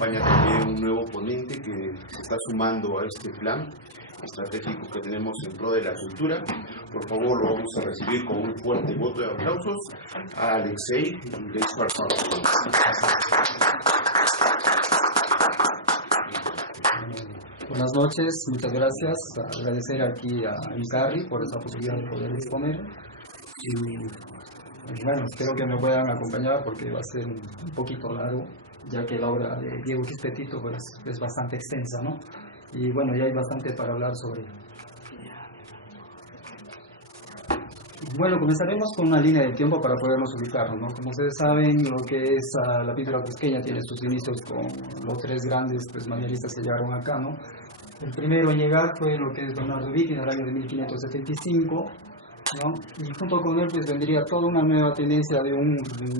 acompaña también un nuevo ponente que se está sumando a este plan estratégico que tenemos en pro de la cultura. Por favor, lo vamos a recibir con un fuerte voto de aplausos a Alexei Leispartov. Buenas noches, muchas gracias. Agradecer aquí a Incarri por esa posibilidad de poder exponer. Y bueno, espero que me puedan acompañar porque va a ser un poquito largo, ya que la obra de Diego Quispetito pues, es bastante extensa, ¿no? Y bueno, ya hay bastante para hablar sobre ello. Bueno, comenzaremos con una línea de tiempo para podernos ubicarnos, ¿no? Como ustedes saben, lo que es la pintura cusqueña tiene sus inicios con los tres grandes pues, manieristas que llegaron acá, ¿no? El primero en llegar fue lo que es Bernardo Vitti en el año de 1575, ¿no? Y junto con él pues vendría toda una nueva tendencia de un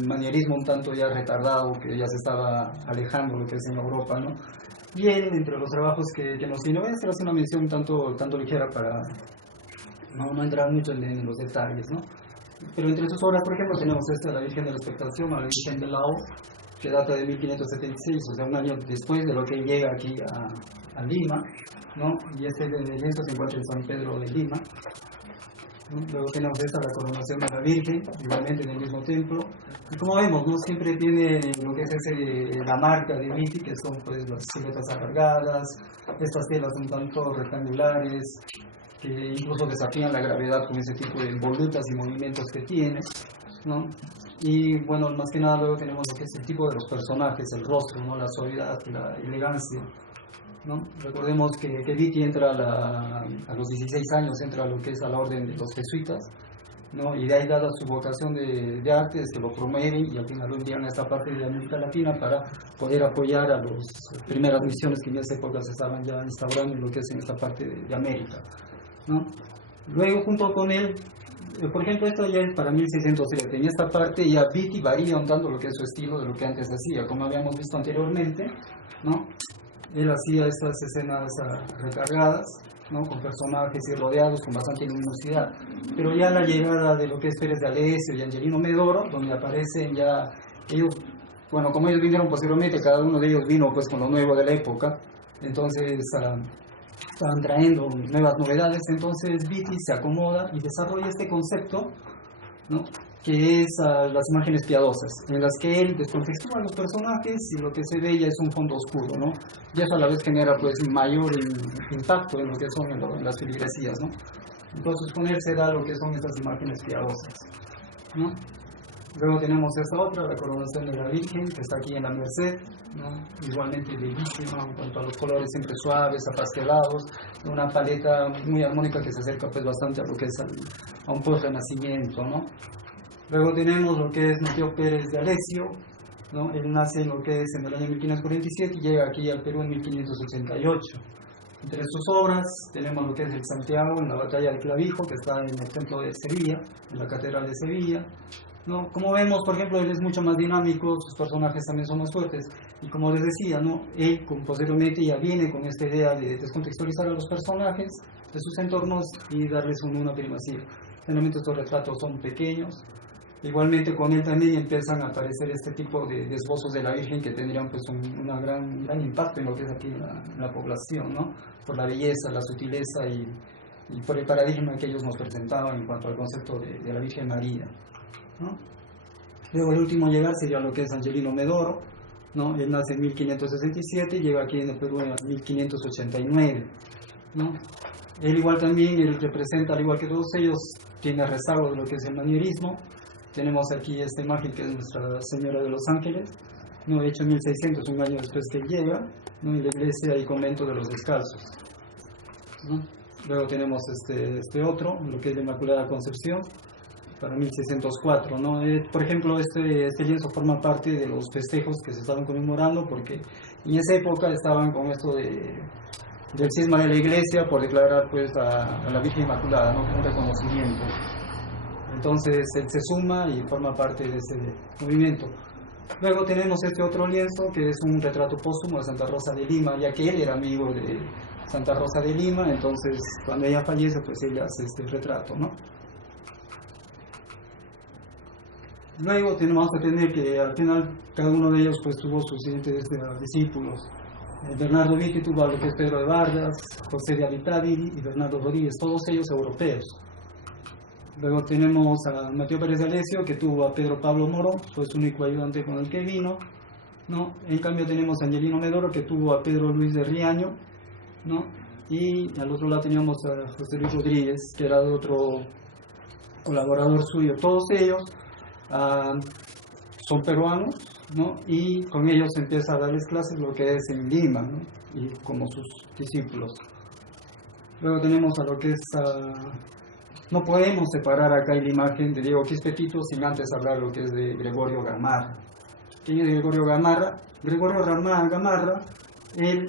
manierismo un tanto ya retardado, que ya se estaba alejando de lo que es en Europa, ¿no? Y él, entre los trabajos que nos tiene, voy a hacer una mención tanto ligera para no entrar mucho en los detalles, ¿no? Pero entre sus obras, por ejemplo, tenemos esta, La Virgen de la Expectación, a la Virgen de Lao, que data de 1576, o sea, un año después de lo que llega aquí a Lima, ¿no? Y este lienzo se encuentra en San Pedro de Lima. Luego tenemos esta, la coronación de la Virgen, igualmente en el mismo templo. Y como vemos, ¿no? Siempre tiene lo que es la marca de Vitti, que son pues las siluetas alargadas, estas telas un tanto rectangulares, que incluso desafían la gravedad con ese tipo de volutas y movimientos que tiene, ¿no? Y bueno, más que nada luego tenemos lo que es el tipo de los personajes, el rostro, ¿no? La suavidad, la elegancia, ¿no? Recordemos que Vitti entra a los 16 años, entra a lo que es a la orden de los jesuitas, ¿no? Y de ahí, dada su vocación de arte, es que lo promueven y al final lo envían a esta parte de América Latina para poder apoyar a las primeras misiones que en esa época se estaban ya instaurando en lo que es en esta parte de América, ¿no? Luego, junto con él, por ejemplo, esto ya es para 1607. En esta parte ya Vitti varía un tanto lo que es su estilo de lo que antes hacía, como habíamos visto anteriormente, ¿no? Él hacía estas escenas recargadas, ¿no? Con personajes y rodeados con bastante luminosidad. Pero ya la llegada de lo que es Pérez de Alessio y Angelino Medoro, donde aparecen ya ellos, bueno, como ellos vinieron posteriormente, cada uno de ellos vino pues con lo nuevo de la época, entonces estaban trayendo nuevas novedades, entonces Vitti se acomoda y desarrolla este concepto, ¿no? Que es las imágenes piadosas, en las que él descontextúa a los personajes y lo que se ve ya es un fondo oscuro, ¿no? Y eso a la vez genera pues mayor impacto en lo que son en las feligresías, ¿no? Entonces con él se da lo que son estas imágenes piadosas, ¿no? Luego tenemos esta otra, la coronación de la Virgen, que está aquí en la Merced, ¿no? Igualmente bellísima en cuanto a los colores, siempre suaves, apastelados, una paleta muy armónica que se acerca pues bastante a lo que es a un post-renacimiento, ¿no? Luego tenemos lo que es Mateo Pérez de Alessio, ¿no? Él nace en lo que es en el año 1547 y llega aquí al Perú en 1588. Entre sus obras tenemos lo que es el Santiago en la batalla del Clavijo, que está en el templo de Sevilla, en la catedral de Sevilla, ¿no? Como vemos, por ejemplo, él es mucho más dinámico, sus personajes también son más fuertes, y como les decía, ¿no? Él posteriormente ya viene con esta idea de descontextualizar a los personajes de sus entornos y darles una primacía. Generalmente estos retratos son pequeños. Igualmente con él también empiezan a aparecer este tipo de esbozos de la Virgen que tendrían pues un gran impacto en lo que es aquí en la población, ¿no? Por la belleza, la sutileza y por el paradigma que ellos nos presentaban en cuanto al concepto de la Virgen María, ¿no? Luego el último a llegar sería lo que es Angelino Medoro, ¿no? Él nace en 1567 y llega aquí en el Perú en 1589, ¿no? Él igual también, él representa, al igual que todos ellos, tiene rezago de lo que es el manierismo. Tenemos aquí esta imagen que es Nuestra Señora de los Ángeles, ¿no? Hecho en 1600, un año después que llega, ¿no? En la iglesia y convento de los Descalzos, ¿no? Luego tenemos este otro, lo que es la Inmaculada Concepción, para 1604, ¿no? Por ejemplo, este lienzo forma parte de los festejos que se estaban conmemorando, porque en esa época estaban con esto del cisma de la iglesia por declarar pues a la Virgen Inmaculada, ¿no? Como un reconocimiento. Entonces él se suma y forma parte de ese movimiento. Luego tenemos este otro lienzo que es un retrato póstumo de Santa Rosa de Lima, ya que él era amigo de Santa Rosa de Lima, entonces cuando ella fallece pues ella hace este retrato, ¿no? Luego tenemos que tener que al final cada uno de ellos pues tuvo sus siguientes discípulos. Bernardo Vitti tuvo a lo que es Pedro de Vargas, José de Avitavili y Bernardo Rodríguez, todos ellos europeos. Luego tenemos a Mateo Pérez de Alessio, que tuvo a Pedro Pablo Moro, fue su único ayudante con el que vino, ¿no? En cambio tenemos a Angelino Medoro, que tuvo a Pedro Luis de Riaño, ¿no? Y al otro lado teníamos a José Luis Rodríguez, que era otro colaborador suyo. Todos ellos son peruanos, ¿no? Y con ellos empieza a darles clases lo que es en Lima, ¿no? Y como sus discípulos. Luego tenemos a lo que es... no podemos separar acá la imagen de Diego Quispetito sin antes hablar lo que es de Gregorio Gamarra. ¿Quién es Gregorio Gamarra? Gregorio Gamarra, él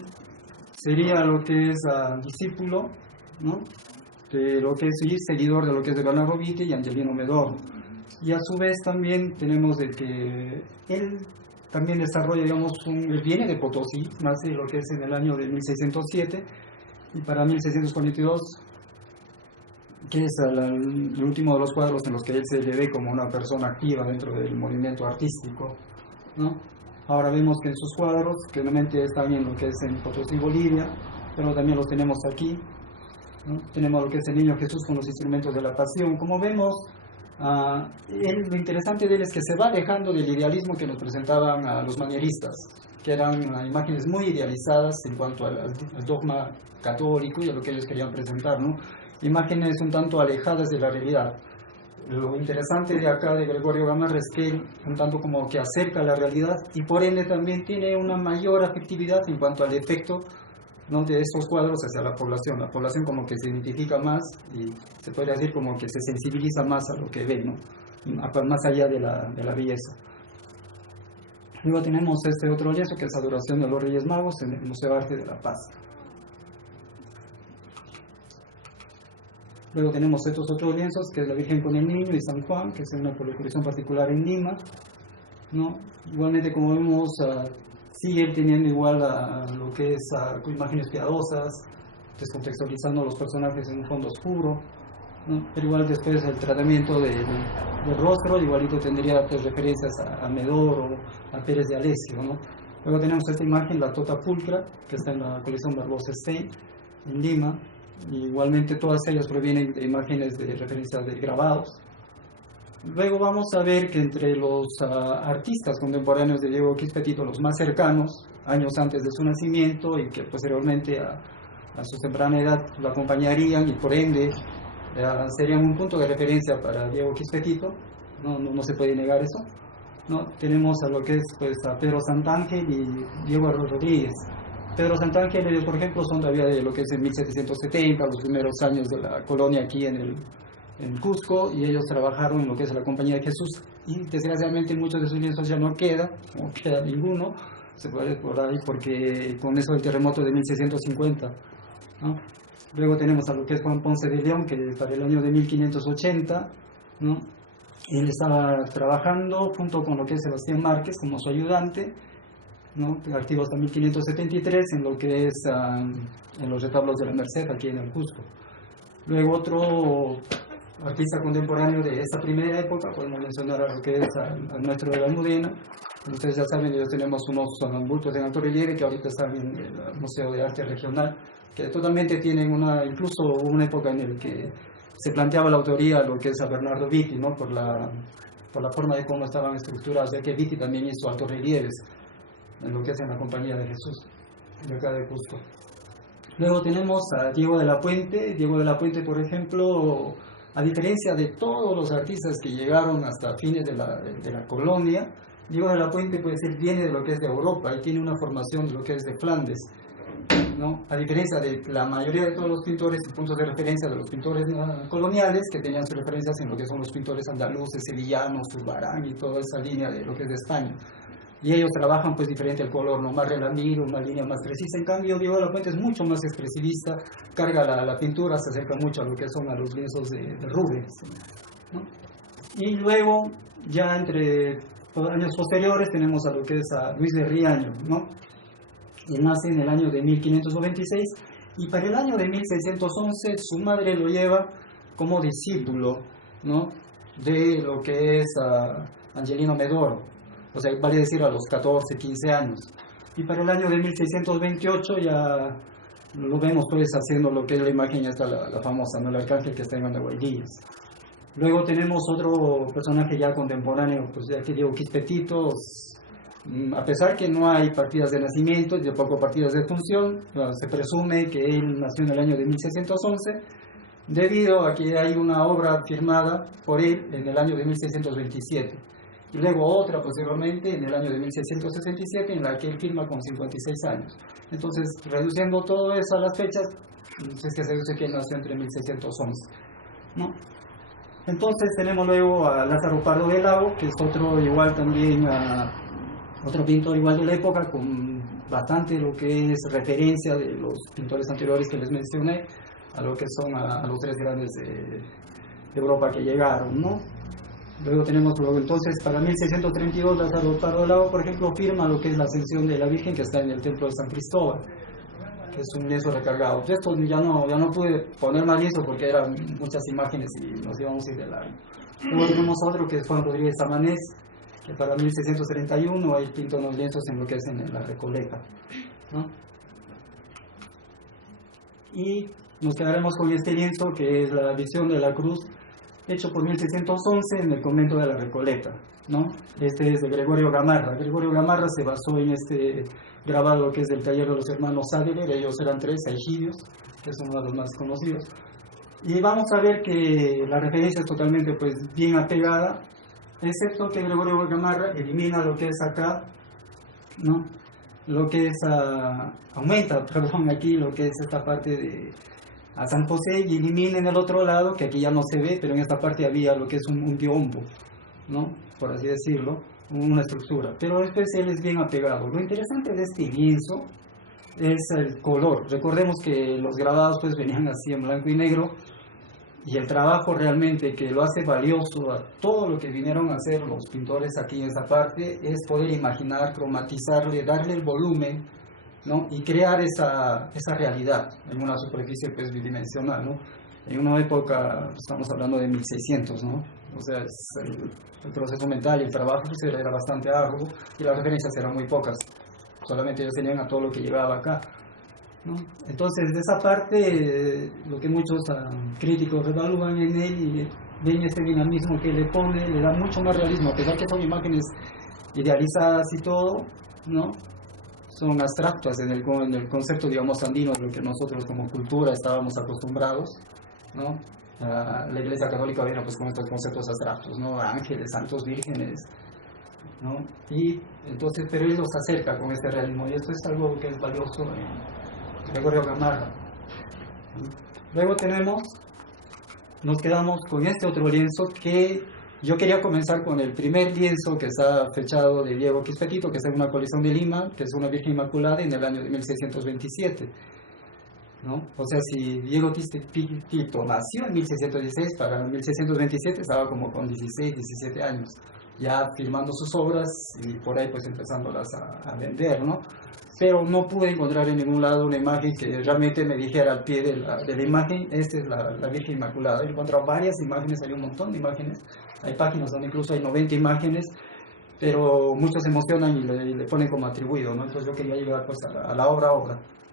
sería lo que es discípulo, ¿no? De lo que es y seguidor de lo que es de Bernardo Vitti y Angelino Medoro. Y a su vez también tenemos de que él también desarrolla, digamos, él viene de Potosí, nace lo que es en el año de 1607, y para 1642, que es el último de los cuadros en los que él se le ve como una persona activa dentro del movimiento artístico, ¿no? Ahora vemos que en sus cuadros, que realmente están en lo que es en Potosí, Bolivia, pero también los tenemos aquí, ¿no? Tenemos lo que es el Niño Jesús con los instrumentos de la pasión. Como vemos, lo interesante de él es que se va alejando del idealismo que nos presentaban a los manieristas, que eran imágenes muy idealizadas en cuanto al dogma católico y a lo que ellos querían presentar, ¿no? Imágenes un tanto alejadas de la realidad. Lo interesante de acá de Gregorio Gamarra es que él un tanto como que acerca la realidad y por ende también tiene una mayor afectividad en cuanto al efecto, ¿no? De estos cuadros hacia la población. La población como que se identifica más y se podría decir como que se sensibiliza más a lo que ve, ¿no? Más allá de la belleza. Luego tenemos este otro lienzo que es Adoración de los Reyes Magos en el Museo de Arte de La Paz. Luego tenemos estos otros lienzos, que es la Virgen con el Niño y San Juan, que es una colección particular en Lima, ¿no? Igualmente, como vemos, sigue teniendo igual lo que es imágenes piadosas, descontextualizando a los personajes en un fondo oscuro, ¿no? Pero igual después el tratamiento del rostro, igualito tendría pues, referencias a Medoro, a Pérez de Alessio, ¿no? Luego tenemos esta imagen, la Tota Pulcra, que está en la colección Barbosa Stein, en Lima. Igualmente todas ellas provienen de imágenes de referencia de grabados. Luego vamos a ver que entre los artistas contemporáneos de Diego Quispetito, los más cercanos, años antes de su nacimiento y que posteriormente a su temprana edad lo acompañarían y por ende serían un punto de referencia para Diego Quispetito, no se puede negar eso, ¿no? Tenemos a lo que es pues, a Pedro Santángel y Diego Rodríguez. Pedro Santángel, ellos por ejemplo son todavía de lo que es en 1770, los primeros años de la colonia aquí en Cusco, y ellos trabajaron en lo que es la Compañía de Jesús, y desgraciadamente muchos de sus lienzos ya no queda, no queda ninguno, se puede por ahí porque con eso del terremoto de 1650, ¿no? Luego tenemos a lo que es Juan Ponce de León, que para el año de 1580, ¿no? Él estaba trabajando junto con lo que es Sebastián Márquez como su ayudante, ¿no? Activo hasta 1573 en lo que es en los retablos de la Merced aquí en el Cusco. Luego otro artista contemporáneo de esta primera época, podemos mencionar a lo que es al maestro de la Almudena. Ustedes ya saben, ellos tenemos unos bultos en alto relieve que ahorita están en el Museo de Arte Regional, que totalmente tienen incluso una época en la que se planteaba la autoría lo que es a Bernardo Vitti, ¿no? por la forma de cómo estaban estructurados, ya que Vitti también hizo altos relieves en lo que es en la Compañía de Jesús, de acá de Cusco. Luego tenemos a Diego de la Puente. Diego de la Puente, por ejemplo, a diferencia de todos los artistas que llegaron hasta fines de la colonia, Diego de la Puente, pues él viene de lo que es de Europa y tiene una formación de lo que es de Flandes, ¿no? A diferencia de la mayoría de todos los pintores y puntos de referencia de los pintores coloniales, que tenían sus referencias en lo que son los pintores andaluces, sevillanos, Zurbarán y toda esa línea de lo que es de España. Y ellos trabajan pues diferente al color, ¿no? Más relamido, una línea más precisa. En cambio, Diego de la Puente es mucho más expresivista, carga la pintura, se acerca mucho a lo que son a los lienzos de Rubens, ¿no? Y luego, ya entre años posteriores, tenemos a lo que es a Luis de Riaño, ¿no? Él nace en el año de 1596 y para el año de 1611 su madre lo lleva como discípulo, ¿no? De lo que es Angelino Medoro, o sea, vale decir a los 14, 15 años. Y para el año de 1628 ya lo vemos pues haciendo lo que es la imagen, ya está la famosa, ¿no? El arcángel que está en Andahuaylillas. Luego tenemos otro personaje ya contemporáneo, pues ya que Diego Quispetito, a pesar que no hay partidas de nacimiento y tampoco partidas de función, se presume que él nació en el año de 1611, debido a que hay una obra firmada por él en el año de 1627. Y luego otra posteriormente en el año de 1667 en la que él firma con 56 años. Entonces, reduciendo todo eso a las fechas, es que se dice que él nació entre 1611, ¿no? Entonces tenemos luego a Lázaro Pardo del Lago, que es otro igual también, otro pintor igual de la época, con bastante lo que es referencia de los pintores anteriores que les mencioné, a lo que son a los tres grandes de Europa que llegaron, ¿no? Luego tenemos, entonces, para 1632, Lázaro Pardo del Lago, por ejemplo, firma lo que es la Ascensión de la Virgen, que está en el Templo de San Cristóbal, que es un lienzo recargado. Esto ya no pude poner más lienzo porque eran muchas imágenes y nos íbamos a ir de largo. Luego tenemos otro que es Juan Rodríguez Amanés, que para 1631 él pintó unos lienzos en lo que es en la Recoleta, ¿no? Y nos quedaremos con este lienzo que es la Visión de la Cruz, hecho por 1611 en el convento de la Recoleta, ¿no? Este es de Gregorio Gamarra. Gregorio Gamarra se basó en este grabado que es del taller de los hermanos Sadeler, ellos eran tres, Aigidios, que es uno de los más conocidos. Y vamos a ver que la referencia es totalmente pues bien apegada, excepto que Gregorio Gamarra elimina lo que es acá, ¿no? Lo que es, aumenta, perdón, aquí lo que es esta parte de a San José y elimina en el otro lado, que aquí ya no se ve, pero en esta parte había lo que es un biombo, ¿no? Por así decirlo, una estructura, pero después él es bien apegado. Lo interesante de este lienzo es el color. Recordemos que los grabados pues venían así en blanco y negro, y el trabajo realmente que lo hace valioso a todo lo que vinieron a hacer los pintores aquí en esta parte es poder imaginar, cromatizarle, darle el volumen, ¿no? Y crear esa realidad en una superficie pues bidimensional, ¿no? En una época, estamos hablando de 1600, ¿no? O sea, el proceso mental y el trabajo pues, era bastante arduo y las referencias eran muy pocas, solamente ellos tenían a todo lo que llegaba acá, ¿no? Entonces, de esa parte, lo que muchos críticos evalúan en él y ven este dinamismo que le pone, le da mucho más realismo, a pesar que son imágenes idealizadas y todo, ¿no? Son abstractas en el concepto, digamos, andino, de lo que nosotros como cultura estábamos acostumbrados, ¿no? La Iglesia Católica viene pues con estos conceptos abstractos, ¿no? Ángeles, santos, vírgenes, ¿no? Y entonces, pero él los acerca con este realismo, y esto es algo que es valioso en Gregorio Gamarra. Luego nos quedamos con este otro lienzo que yo quería comenzar con el primer lienzo que está fechado de Diego Quispetito, que es en una colección de Lima, que es una Virgen Inmaculada en el año de 1627, ¿no? O sea, si Diego Quispetito nació en 1616, para 1627 estaba como con 16, 17 años, ya firmando sus obras y por ahí pues empezándolas a vender, ¿no? Pero no pude encontrar en ningún lado una imagen que realmente me dijera al pie de la imagen, esta es la Virgen Inmaculada. He encontrado varias imágenes, hay un montón de imágenes, hay páginas donde incluso hay 90 imágenes, pero muchos se emocionan y le ponen como atribuido, ¿no? Entonces yo quería llegar pues a la obra,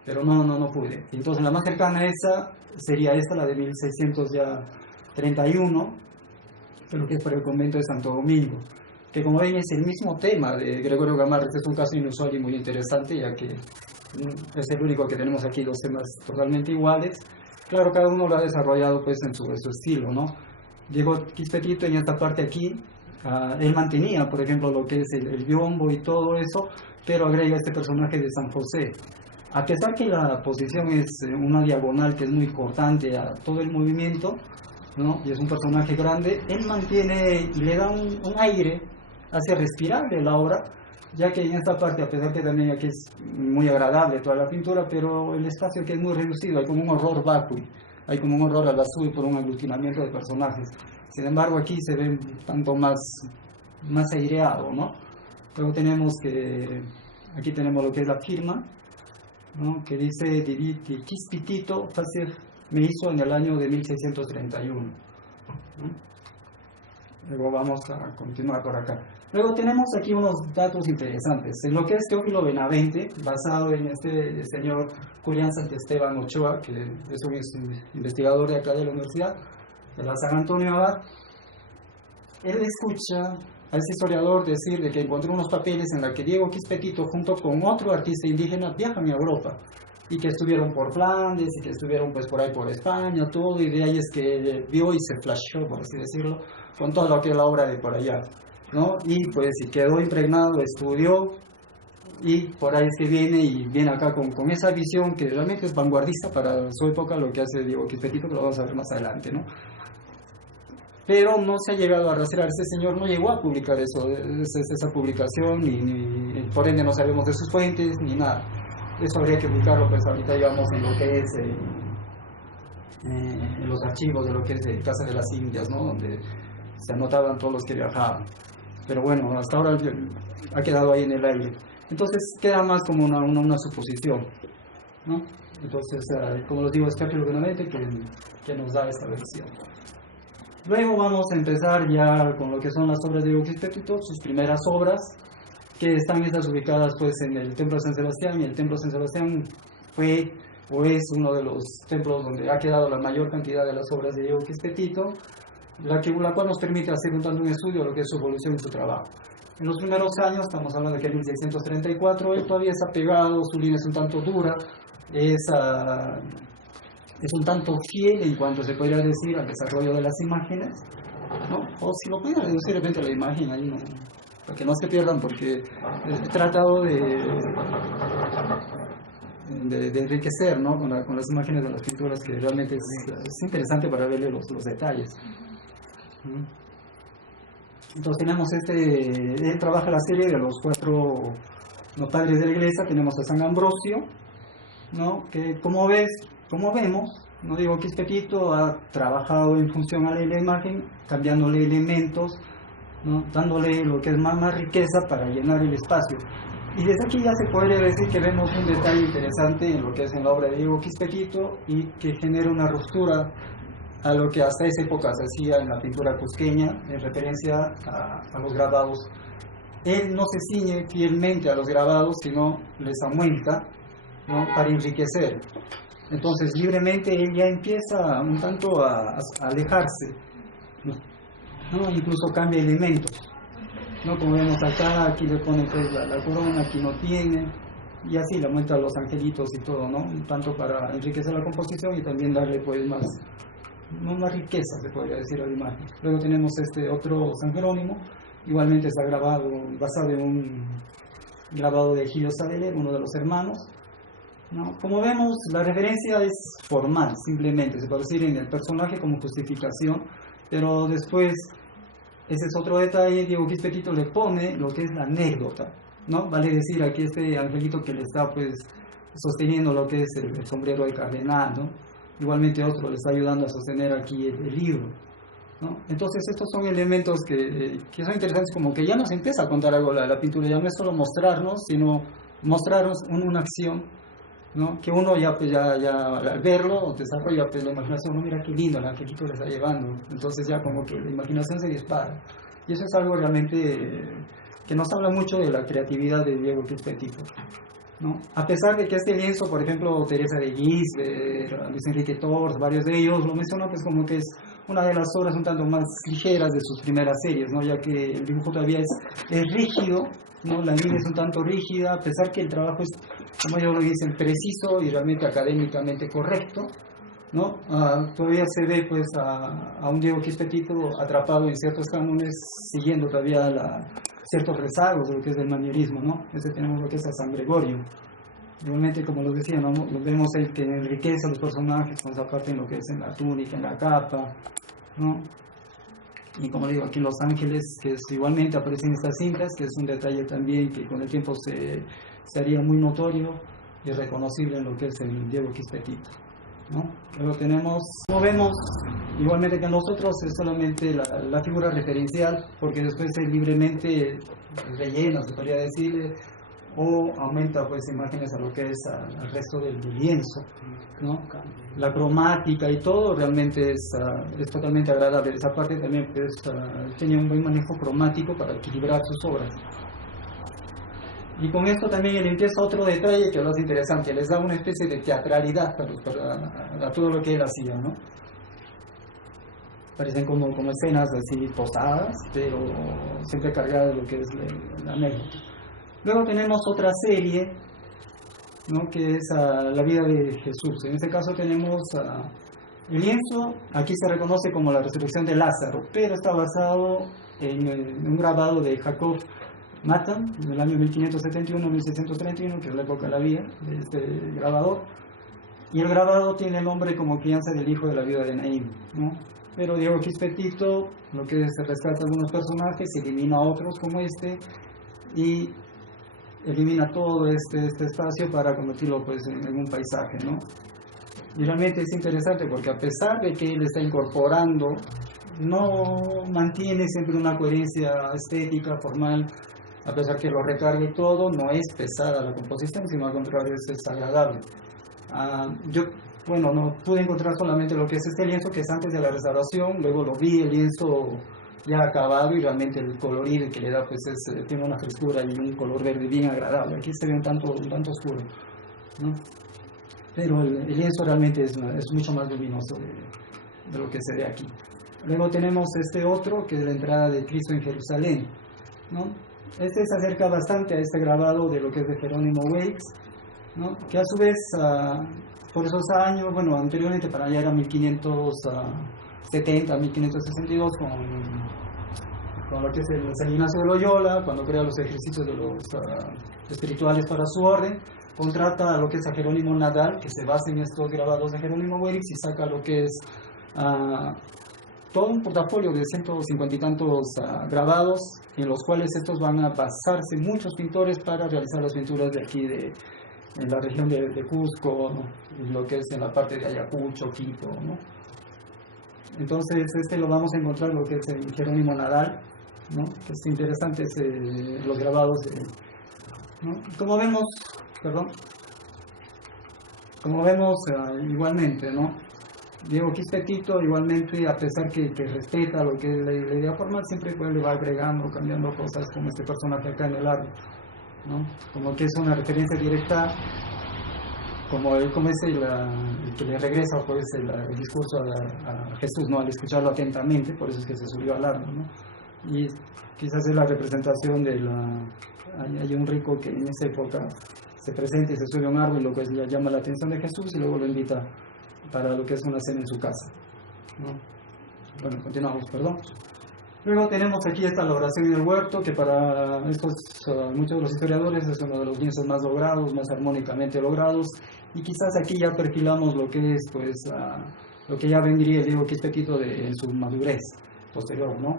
pero no pude. Entonces la más cercana a esa sería esta, la de 1631, pero que es por el convento de Santo Domingo, que como ven es el mismo tema de Gregorio Gamarra. Este es un caso inusual y muy interesante, ya que es el único que tenemos aquí dos temas totalmente iguales. Claro, cada uno lo ha desarrollado pues en su estilo, ¿no? Diego Quispetito en esta parte aquí, él mantenía, por ejemplo, lo que es el biombo y todo eso, pero agrega este personaje de San José. A pesar que la posición es una diagonal que es muy cortante a todo el movimiento, ¿no? Y es un personaje grande, él mantiene y le da un aire, hace respirable la obra, ya que en esta parte, a pesar que también aquí es muy agradable toda la pintura, pero el espacio que es muy reducido, hay como un horror vacui, hay como un horror al azul por un aglutinamiento de personajes. Sin embargo, aquí se ve tanto más aireado, ¿no? Luego aquí tenemos lo que es la firma, ¿no? Que dice Diego Quispetito me hizo en el año de 1631, ¿no? Luego vamos a continuar por acá. Luego tenemos aquí unos datos interesantes. En lo que es Teófilo Benavente, basado en este señor Julián Santesteban Ochoa, que es un investigador de acá de la Universidad de la San Antonio Abad, él escucha a ese historiador decir de que encontró unos papeles en los que Diego Quispetito junto con otro artista indígena viajan a Europa y que estuvieron por Flandes y que estuvieron pues por ahí por España, todo, y de ahí es que vio y se flashó, por así decirlo, con todo lo que es la obra de por allá, ¿no? Y pues y quedó impregnado, estudió, y por ahí es que viene acá con esa visión que realmente es vanguardista para su época, lo que hace Diego Quispetito, que lo vamos a ver más adelante, ¿no? Pero no se ha llegado a rastrear, ese señor no llegó a publicar eso, esa publicación, ni por ende no sabemos de sus fuentes, ni nada. Eso habría que buscarlo, pues ahorita digamos en lo que es en los archivos de lo que es de Casa de las Indias, ¿no? Donde se anotaban todos los que viajaban. Pero bueno, hasta ahora ha quedado ahí en el aire. Entonces queda más como una suposición, ¿no? Entonces, como les digo, es Teófilo Benavente que nos da esta versión. Luego vamos a empezar ya con lo que son las obras de Diego Quispetito, sus primeras obras, que están estas ubicadas pues en el Templo de San Sebastián, y el Templo de San Sebastián fue o es uno de los templos donde ha quedado la mayor cantidad de las obras de Diego Quispetito, la cual nos permite hacer un estudio de lo que es su evolución y su trabajo. En los primeros años, estamos hablando de que en 1634, él todavía está pegado, su línea es un tanto dura, es un tanto fiel en cuanto se podría decir al desarrollo de las imágenes, ¿no? O si lo pudiera reducir de repente la imagen ahí, ¿no? Para que no se pierdan, porque he tratado de enriquecer, ¿no? con las imágenes de las pinturas, que realmente es interesante para verle los detalles. Entonces tenemos él trabaja la serie de los 4 notables de la iglesia. Tenemos a San Ambrosio, ¿no? Que como vemos, no digo Quispetito ha trabajado en función a la imagen, cambiándole elementos, ¿no? Dándole lo que es más riqueza para llenar el espacio. Y desde aquí ya se podría decir que vemos un detalle interesante en lo que es en la obra de Diego Quispetito, y que genera una ruptura a lo que hasta esa época se hacía en la pintura cusqueña en referencia a los grabados. Él no se ciñe fielmente a los grabados, sino les aumenta, ¿no? Para enriquecer. Entonces libremente él ya empieza un tanto a alejarse, ¿no? Incluso cambia elementos, ¿no? Como vemos acá, aquí le pone pues la corona, aquí no tiene, y así le muestra los angelitos y todo, ¿no? Un tanto para enriquecer la composición y también darle pues más riqueza, se podría decir, a la imagen. Luego tenemos otro San Jerónimo, igualmente está basado en un grabado de Gilio Sadeler, uno de los hermanos, ¿no? Como vemos, la referencia es formal, simplemente, se puede decir en el personaje como justificación, pero después, ese es otro detalle, Diego Quispetito le pone lo que es la anécdota, ¿no? Vale decir, aquí angelito que le está pues sosteniendo lo que es el sombrero del cardenal, ¿no? Igualmente otro le está ayudando a sostener aquí el libro, ¿no? Entonces estos son elementos que son interesantes, como que ya nos empieza a contar algo la pintura, ya no es solo mostrarnos, sino mostrarnos una acción, ¿no? Que uno ya al verlo desarrolla pues la imaginación, no, mira qué lindo el angelito le está llevando, entonces ya como que la imaginación se dispara, y eso es algo realmente que nos habla mucho de la creatividad de Diego Quispetito, ¿no? A pesar de que este lienzo, por ejemplo, Teresa de Gisbert, Luis Enrique Tors, varios de ellos lo mencionan pues como que es una de las obras un tanto más ligeras de sus primeras series, ¿no? Ya que el dibujo todavía es rígido, ¿no? La línea es un tanto rígida, a pesar que el trabajo es, como ellos lo dicen, preciso y realmente académicamente correcto, ¿no? Todavía se ve pues a un Diego Quispetito atrapado en ciertos cánones, siguiendo todavía ciertos rezagos de lo que es el manierismo, ¿no? Tenemos lo que es a San Gregorio. Igualmente, como lo decía, ¿no? Vemos el que enriquece a los personajes, pues aparte en lo que es en la túnica, en la capa, ¿no? Y como digo, aquí Los Ángeles, que igualmente aparecen en estas cintas, que es un detalle también que con el tiempo se haría muy notorio y reconocible en lo que es el Diego Quispetito, ¿no? Luego tenemos, como vemos, igualmente que en los otros es solamente la figura referencial, porque después es libremente rellena, se podría decir, o aumenta pues imágenes a lo que es al resto del lienzo, ¿no? La cromática y todo realmente es totalmente agradable. Esa parte también pues, tenía un buen manejo cromático para equilibrar sus obras. Y con esto también él empieza otro detalle que lo hace interesante, les da una especie de teatralidad a todo lo que él hacía, ¿no? Parecen como escenas así posadas, pero siempre cargadas de lo que es la anécdota. Luego tenemos otra serie, ¿no? Que es la vida de Jesús. En este caso tenemos el lienzo, aquí se reconoce como la resurrección de Lázaro, pero está basado en un grabado de Jacob Matan, en el año 1571-1631, que es la época de la vida de este grabador. Y el grabado tiene el nombre como crianza del hijo de la viuda de Naín, ¿no? Pero Diego Quispe-Tito, lo que se rescata algunos personajes, elimina otros como este, y elimina todo este espacio para convertirlo pues en un paisaje, ¿no? Y realmente es interesante porque a pesar de que él está incorporando, no mantiene siempre una coherencia estética, formal, a pesar que lo recargue todo, no es pesada la composición, sino al contrario es agradable. Yo, bueno, no pude encontrar solamente lo que es este lienzo, que es antes de la restauración, luego lo vi, el lienzo ya acabado, y realmente el colorido que le da pues tiene una frescura y un color verde bien agradable. Aquí se ve un tanto oscuro, ¿no? Pero el lienzo realmente es mucho más luminoso de lo que se ve aquí. Luego tenemos este otro, que es la entrada de Cristo en Jerusalén, ¿no? Este se acerca bastante a este grabado de lo que es de Jerónimo Weix, ¿no? Que a su vez, por esos años, bueno, anteriormente para allá era 1570, 1562, con lo que es el San Ignacio de Loyola, cuando crea los ejercicios de los espirituales para su orden, contrata a lo que es a Jerónimo Nadal, que se basa en estos grabados de Jerónimo Weix, y saca lo que es todo un portafolio de 150 y tantos grabados, en los cuales estos van a basarse muchos pintores para realizar las pinturas de aquí, en la región de Cusco, ¿no? Y lo que es en la parte de Ayacucho, Quito, ¿no? Entonces lo vamos a encontrar lo que es en Jerónimo Nadal, ¿no? Que es interesante los grabados, ¿no? Como vemos igualmente, ¿no? Diego Quispe-Tito igualmente, a pesar que respeta lo que es la idea formal, siempre pues le va agregando, cambiando cosas, como este personaje acá en el árbol, ¿no? Como que es una referencia directa, como es el que le regresa pues el discurso a Jesús, ¿no? Al escucharlo atentamente, por eso es que se subió al árbol, ¿no? Y quizás es la representación hay un rico que en esa época se presenta y se sube a un árbol, y lo que llama la atención de Jesús, y luego lo invita para lo que es una cena en su casa, ¿no? Bueno, continuamos, perdón. Luego tenemos aquí esta la oración en el huerto, que para muchos de los historiadores es uno de los lienzos más logrados, más armónicamente logrados, y quizás aquí ya perfilamos lo que es pues lo que ya vendría el Diego Quispe-Tito en su madurez posterior, ¿no?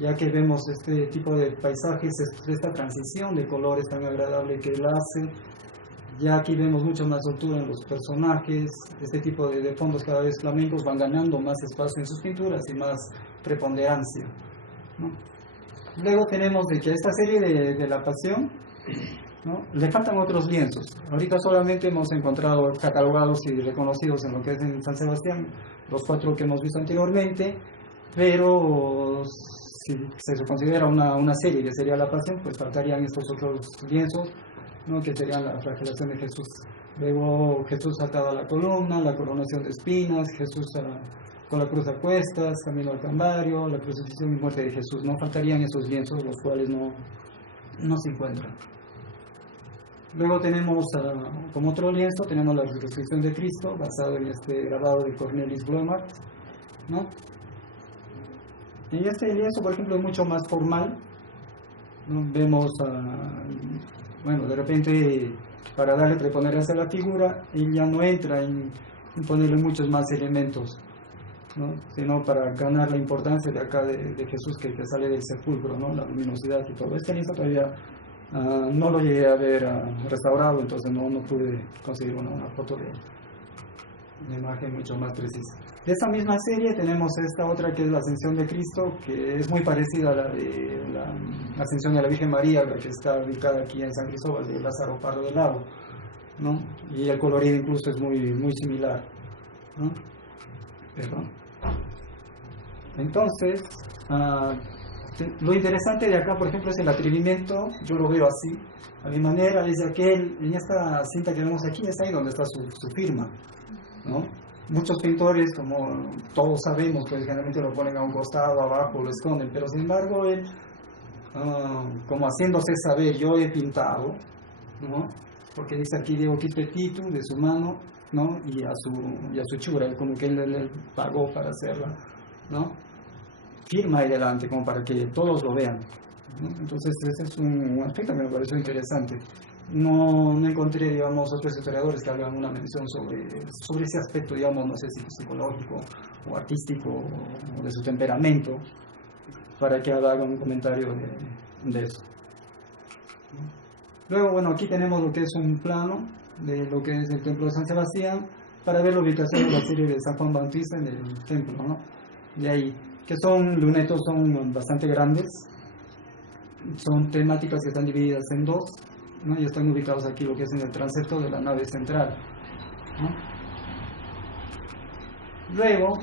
Ya que vemos este tipo de paisajes, esta transición de colores tan agradable que él hace. Ya aquí vemos mucho más soltura en los personajes, este tipo de fondos cada vez flamencos van ganando más espacio en sus pinturas y más preponderancia, ¿no? Luego tenemos de que a esta serie de la Pasión, ¿no? Le faltan otros lienzos. Ahorita solamente hemos encontrado catalogados y reconocidos en lo que es en San Sebastián, los 4 que hemos visto anteriormente, pero si se considera una serie que sería la Pasión, pues faltarían estos otros lienzos, ¿no? Que serían la flagelación de Jesús. Luego Jesús atado a la columna, la coronación de espinas, Jesús con la cruz a cuestas, camino al Calvario, la crucifixión y muerte de Jesús. No faltarían esos lienzos, los cuales no se encuentran. Luego tenemos, como otro lienzo, tenemos la resurrección de Cristo, basado en este grabado de Cornelis Bloemart, ¿no? En este lienzo, por ejemplo, es mucho más formal, ¿no? Vemos, bueno, de repente, para darle preponderancia a la figura, él ya no entra en ponerle muchos más elementos, ¿no? Sino para ganar la importancia de acá de Jesús que sale del sepulcro, ¿no? La luminosidad y todo. Este lienzo todavía no lo llegué a ver restaurado, entonces no pude conseguir una foto de él. una imagen mucho más precisa. De esa misma serie tenemos esta otra que es la Ascensión de Cristo, que es muy parecida a la de la Ascensión de la Virgen María, la que está ubicada aquí en San Cristóbal de Lázaro Pardo del Lago, ¿no? Y el colorido incluso es muy similar, ¿no? Perdón. Entonces, lo interesante de acá, por ejemplo, es el atrevimiento. Yo lo veo así, a mi manera, es aquel, en esta cinta que vemos aquí, es ahí donde está su firma, ¿no? Muchos pintores, como todos sabemos, pues generalmente lo ponen a un costado, abajo, lo esconden, pero sin embargo él, como haciéndose saber, yo he pintado, ¿no? Porque dice aquí Diego Quispetit de su mano, ¿no? Y a su chura, como que él pagó para hacerla, ¿no? Firma ahí delante, como para que todos lo vean, ¿no? Entonces ese es un aspecto que me pareció interesante. No encontré, digamos, otros historiadores que hagan una mención sobre ese aspecto, digamos, no sé si psicológico o artístico o de su temperamento, para que hagan un comentario de eso. Luego, bueno, aquí tenemos lo que es un plano de lo que es el templo de San Sebastián, para ver la ubicación de la serie de San Juan Bautista en el templo, ¿no? De ahí, que son lunetos, son bastante grandes, son temáticas que están divididas en dos, ¿no? Y están ubicados aquí lo que es en el transepto de la nave central, ¿no? Luego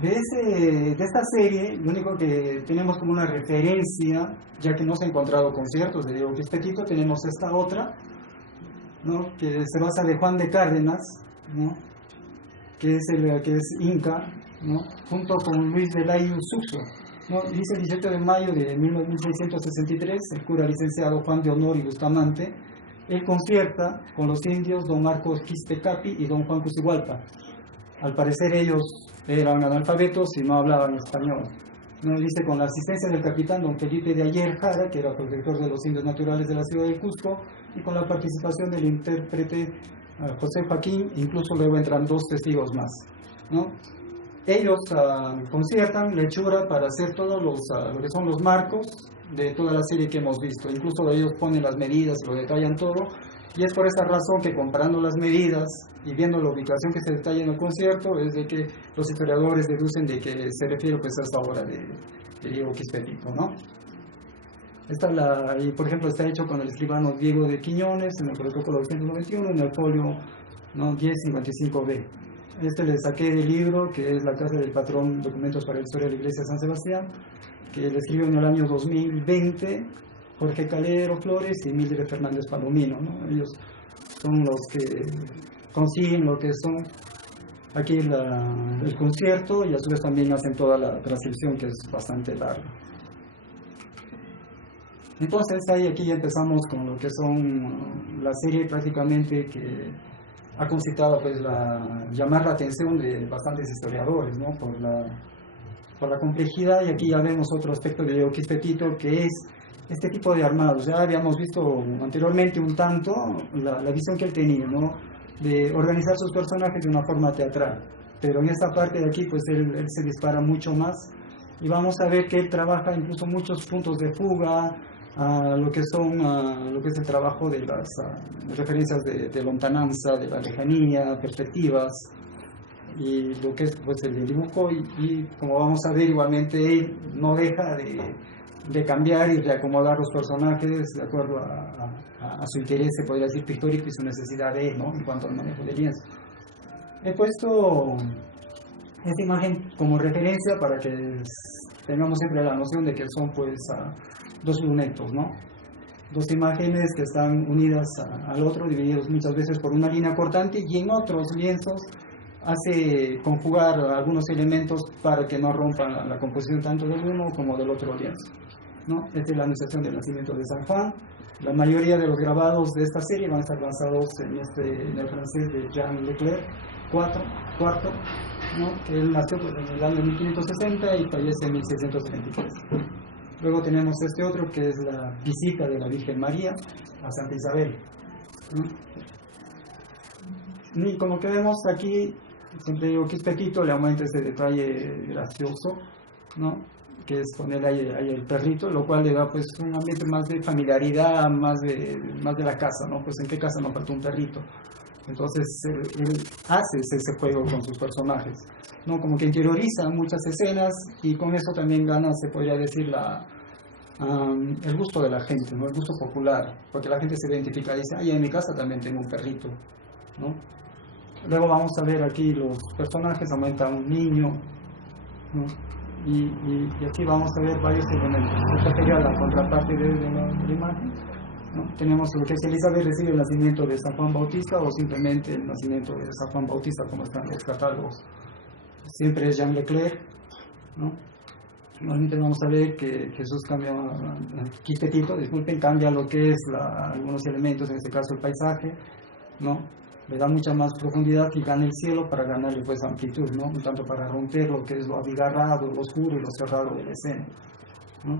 de esta serie, lo único que tenemos como una referencia, ya que no se han encontrado conciertos de Diego Quispetit, tenemos esta otra, ¿no? Que se basa de Juan de Cárdenas, ¿no? que es Inca, ¿no? Junto con Luis de Layu Suso, ¿no? Dice el 18 de mayo de 1663, el cura licenciado Juan de Honor y Bustamante, él concierta con los indios don Marcos Quispecapi y don Juan Cusigualpa. Al parecer ellos eran analfabetos y no hablaban español, ¿no? Dice, con la asistencia del capitán don Felipe de Ayer Jara, que era protector de los indios naturales de la ciudad de Cusco, y con la participación del intérprete José Joaquín, incluso luego entran dos testigos más, ¿no? Ellos conciertan lechura para hacer todos lo que son los marcos de toda la serie que hemos visto. Incluso ellos ponen las medidas y lo detallan todo, y es por esa razón que, comparando las medidas y viendo la ubicación que se detalla en el concierto, es de que los historiadores deducen de que se refiere pues a esta obra de Diego Quispetit, ¿no? Y por ejemplo está hecho con el escribano Diego de Quiñones en el protocolo 291 en el folio, ¿no? 1055B. Le saqué del libro que es La Casa del Patrón, Documentos para la Historia de la Iglesia de San Sebastián, que le escribió en el año 2020 Jorge Calero Flores y Mildred Fernández Palomino, ¿no? Ellos son los que consiguen lo que son aquí el concierto, y a su vez también hacen toda la transcripción, que es bastante larga. Entonces aquí ya empezamos con lo que son la serie prácticamente que ha concitado pues llamar la atención de bastantes historiadores, ¿no? por la complejidad. Y aquí ya vemos otro aspecto de Diego Quispetit, que es este tipo de armados. Ya habíamos visto anteriormente un tanto la visión que él tenía, ¿no? De organizar sus personajes de una forma teatral, pero en esta parte de aquí pues él se dispara mucho más, y vamos a ver que él trabaja incluso muchos puntos de fuga, lo que es el trabajo de las referencias de lontananza, de la lejanía, perspectivas, y lo que es pues el dibujo, y como vamos a ver igualmente él no deja de cambiar y de acomodar los personajes de acuerdo a su interés, se podría decir, pictórico, y su necesidad de él, ¿no? En cuanto al manejo de lienzo. He puesto esta imagen como referencia para que tengamos siempre la noción de que son pues dos lunetos, ¿no? Dos imágenes que están unidas al otro, divididos muchas veces por una línea cortante, y en otros lienzos hace conjugar algunos elementos para que no rompan la composición tanto del uno como del otro lienzo, ¿no? Esta es la anunciación del nacimiento de San Juan. La mayoría de los grabados de esta serie van a estar basados en el francés de Jean Leclerc, cuarto, ¿no? Que él nació pues, en el año 1560 y fallece en 1633. Luego tenemos este otro, que es la visita de la Virgen María a Santa Isabel, ¿no? Y como que vemos aquí, siempre digo que Quispetit le aumenta ese detalle gracioso, ¿no? Que es poner ahí el perrito, lo cual le da pues un ambiente más de familiaridad, más de la casa, ¿no? Pues en qué casa no falta un perrito, Entonces él hace ese juego con sus personajes, ¿no? Como que interioriza muchas escenas y con eso también gana, se podría decir, el gusto de la gente, ¿no? El gusto popular, porque la gente se identifica y dice, ay, en mi casa también tengo un perrito, ¿no? Luego vamos a ver aquí los personajes, aumenta un niño, ¿no? Y aquí vamos a ver varios elementos. Esta sería la contraparte de la imagen, ¿no? Tenemos lo que es Elizabeth recibe el nacimiento de San Juan Bautista o simplemente el nacimiento de San Juan Bautista como están los catálogos. Siempre es Jean Leclerc, ¿no? Normalmente vamos a ver que Jesús cambia, Quistetito, disculpen, cambia lo que es algunos elementos, en este caso el paisaje, ¿no? Le da mucha más profundidad y gana el cielo para ganarle pues amplitud, ¿no? Un tanto para romper lo que es lo abigarrado, lo oscuro y lo cerrado de la escena, ¿no?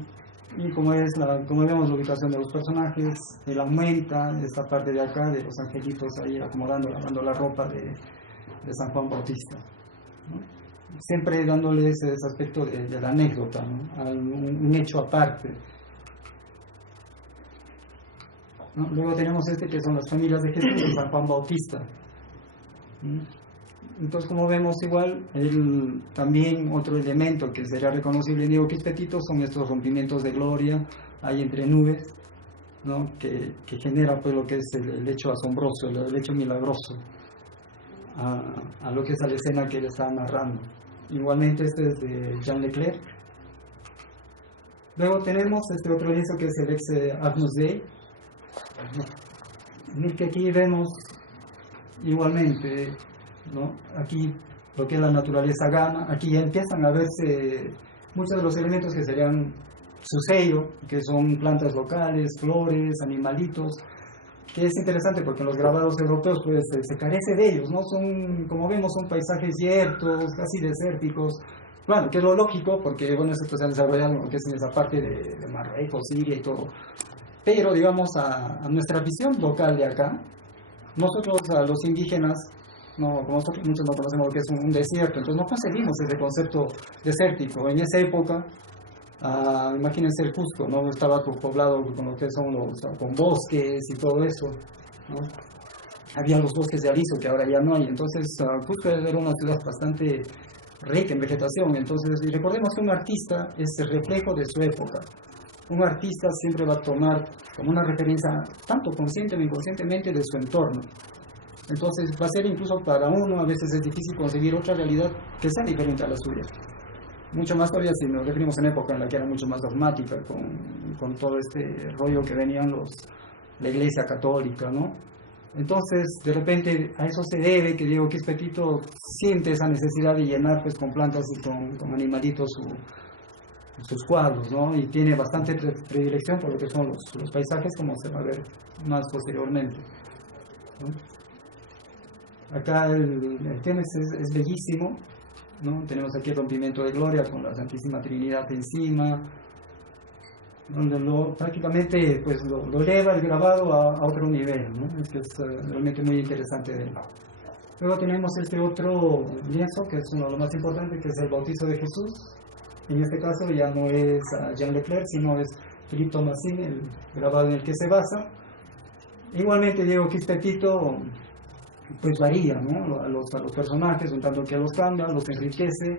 Y como vemos la ubicación de los personajes, él aumenta esta parte de acá, de los angelitos ahí acomodando, lavando la ropa de San Juan Bautista, ¿no? Siempre dándoles ese aspecto de la anécdota, ¿no? Un hecho aparte, ¿no? Luego tenemos que son las familias de Jesús y San Juan Bautista, ¿no? Entonces, como vemos igual, también otro elemento que sería reconocible en Diego Quistetito son estos rompimientos de gloria ahí entre nubes, ¿no? que genera pues lo que es el hecho asombroso, el hecho milagroso a lo que es la escena que él está narrando. Igualmente este es de Jean Leclerc. Luego tenemos este otro lienzo que es el ex Agnus Dei, en el que aquí vemos igualmente, ¿no? Aquí lo que es la naturaleza gana, aquí ya empiezan a verse muchos de los elementos que serían su sello, que son plantas locales, flores, animalitos, que es interesante porque en los grabados europeos pues se carece de ellos, ¿no? Son, como vemos, son paisajes yertos, casi desérticos, bueno, que es lo lógico porque bueno, esto se ha desarrollado lo que es en esa parte de Marruecos, Siria y todo, pero digamos a nuestra visión local de acá, nosotros a los indígenas, no, como nosotros muchos no conocemos lo que es un desierto, entonces no concebimos ese concepto desértico. En esa época, imagínense el Cusco, ¿no? Estaba poblado con lo que son con bosques y todo eso, ¿no? Había los bosques de aliso que ahora ya no hay, entonces Cusco era una ciudad bastante rica en vegetación, entonces y recordemos que un artista es el reflejo de su época. Un artista siempre va a tomar como una referencia, tanto consciente o inconscientemente, de su entorno. Entonces va a ser incluso para uno, a veces es difícil conseguir otra realidad que sea diferente a la suya. Mucho más todavía si nos referimos a una época en la que era mucho más dogmática, con todo este rollo que venían la Iglesia Católica, ¿no? Entonces, de repente, a eso se debe que Diego Quistetito siente esa necesidad de llenar pues con plantas y con animalitos sus cuadros, ¿no? Y tiene bastante predilección por lo que son los paisajes, como se va a ver más posteriormente, ¿no? Acá el tema es bellísimo, ¿no? Tenemos aquí el rompimiento de gloria con la Santísima Trinidad encima, donde prácticamente pues lo eleva el grabado a otro nivel, ¿no? Es que es realmente muy interesante de él. Luego tenemos este otro lienzo que es uno de los más importantes, que es el bautizo de Jesús. En este caso ya no es Jean Leclerc, sino es Philippe Thomassin, el grabado en el que se basa. Igualmente Diego Quistetito pues varía, ¿no? a los personajes, un tanto que los cambia, los enriquece,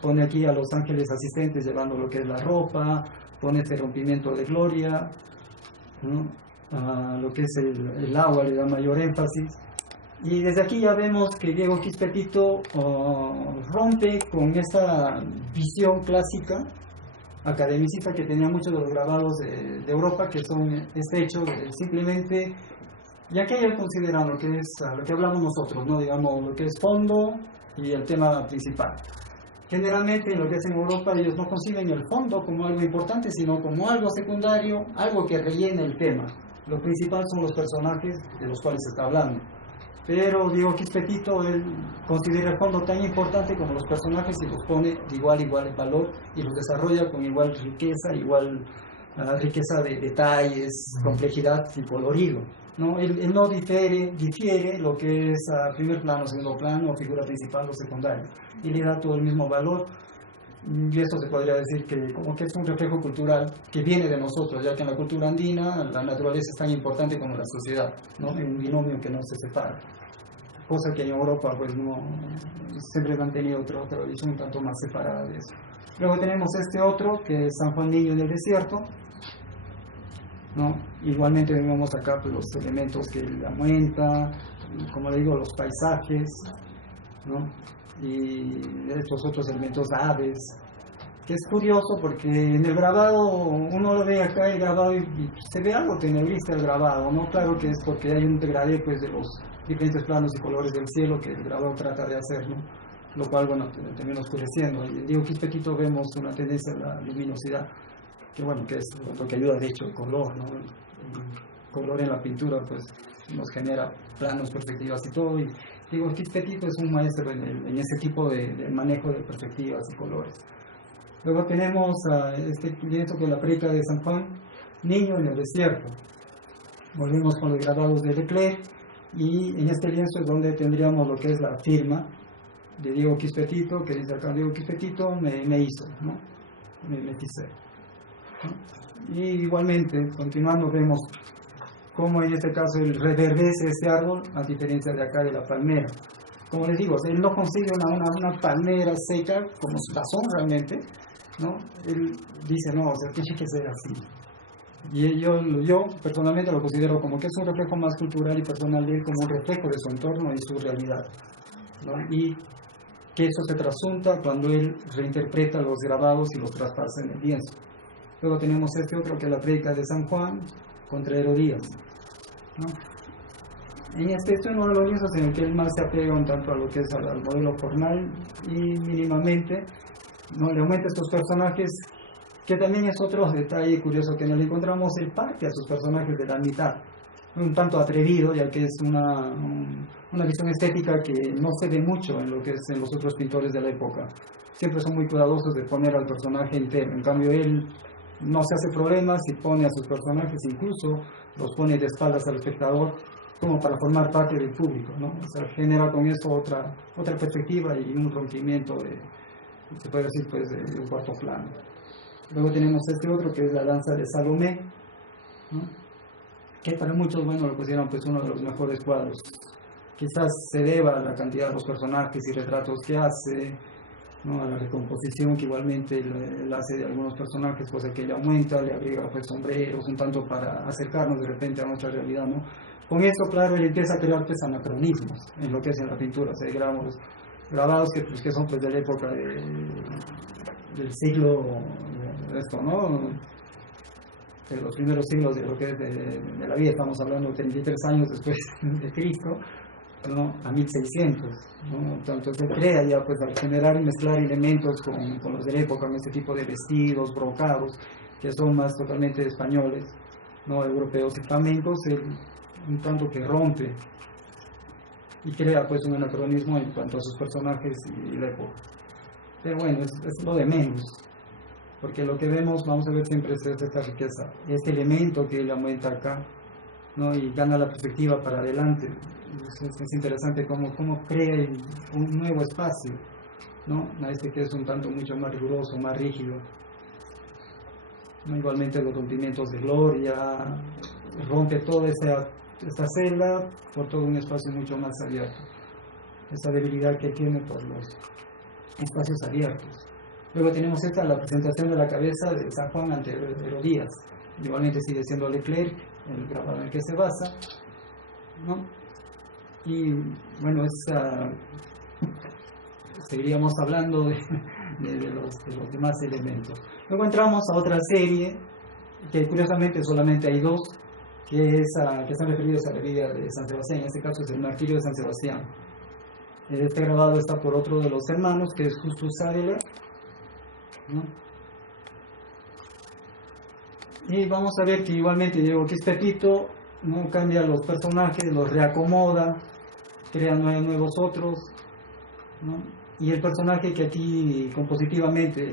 pone aquí a los ángeles asistentes llevando lo que es la ropa, pone este rompimiento de gloria, ¿no? A lo que es el agua le da mayor énfasis. Y desde aquí ya vemos que Diego Quistetito rompe con esta visión clásica academicista que tenía muchos de los grabados de Europa, que son este hecho de simplemente, ya que ellos consideran lo que es lo que hablamos nosotros, ¿no? Digamos, lo que es fondo y el tema principal. Generalmente en lo que es en Europa ellos no conciben el fondo como algo importante, sino como algo secundario, algo que rellene el tema. Lo principal son los personajes de los cuales se está hablando. Pero Diego Quistetito, él considera el fondo tan importante como los personajes y los pone de igual valor y los desarrolla con igual riqueza, riqueza de detalles, complejidad y colorido, ¿no? Él no difiere lo que es primer plano, segundo plano, figura principal o secundaria, y le da todo el mismo valor. Y esto se podría decir que como que es un reflejo cultural que viene de nosotros, ya que en la cultura andina la naturaleza es tan importante como la sociedad, ¿no? Es un binomio que no se separa. cosa que en Europa pues no, siempre han tenido otra visión un tanto más separada de eso. Luego tenemos este otro, que es San Juan Niño en el desierto, ¿no? Igualmente vemos acá pues, los elementos que él aumenta, como le digo, los paisajes, ¿no? Y estos otros elementos, aves, que es curioso porque en el grabado, uno lo ve acá el grabado y se ve algo tenebrista el grabado, ¿no? Claro que es porque hay un degradé pues, de los diferentes planos y colores del cielo que el grabado trata de hacer, ¿no? Lo cual, bueno, termina oscureciendo. Y en Diego Quispequito vemos una tendencia a la luminosidad, que bueno, que es lo que ayuda de hecho el color, ¿no? El color en la pintura pues nos genera planos, perspectivas y todo, y Diego Quispequito es un maestro en ese tipo de manejo de perspectivas y colores. Luego tenemos este lienzo que es la Prédica de San Juan Niño en el desierto. Volvemos con los grabados de Leclerc, y en este lienzo es donde tendríamos lo que es la firma de Diego Quispequito, que dice acá: Diego Quispequito me hizo, ¿no? Me quise, ¿no? Y igualmente, continuando, vemos cómo en este caso él reverdece este árbol, a diferencia de acá de la palmera. Como les digo, él no consigue una palmera seca como su tazón realmente, ¿no? Él dice, no, o sea, tiene que ser así. Y yo personalmente lo considero como que es un reflejo más cultural y personal de él, como un reflejo de su entorno y su realidad, ¿no? Y que eso se trasunta cuando él reinterpreta los grabados y los traspasa en el lienzo. Luego tenemos este otro, que es la Prédica de San Juan contra Herodías, ¿no? En este es uno de los lienzos en el que él más se apega un tanto a lo que es al modelo formal, y mínimamente no le aumenta estos personajes, que también es otro detalle curioso que no le encontramos. Él parte a sus personajes de la mitad, un tanto atrevido, ya que es una visión estética que no se ve mucho en lo que es en los otros pintores de la época. Siempre son muy cuidadosos de poner al personaje entero. En cambio él no se hace problemas y pone a sus personajes, incluso los pone de espaldas al espectador, como para formar parte del público, ¿no? O sea, genera con eso otra perspectiva y un rompimiento se puede decir, pues, de un cuarto plano. Luego tenemos este otro, que es la Danza de Salomé, ¿no? Que para muchos, bueno, lo consideran pues uno de los mejores cuadros. Quizás se deba a la cantidad de los personajes y retratos que hace, ¿no? A la recomposición que igualmente él hace de algunos personajes, cosa que le aumenta, le agrega pues sombreros, un tanto para acercarnos de repente a nuestra realidad, ¿no? Con esto, claro, él empieza a crear pues anacronismos en lo que es en la pintura. O sea, grabados que son pues de la época del siglo, esto, ¿no? De los primeros siglos de lo que es de la vida. Estamos hablando de 33 años después de Cristo, ¿no? A 1600, ¿no? Entonces se crea ya pues al generar y mezclar elementos con los de la época, con este tipo de vestidos, brocados, que son más totalmente españoles, ¿no? Europeos y flamencos, un tanto que rompe y crea pues un anacronismo en cuanto a sus personajes y la época. Pero bueno, es lo de menos, porque lo que vemos, vamos a ver siempre es esta riqueza, este elemento que él aumenta acá, ¿no? Y gana la perspectiva para adelante. Es interesante cómo crea un nuevo espacio, ¿no? A este que es un tanto mucho más riguroso, más rígido, ¿no? Igualmente los rompimientos de gloria, rompe toda esta celda por todo un espacio mucho más abierto, esa debilidad que tiene por los espacios abiertos. Luego tenemos la presentación de la cabeza de San Juan ante Herodías. Igualmente sigue siendo Leclerc el grabado en el que se basa, ¿no? Y bueno, seguiríamos hablando de los demás elementos. Luego entramos a otra serie, que curiosamente solamente hay dos, que están referidos a la vida de San Sebastián. En este caso es el martirio de San Sebastián. Este grabado está por otro de los hermanos, que es Justus Saavedra, ¿no? Y vamos a ver que igualmente Diego Quispequito no cambia los personajes, los reacomoda, crea nuevos otros, ¿no? Y el personaje que aquí compositivamente,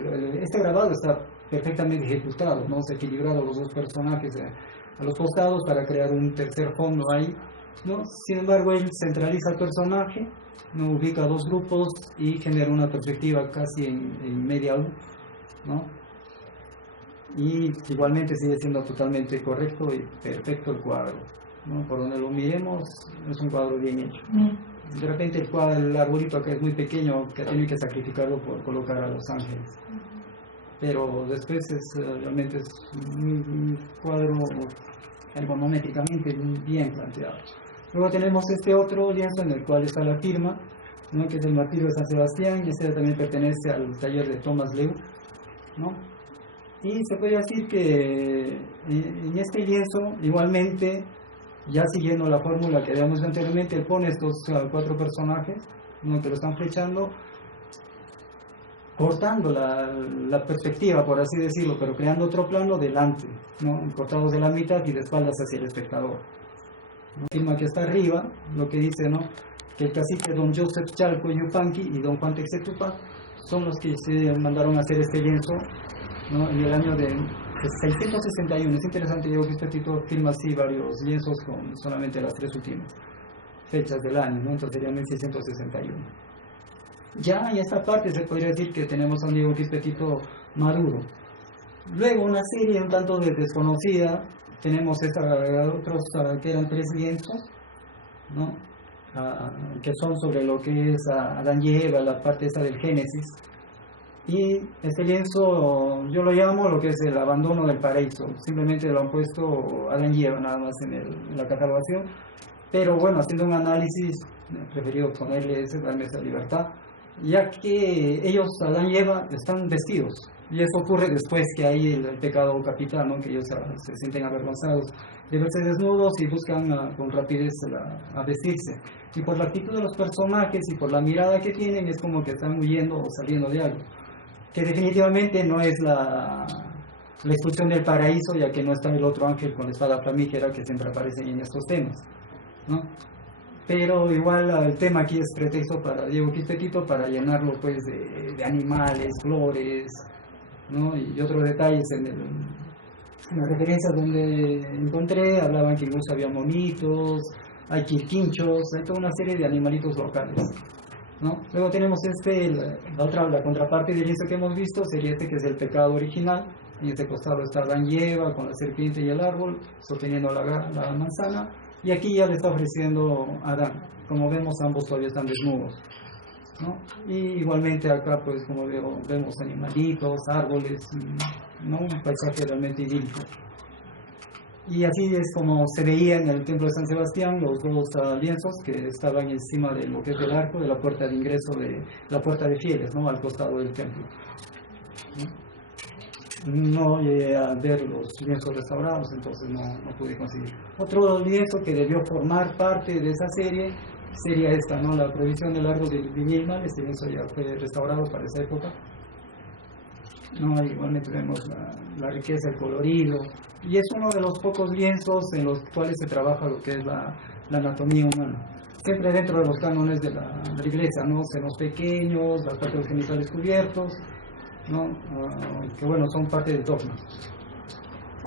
este grabado está perfectamente ejecutado, ¿no? Se ha equilibrado los dos personajes a los costados para crear un tercer fondo ahí, ¿no? Sin embargo, él centraliza el personaje, ¿no? Ubica dos grupos y genera una perspectiva casi en media U, ¿no? Y igualmente sigue siendo totalmente correcto y perfecto el cuadro, ¿no? Por donde lo miremos, es un cuadro bien hecho. de repente el arbolito que es muy pequeño, que tiene que sacrificarlo por colocar a los ángeles. Pero después realmente es un cuadro ergonométricamente bien planteado. Luego tenemos este otro lienzo en el cual está la firma, ¿no? Que es el martirio de San Sebastián, y este también pertenece al taller de Thomas Leu, ¿no? Y se puede decir que en este lienzo, igualmente, ya siguiendo la fórmula que habíamos anteriormente, él pone estos 4 personajes, ¿no? Que lo están flechando, cortando la perspectiva, por así decirlo, pero creando otro plano delante, ¿no? Cortados de la mitad y de espaldas hacia el espectador. Firma que está arriba, lo que dice, ¿no? Que el cacique don Joseph Chalco Yupanqui y don Juan Texetupa son los que se mandaron a hacer este lienzo, ¿no? En el año de 661. Es interesante, yo que este título firma así varios lienzos con solamente las 3 últimas fechas del año, ¿no? Entonces sería 1661. Ya en esta parte se podría decir que tenemos a un Diego Quispe-Tito maduro. Luego una serie un tanto desconocida, tenemos otros que eran 3 lienzos, ¿no? Que son sobre lo que es Adán y Eva, la parte esa del Génesis. Y este lienzo yo lo llamo lo que es el abandono del paraíso. Simplemente lo han puesto Adán y Eva nada más en la catalogación. Pero bueno, haciendo un análisis, he preferido darme esa libertad, ya que ellos, Adán y Eva, están vestidos. Y eso ocurre después que hay el pecado capital, ¿no? Que ellos se sienten avergonzados de verse desnudos y buscan con rapidez a vestirse. Y por la actitud de los personajes y por la mirada que tienen, es como que están huyendo o saliendo de algo. Que definitivamente no es la expulsión del paraíso, ya que no está el otro ángel con la espada flamígera que siempre aparece en estos temas, ¿no? Pero igual el tema aquí es pretexto para Diego Quispe-Tito para llenarlo pues de animales, flores, ¿no? Y otros detalles en las referencias donde encontré, hablaban que incluso había monitos, hay quirquinchos, hay toda una serie de animalitos locales, ¿no? Luego tenemos la contraparte del lienzo que hemos visto sería este, que es el pecado original. En este costado está Adán y Eva con la serpiente y el árbol sosteniendo la manzana, y aquí ya le está ofreciendo Adán. Como vemos, ambos todavía están desnudos, ¿no? Y igualmente acá pues como vemos animalitos, árboles, ¿no? Un paisaje realmente idílico. Y así es como se veía en el templo de San Sebastián los 2 lienzos que estaban encima de lo que es el arco de la puerta de ingreso de la puerta de fieles, ¿no? Al costado del templo. No llegué a ver los lienzos restaurados, entonces no pude conseguir. Otro lienzo que debió formar parte de esa serie sería esta, ¿no? La provisión del árbol de Viñilmal. Este lienzo ya fue restaurado para esa época, ¿no? Igualmente vemos la riqueza, el colorido, y es uno de los pocos lienzos en los cuales se trabaja lo que es la anatomía humana, siempre dentro de los cánones de la iglesia, ¿no? Senos pequeños, las partes de los genitales cubiertos, ¿no? Que bueno, son parte del dogma.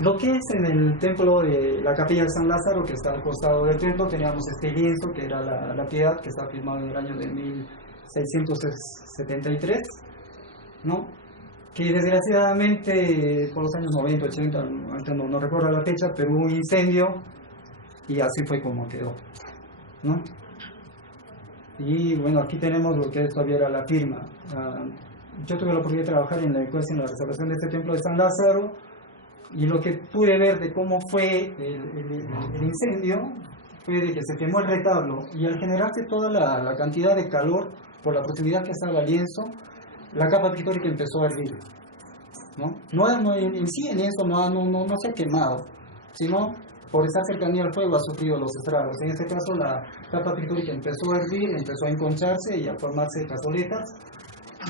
Lo que es en el templo de la capilla de San Lázaro, que está al costado del templo, teníamos este lienzo que era la Piedad, que está firmado en el año de 1673, ¿no? Que desgraciadamente por los años 90, 80, no recuerdo la fecha, pero hubo un incendio y así fue como quedó, ¿no? Y bueno, aquí tenemos lo que todavía era la firma. Yo tuve la oportunidad de trabajar en la restauración de este templo de San Lázaro, y lo que pude ver de cómo fue el incendio fue de que se quemó el retablo, y al generarse toda la cantidad de calor por la proximidad que estaba al lienzo, la capa pictórica empezó a hervir, ¿no? En sí el lienzo no se ha quemado, sino por esa cercanía al fuego ha sufrido los estragos. En este caso la capa pictórica empezó a hervir, empezó a enconcharse y a formarse cazoletas.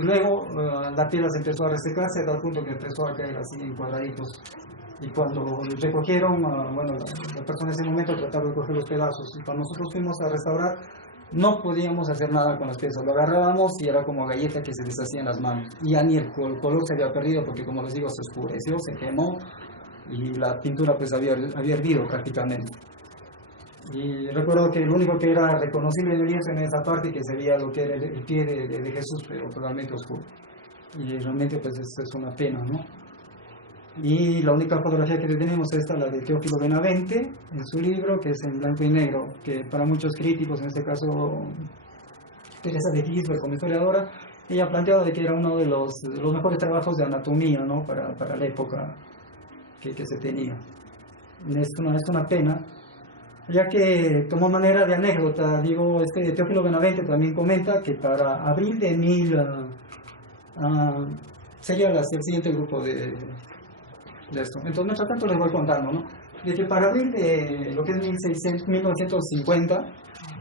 Luego la piedra se empezó a resecarse a tal punto que empezó a caer así en cuadraditos. Y cuando recogieron, las personas en ese momento trataron de coger los pedazos. Y cuando nosotros fuimos a restaurar, no podíamos hacer nada con las piezas. Lo agarrábamos y era como galleta que se deshacía en las manos. Y ya ni el color se había perdido porque, como les digo, se oscureció, se quemó y la pintura pues había hervido prácticamente. Y recuerdo que lo único que era reconocible en el lienzo en esa parte que sería lo que era el pie de Jesús, pero totalmente oscuro. Y realmente pues es una pena, ¿no? Y la única fotografía que tenemos es esta, la de Teófilo Benavente, en su libro, que es en blanco y negro, que para muchos críticos, en este caso Teresa de Gisbert, como historiadora, ella ha planteado de que era uno de los mejores trabajos de anatomía, ¿no? para la época que se tenía. Es una pena, ya que como manera de anécdota, digo, Teófilo Benavente también comenta que para abril de sería el siguiente grupo de esto. Entonces, mientras tanto les voy contando, ¿no? De que para abril de lo que es 1950,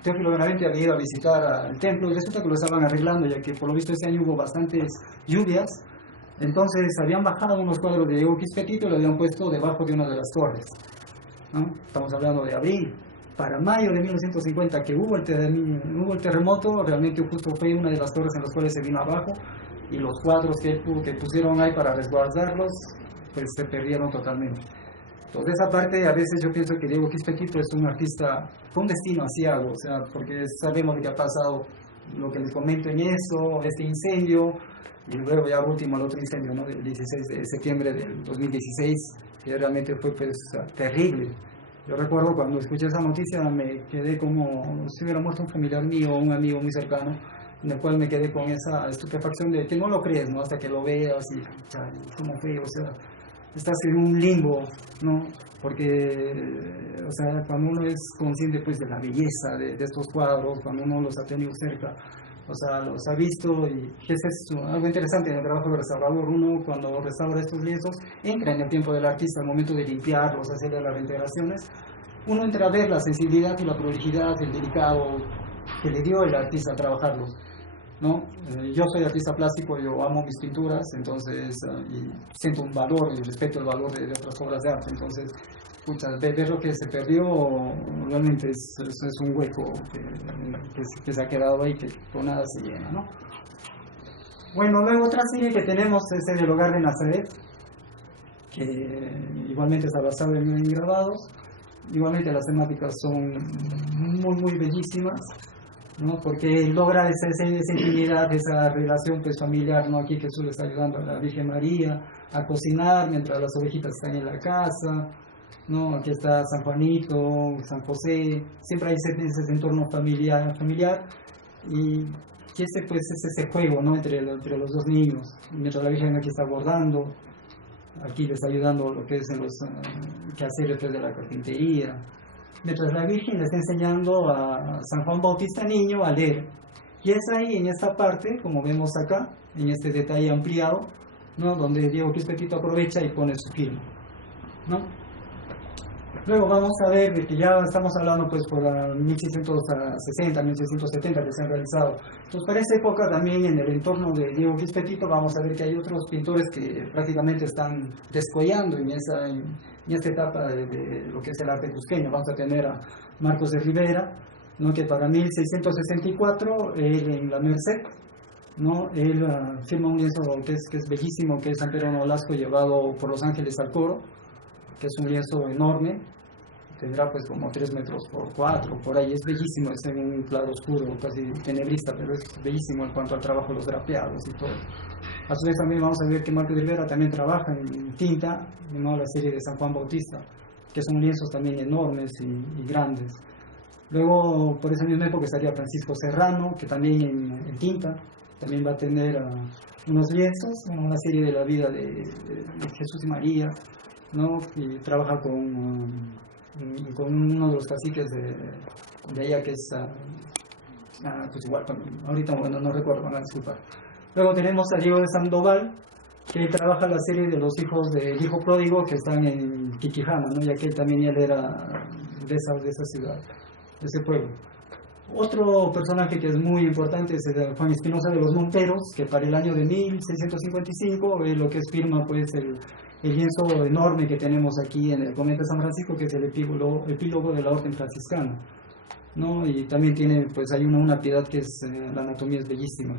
Teófilo Benavente había ido a visitar el templo y resulta que lo estaban arreglando, ya que por lo visto ese año hubo bastantes lluvias. Entonces habían bajado unos cuadros de Diego Quisquetito y lo habían puesto debajo de una de las torres, ¿no? Estamos hablando de abril. Para mayo de 1950, que hubo el terremoto, realmente justo fue una de las torres en las cuales se vino abajo, y los cuadros que pusieron ahí para resguardarlos, pues se perdieron totalmente. Entonces, esa parte, a veces yo pienso que Diego Quisquetito es un artista con destino asiago, o sea, porque sabemos de que ha pasado lo que les comento en eso, este incendio, y luego ya último el otro incendio, ¿no? Del 16 de septiembre del 2016, que realmente fue pues terrible. Yo recuerdo cuando escuché esa noticia me quedé como si hubiera muerto un familiar mío, un amigo muy cercano, en el cual me quedé con esa estupefacción de que no lo crees, ¿no? Hasta que lo veas y cómo fue, o sea, estás en un limbo, ¿no? Porque, o sea, cuando uno es consciente pues de la belleza de estos cuadros, cuando uno los ha tenido cerca, o sea, los ha visto, y eso es algo interesante en el trabajo de restaurador. Uno, cuando restaura estos lienzos, entra en el tiempo del artista, al momento de limpiarlos, hacer las reintegraciones, uno entra a ver la sensibilidad y la prolijidad, el delicado que le dio el artista a trabajarlos, ¿no? Yo soy artista plástico, yo amo mis pinturas, entonces, y siento un valor y respeto el valor de otras obras de arte, entonces, ver lo que se perdió realmente es un hueco que se ha quedado ahí, que con nada se llena, ¿no? Bueno, luego otra serie que tenemos es El Hogar de Nazaret, que igualmente está basado en grabados. Igualmente las temáticas son muy bellísimas, ¿no? Porque logra esa intimidad, esa relación pues familiar, ¿no? Aquí Jesús le está ayudando a la Virgen María a cocinar mientras las ovejitas están en la casa, ¿no? Aquí está San Juanito, San José, siempre hay ese entorno familiar, y ese pues es ese juego, ¿no? entre los dos niños, mientras la Virgen aquí está bordando, aquí le está ayudando lo que es en los quehaceres de la carpintería, mientras la Virgen le está enseñando a San Juan Bautista niño a leer. Y es ahí, en esta parte, como vemos acá, en este detalle ampliado, ¿no? Donde Diego Quisquetito aprovecha y pone su firma, ¿no? Luego vamos a ver que ya estamos hablando pues por 1660, 1670 que se han realizado. Entonces para esa época también en el entorno de Diego Quisquetito vamos a ver que hay otros pintores que prácticamente están descollando en esta etapa de lo que es el arte cusqueño. Vamos a tener a Marcos de Rivera, ¿no? Que para 1664 él en la Merced, ¿no? Él firma un lienzo que es bellísimo, que es San Pedro Nolasco llevado por los ángeles al coro, que es un lienzo enorme, tendrá pues como 3 metros por 4, por ahí, es bellísimo, es en un claro oscuro, casi tenebrista, pero es bellísimo en cuanto al trabajo de los drapeados y todo. A su vez también vamos a ver que Marcos de Rivera también trabaja en tinta, ¿no? La serie de San Juan Bautista, que son lienzos también enormes y grandes. Luego, por esa misma época estaría Francisco Serrano, que también en tinta, también va a tener unos lienzos, una serie de la vida de Jesús y María, ¿no? Y trabaja con uno de los caciques de allá, que es, pues igual, ahorita bueno, no recuerdo, van a disculpar. Luego tenemos a Diego de Sandoval, que trabaja la serie de los hijos del hijo pródigo que están en Quiquijana, ¿no? Ya que él también era de esa ciudad, de ese pueblo. Otro personaje que es muy importante es el Juan Espinosa de los Monteros, que para el año de 1655 es lo que es firma pues el lienzo enorme que tenemos aquí en el convento de San Francisco, que es el epílogo de la orden franciscana, ¿no? Y también tiene, pues hay una piedad que es, la anatomía es bellísima.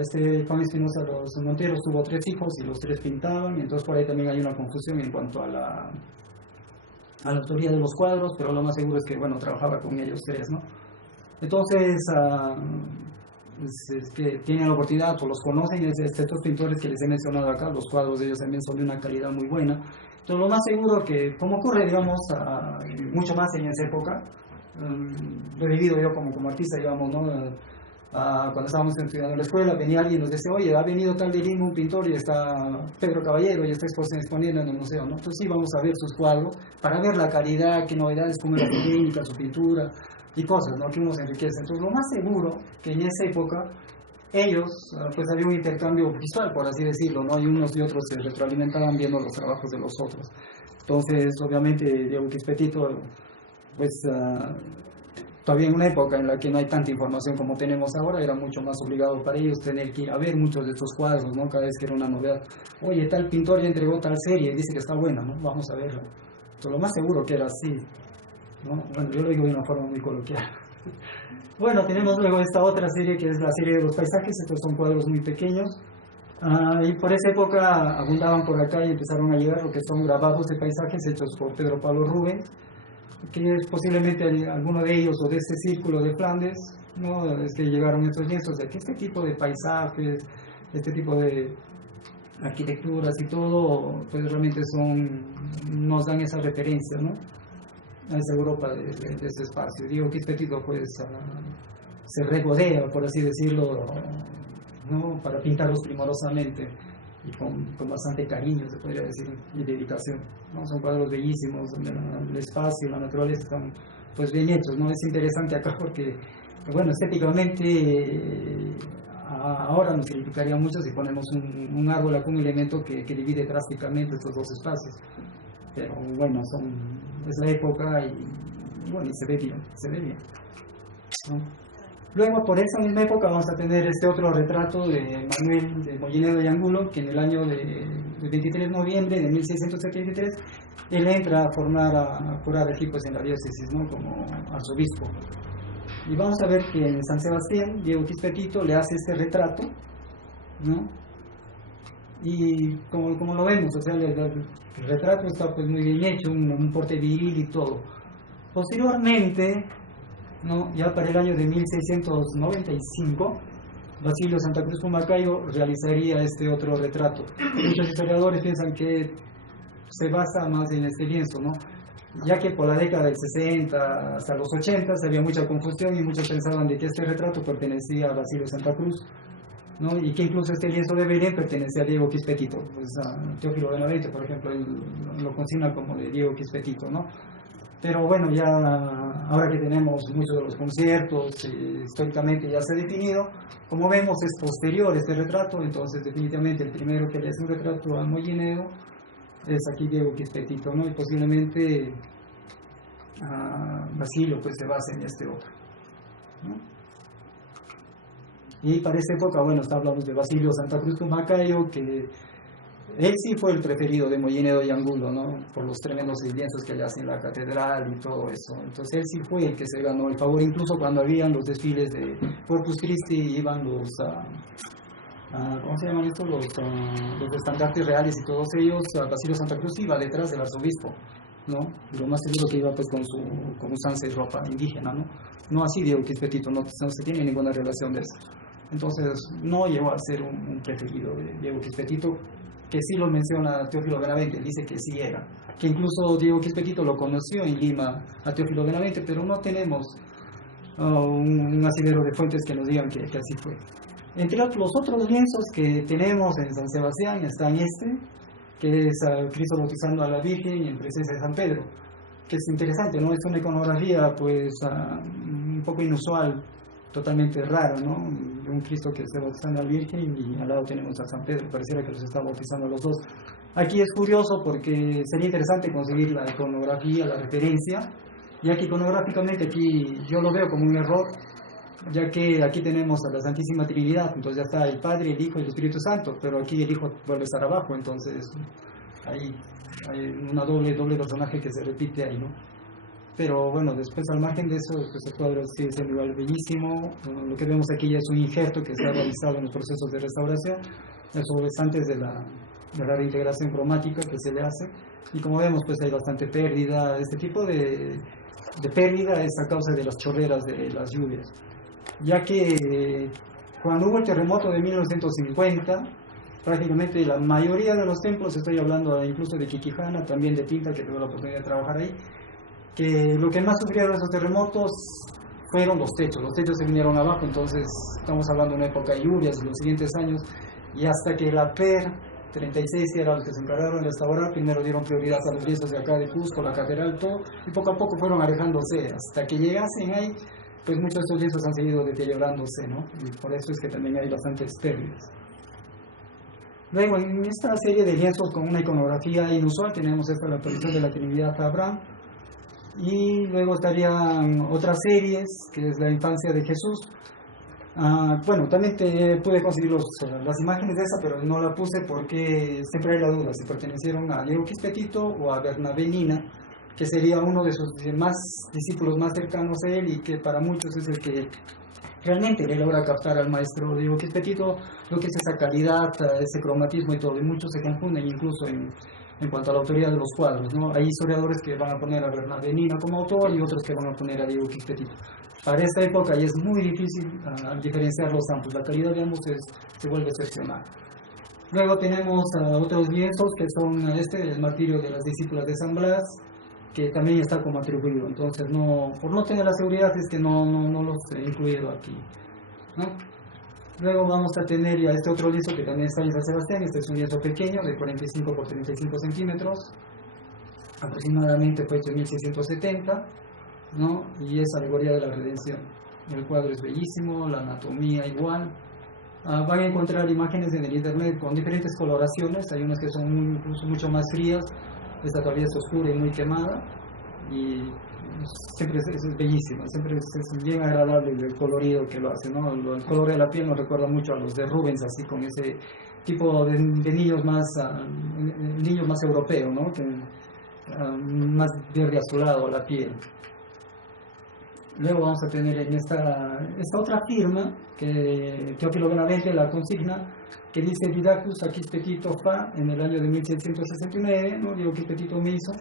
Este Juan Espinosa de los Monteros tuvo 3 hijos y los 3 pintaban, y entonces por ahí también hay una confusión en cuanto a la autoría de los cuadros, pero lo más seguro es que, bueno, trabajaba con ellos 3, ¿no? Entonces, es que tienen la oportunidad o los conocen, estos pintores que les he mencionado acá, los cuadros de ellos también son de una calidad muy buena. Entonces, lo más seguro que, como ocurre, digamos, mucho más en esa época, lo he vivido yo como artista, digamos, ¿no? Cuando estábamos estudiando en la escuela, venía alguien y nos decía, oye, ha venido tal de Lima un pintor y está Pedro Caballero y está exponiendo en el museo, ¿no? Entonces sí, vamos a ver sus cuadros para ver la calidad, qué novedades, cómo era su técnica, su pintura y cosas, ¿no? Que uno se enriquece. Entonces lo más seguro que en esa época ellos, pues había un intercambio visual, por así decirlo, ¿no? Y unos y otros se retroalimentaban viendo los trabajos de los otros. Entonces, obviamente, Diego Quispetito, pues todavía en una época en la que no hay tanta información como tenemos ahora, era mucho más obligado para ellos tener que ir a ver muchos de estos cuadros, ¿no? Cada vez que era una novedad. Oye, tal pintor ya entregó tal serie y dice que está buena, ¿no? Vamos a verla. Entonces, lo más seguro que era así, ¿no? Bueno, yo lo digo de una forma muy coloquial. Bueno, tenemos luego esta otra serie que es la serie de los paisajes. Estos son cuadros muy pequeños. Y por esa época abundaban por acá y empezaron a llegar lo que son grabados de paisajes hechos por Pedro Pablo Rubens, que es posiblemente alguno de ellos o de ese círculo de Flandes, ¿no? Es que llegaron estos lienzos de que este tipo de paisajes, este tipo de arquitecturas y todo, pues realmente nos dan esa referencia, ¿no? A esa Europa de ese espacio. Digo, Quispetito pues se regodea, por así decirlo, ¿no? Para pintarlos primorosamente y con bastante cariño, se podría decir, y dedicación, ¿no? Son cuadros bellísimos, donde el espacio y la naturaleza están pues bien hechos, ¿no? Es interesante acá porque, bueno, estéticamente ahora nos significaría mucho si ponemos un árbol acá, un elemento que divide drásticamente estos dos espacios. Pero bueno, es la época y bueno, y se ve bien, ¿no? Luego, por esa misma época, vamos a tener este otro retrato de Manuel de Mollinedo y Angulo, que en el año de 23 de noviembre de 1673, él entra a curar aquí pues, en la diócesis, ¿no? Como arzobispo. Y vamos a ver que en San Sebastián, Diego Quispetito le hace este retrato, ¿no? Y como lo vemos, o sea, el retrato está pues muy bien hecho, un porte viril y todo. Posteriormente, ¿no? Ya para el año de 1695, Basilio Santa Cruz Pumacayo realizaría este otro retrato. Muchos historiadores piensan que se basa más en este lienzo, ¿no? Ya que por la década del 60 hasta los 80 había mucha confusión y muchos pensaban de que este retrato pertenecía a Basilio Santa Cruz, ¿no? Y que incluso este lienzo de Belén pertenecía a Diego Quispetito, pues a Teófilo Benavente, por ejemplo, él lo consigna como de Diego Quispetito, ¿no? Pero bueno, ya ahora que tenemos muchos de los conciertos, históricamente ya se ha definido, como vemos es posterior este retrato, entonces definitivamente el primero que le hace un retrato a Mollinedo es aquí Diego Quispetito, ¿no? Y posiblemente Basilio pues se basa en este otro, ¿no? Y para esa época, bueno, hablamos de Basilio Santa Cruz Pumacayo, que él sí fue el preferido de Mollinedo y Angulo, ¿no? Por los tremendos lienzos que le hacen en la catedral y todo eso. Entonces él sí fue el que se ganó el favor, incluso cuando habían los desfiles de Corpus Christi, iban los, ¿cómo se llaman estos? Los estandartes reales y todos ellos, Basilio Santa Cruz iba detrás del arzobispo, ¿no? Y lo más seguro que iba pues con usanza y ropa indígena, ¿no? No así Diego Quispetito, no se tiene ninguna relación de eso. Entonces no llegó a ser un preferido de Diego Quispetito, que sí lo menciona Teófilo Benavente, dice que sí era, que incluso Diego Quispetito lo conoció en Lima a Teófilo Benavente, pero no tenemos un asidero de fuentes que nos digan que así fue. Entre los otros lienzos que tenemos en San Sebastián están que es Cristo bautizando a la Virgen en presencia de San Pedro, que es interesante, ¿no? Es una iconografía pues un poco inusual, totalmente rara, ¿no? Un Cristo que está bautizando a la Virgen y al lado tenemos a San Pedro, pareciera que los está bautizando a los dos. Aquí es curioso porque sería interesante conseguir la iconografía, la referencia, ya que iconográficamente aquí yo lo veo como un error, ya que aquí tenemos a la Santísima Trinidad, entonces ya está el Padre, el Hijo y el Espíritu Santo, pero aquí el Hijo vuelve a estar abajo, entonces hay una doble personaje que se repite ahí, ¿no? Pero bueno, después al margen de eso, pues el cuadro sigue siendo igual bellísimo. Lo que vemos aquí ya es un injerto que se ha realizado en los procesos de restauración, eso es antes de la reintegración cromática que se le hace, y como vemos pues hay bastante pérdida. Este tipo de pérdida es a causa de las chorreras de las lluvias, ya que cuando hubo el terremoto de 1950, prácticamente la mayoría de los templos, estoy hablando incluso de Quiquijana, también de Pinta, que tuve la oportunidad de trabajar ahí, que lo que más sufrieron esos terremotos fueron los techos se vinieron abajo, entonces estamos hablando de una época de lluvias, los siguientes años, y hasta que la PER 36 era los que se encargaron de restaurar, primero dieron prioridad a los lienzos de acá de Cusco, la catedral, todo, y poco a poco fueron alejándose, hasta que llegasen ahí, pues muchos de estos lienzos han seguido deteriorándose, ¿no? Y por eso es que también hay bastantes pérdidas. Luego, en esta serie de lienzos con una iconografía inusual, tenemos esta, la aparición de la Trinidad Abraham, y luego estarían otras series, que es la infancia de Jesús. Bueno, también pude conseguir las imágenes de esa, pero no la puse porque siempre hay la duda si pertenecieron a Diego Quisquetito o a Bernabé Nina, que sería uno de sus discípulos más cercanos a él y que para muchos es el que realmente le logra captar al maestro Diego Quisquetito lo que es esa calidad, ese cromatismo y todo, y muchos se confunden incluso en cuanto a la autoría de los cuadros, ¿no? Hay historiadores que van a poner a Bernabé Nina como autor y otros que van a poner a Diego Quisquetito. Para esta época y es muy difícil diferenciar los ambos, la calidad de ambos se vuelve excepcional. Luego tenemos otros lienzos que son el martirio de las discípulas de San Blas, que también está como atribuido, entonces por no tener la seguridad es que no los he incluido aquí, ¿no? Luego vamos a tener ya este otro lienzo que también está en San Sebastián. Este es un lienzo pequeño de 45 por 35 centímetros, aproximadamente fue hecho en 1670, ¿no? Y es Alegoría de la Redención. El cuadro es bellísimo, la anatomía igual. Van a encontrar imágenes en el internet con diferentes coloraciones, hay unas que son incluso mucho más frías, esta todavía es oscura y muy quemada, y siempre es bellísimo, siempre es bien agradable el colorido que lo hace, ¿no? El color de la piel nos recuerda mucho a los de Rubens, así con ese tipo de niños más europeos, ¿no? Que, más verde azulado la piel. Luego vamos a tener en esta otra firma que Teófilo Benavente la consigna, que dice Didactus a Quisquetito Fa en el año de 1669, ¿no? Diego Quisquetito me hizo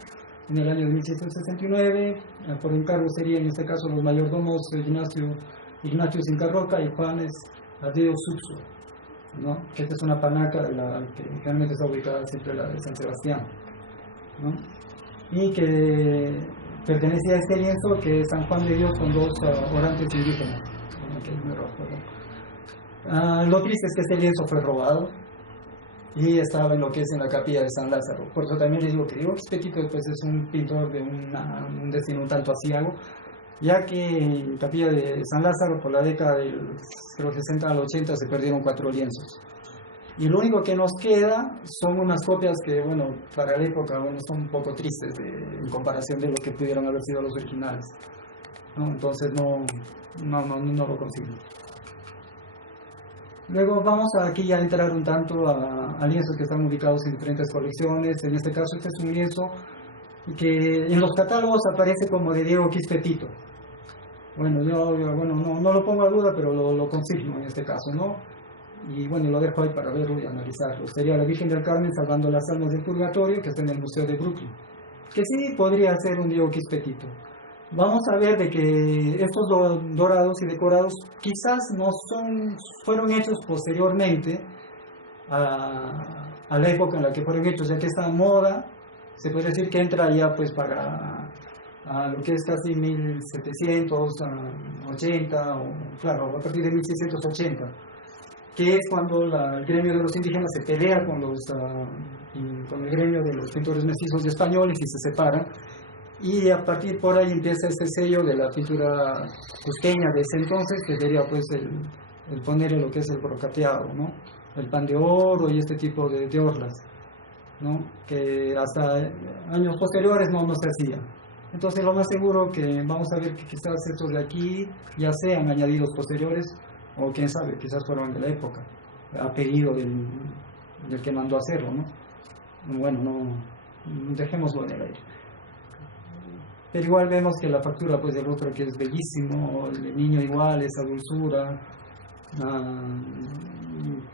en el año de 1669, por encargo sería en este caso los mayordomos Ignacio Sincarroca y Juanes Adeo Suxo, ¿no? Que esta es una panaca que generalmente está ubicada siempre la de San Sebastián, ¿no? Y que pertenecía a este lienzo que es San Juan de Dios con dos orantes indígenas. Lo triste es que este lienzo fue robado y estaba en lo que es en la capilla de San Lázaro. Por eso también les digo que Diego Quisquetito pues, es un pintor de un destino un tanto aciago, ya que en la capilla de San Lázaro por la década del 60 al 80 se perdieron 4 lienzos. Y lo único que nos queda son unas copias que, bueno, para la época, bueno, son un poco tristes en comparación de lo que pudieron haber sido los originales, ¿no? Entonces no lo consigo. Luego vamos aquí a entrar un tanto a lienzos que están ubicados en diferentes colecciones. En este caso, este es un lienzo que en los catálogos aparece como de Diego Quisquetito. Bueno, yo no lo pongo a duda, pero lo consigno en este caso, ¿no? Y bueno, lo dejo ahí para verlo y analizarlo. Sería la Virgen del Carmen salvando las almas del purgatorio, que está en el Museo de Brooklyn, que sí podría ser un Diego Quisquetito. Vamos a ver de que estos dorados y decorados quizás fueron hechos posteriormente a la época en la que fueron hechos, ya que esta moda se puede decir que entra ya pues para lo que es casi 1780, o claro, a partir de 1680, que es cuando el gremio de los indígenas se pelea con el gremio de los pintores mestizos españoles y se separan, y a partir por ahí empieza este sello de la pintura cusqueña de ese entonces, que sería pues el poner en lo que es el brocateado, ¿no? El pan de oro y este tipo de orlas, ¿no? Que hasta años posteriores no se hacía. Entonces lo más seguro que vamos a ver que quizás estos de aquí ya sean añadidos posteriores, o quién sabe, quizás fueron de la época, a pedido del que mandó a hacerlo, ¿no? Bueno, no dejémoslo en el aire. Pero igual vemos que la factura pues del rostro que es bellísimo, el niño igual, esa dulzura,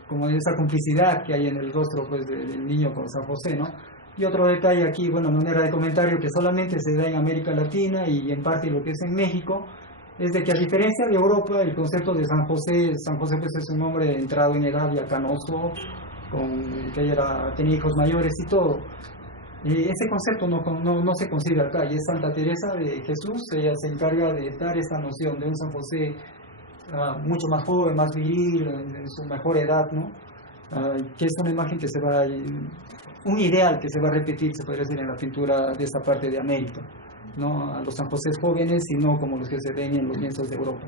como esa complicidad que hay en el rostro pues del niño con San José, ¿no? Y otro detalle aquí, bueno, manera de comentario que solamente se da en América Latina y en parte lo que es en México, es de que a diferencia de Europa, el concepto de San José pues es un hombre entrado en edad ya canoso, que tenía hijos mayores y todo. Ese concepto no se concibe acá, y es Santa Teresa de Jesús. Ella se encarga de dar esa noción de un San José mucho más joven, más viril, en su mejor edad, ¿no? Que es una imagen que se va, un ideal que se va a repetir, se podría decir, en la pintura de esta parte de América, ¿no? A los San José jóvenes y no como los que se ven en los lienzos de Europa.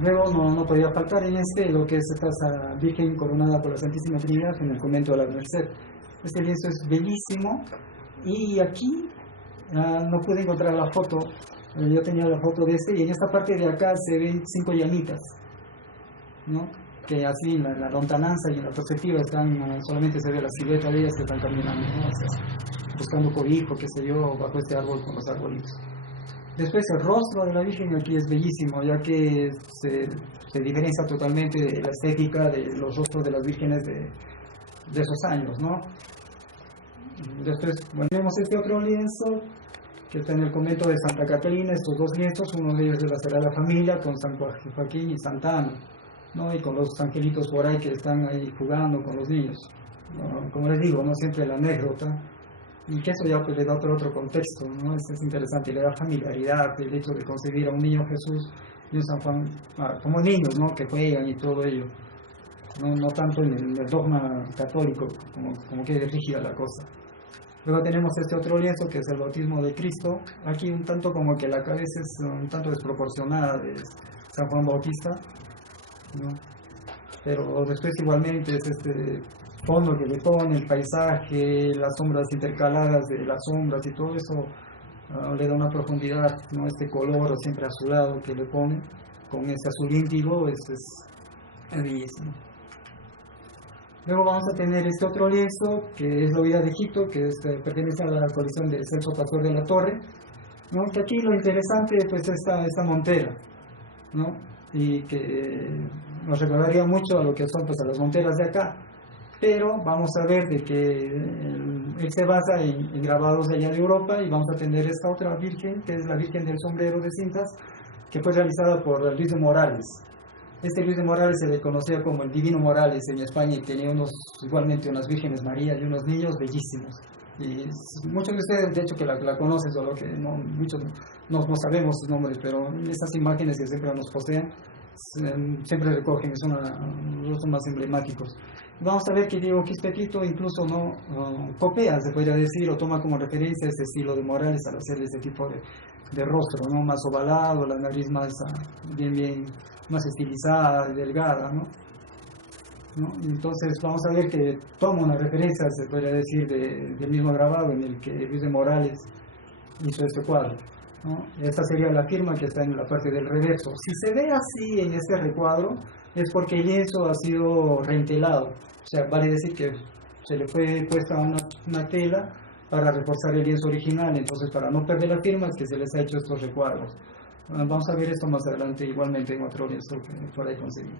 Luego no podía faltar en lo que es esta Virgen coronada por la Santísima Trinidad en el convento de la Merced. Este lienzo es bellísimo, y aquí no pude encontrar la foto. Yo tenía la foto de y en esta parte de acá se ven 5 llamitas, ¿no? Que así en la lontananza y en la perspectiva solamente se ve la silueta de ellas que están caminando, ¿no? O sea, buscando cobijo, qué sé yo, bajo este árbol con los arbolitos. Después el rostro de la Virgen aquí es bellísimo, ya que se diferencia totalmente de la estética de los rostros de las vírgenes de esos años, ¿no? Después, bueno, vemos este otro lienzo que está en el convento de Santa Catalina. Estos 2 lienzos, uno de ellos de la Sagrada Familia con San Joaquín y Santa Ana, ¿no? Y con los angelitos por ahí que están ahí jugando con los niños, ¿no? Como les digo, no siempre la anécdota, y que eso ya pues le da otro contexto, ¿no? Es interesante, le da familiaridad el hecho de concebir a un niño Jesús y un San Juan como niños, ¿no? Que juegan y todo ello, no tanto en el dogma católico como que rígida la cosa. Luego tenemos este otro lienzo que es el bautismo de Cristo. Aquí un tanto como que la cabeza es un tanto desproporcionada de San Juan Bautista, ¿no? Pero después igualmente es este fondo que le pone, el paisaje, las sombras intercaladas de las sombras y todo eso le da una profundidad, ¿no? Este color siempre azulado que le pone con ese azul índigo es bellísimo. Luego vamos a tener este otro lienzo que es la Huida de Egipto, que pertenece a la colección de Celso Pastor de la Torre, ¿no? Que aquí lo interesante pues esta montera, ¿no? Y que nos recordaría mucho a lo que son pues a las monteras de acá, pero vamos a ver de que él se basa en grabados de allá de Europa, y vamos a tener esta otra virgen que es la Virgen del Sombrero de Cintas, que fue realizada por Luis de Morales. Este Luis de Morales se le conocía como el Divino Morales en España, y tenía igualmente unas vírgenes María y unos niños bellísimos. Y muchos de ustedes, de hecho, que la conocen, solo que muchos no sabemos sus nombres, pero estas imágenes que siempre nos poseen, siempre recogen, son los más emblemáticos. Vamos a ver que Diego Quispe-Tito incluso copia, se podría decir, o toma como referencia ese estilo de Morales al hacer ese tipo de rostro, ¿no? Más ovalado, la nariz más bien más estilizada, delgada, ¿no? Entonces vamos a ver que toma una referencia, se podría decir, del mismo grabado en el que Luis de Morales hizo este cuadro, ¿no? Esta sería la firma que está en la parte del reverso. Si se ve así en este recuadro, es porque el lienzo ha sido reentelado, o sea, vale decir que se le fue puesta una tela para reforzar el lienzo original. Entonces, para no perder la firma, es que se les ha hecho estos recuadros. Vamos a ver esto más adelante, igualmente en otro lienzo que por ahí conseguí.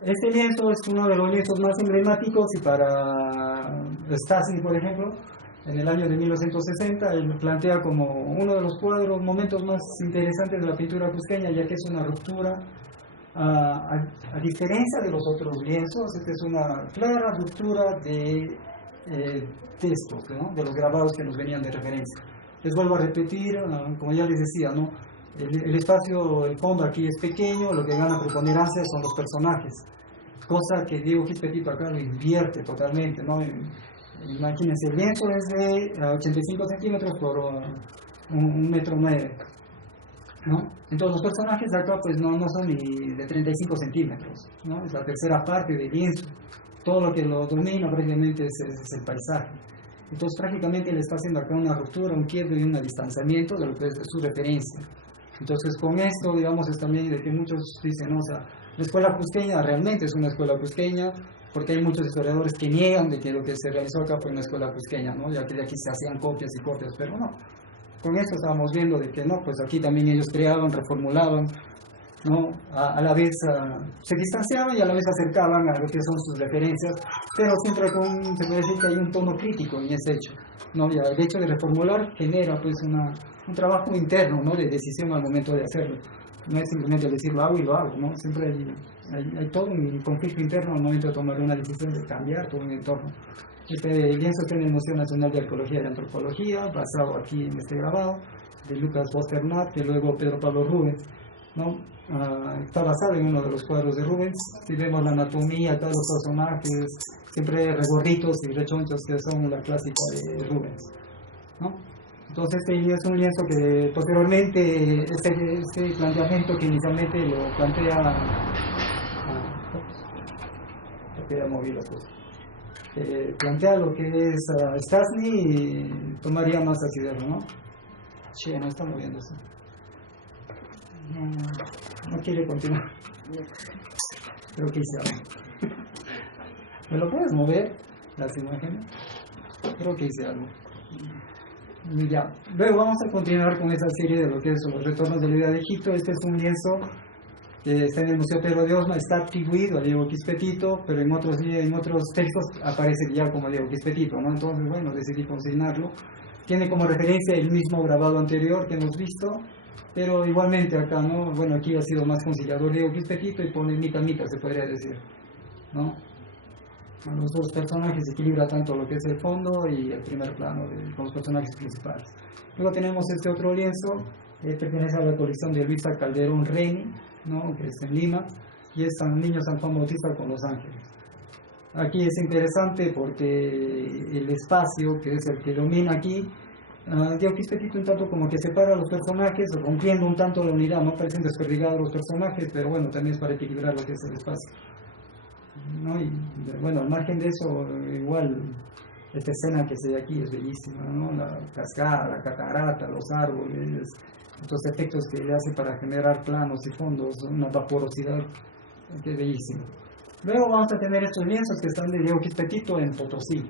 Este lienzo es uno de los lienzos más emblemáticos, y para Stasi, por ejemplo, en el año de 1960, él plantea como uno de los momentos más interesantes de la pintura cusqueña, ya que es una ruptura, a diferencia de los otros lienzos, esta es una clara ruptura de textos, ¿no? De los grabados que nos venían de referencia. Les vuelvo a repetir, como ya les decía, ¿no? El espacio, el fondo aquí es pequeño, lo que gana preponderancia son los personajes, cosa que Diego Quispe-Tito acá lo invierte totalmente, ¿no? Imagínense, el lienzo es de 85 centímetros por 1,9 m, ¿no? Entonces los personajes de acá pues no son ni de 35 centímetros, ¿no? Es la tercera parte del lienzo. Todo lo que lo domina prácticamente es el paisaje. Entonces prácticamente le está haciendo acá una ruptura, un quiebre y un distanciamiento de lo que es su referencia. Entonces con esto, digamos, es también de que muchos dicen, ¿no? O sea, la escuela cusqueña realmente es una escuela cusqueña, porque hay muchos historiadores que niegan de que lo que se realizó acá fue una escuela cusqueña, ¿no? Ya que de aquí se hacían copias y copias, pero no. Con esto estábamos viendo de que no, pues aquí también ellos creaban, reformulaban, ¿no? A la vez se distanciaban y a la vez se acercaban a lo que son sus referencias, pero siempre se puede decir que hay un tono crítico en ese hecho, ¿no? Y el hecho de reformular genera pues un trabajo interno, ¿no? De decisión al momento de hacerlo. No es simplemente decir lo hago y lo hago, ¿no? Siempre hay hay todo un conflicto interno al momento de tomar una decisión de cambiar todo un entorno. Este lienzo está en el Museo Nacional de Arqueología y Antropología, basado aquí en este grabado, de Lucas Bosternat, que luego Pedro Pablo Rubens, ¿no? Está basado en uno de los cuadros de Rubens. Si vemos la anatomía, todos los personajes, siempre regorditos y rechonchos, que son la clásica de Rubens, ¿no? Entonces este es un lienzo que posteriormente, este planteamiento que inicialmente lo plantea, plantea lo que es Stasny, y tomaría más asidero, ¿no? Sí, no está moviéndose. No quiere continuar. Creo que hice algo. ¿Me lo puedes mover, las imágenes? Creo que hice algo. Ya. Luego vamos a continuar con esa serie de lo que son los retornos de la vida de Egipto. Este es un lienzo que está en el Museo Pedro de Osma, está atribuido a Diego Quispetito, pero en otros textos aparece ya como Diego Quispetito, ¿no? Entonces, bueno, decidí consignarlo. Tiene como referencia el mismo grabado anterior que hemos visto, pero igualmente acá, ¿no? Bueno, aquí ha sido más conciliador Diego Quispetito y pone mica mica, se podría decir, ¿no? Los dos personajes equilibra tanto lo que es el fondo y el primer plano con los personajes principales. Luego tenemos este otro lienzo, pertenece a la colección de Luisa Calderón Reni, ¿no? Que es en Lima, y es San Niño San Juan Bautista con los ángeles. Aquí es interesante porque el espacio, que es el que domina aquí, Diego Quispetito un tanto como que separa a los personajes, rompiendo un tanto la unidad, no parecen desperdigados los personajes, pero bueno, también es para equilibrar lo que es el espacio, ¿no? Y bueno, al margen de eso, igual esta escena que se ve aquí es bellísima, ¿no? La cascada, la catarata, los árboles, estos efectos que le hace para generar planos y fondos, una vaporosidad que es bellísima. Luego vamos a tener estos lienzos que están de Diego Quispetito en Potosí.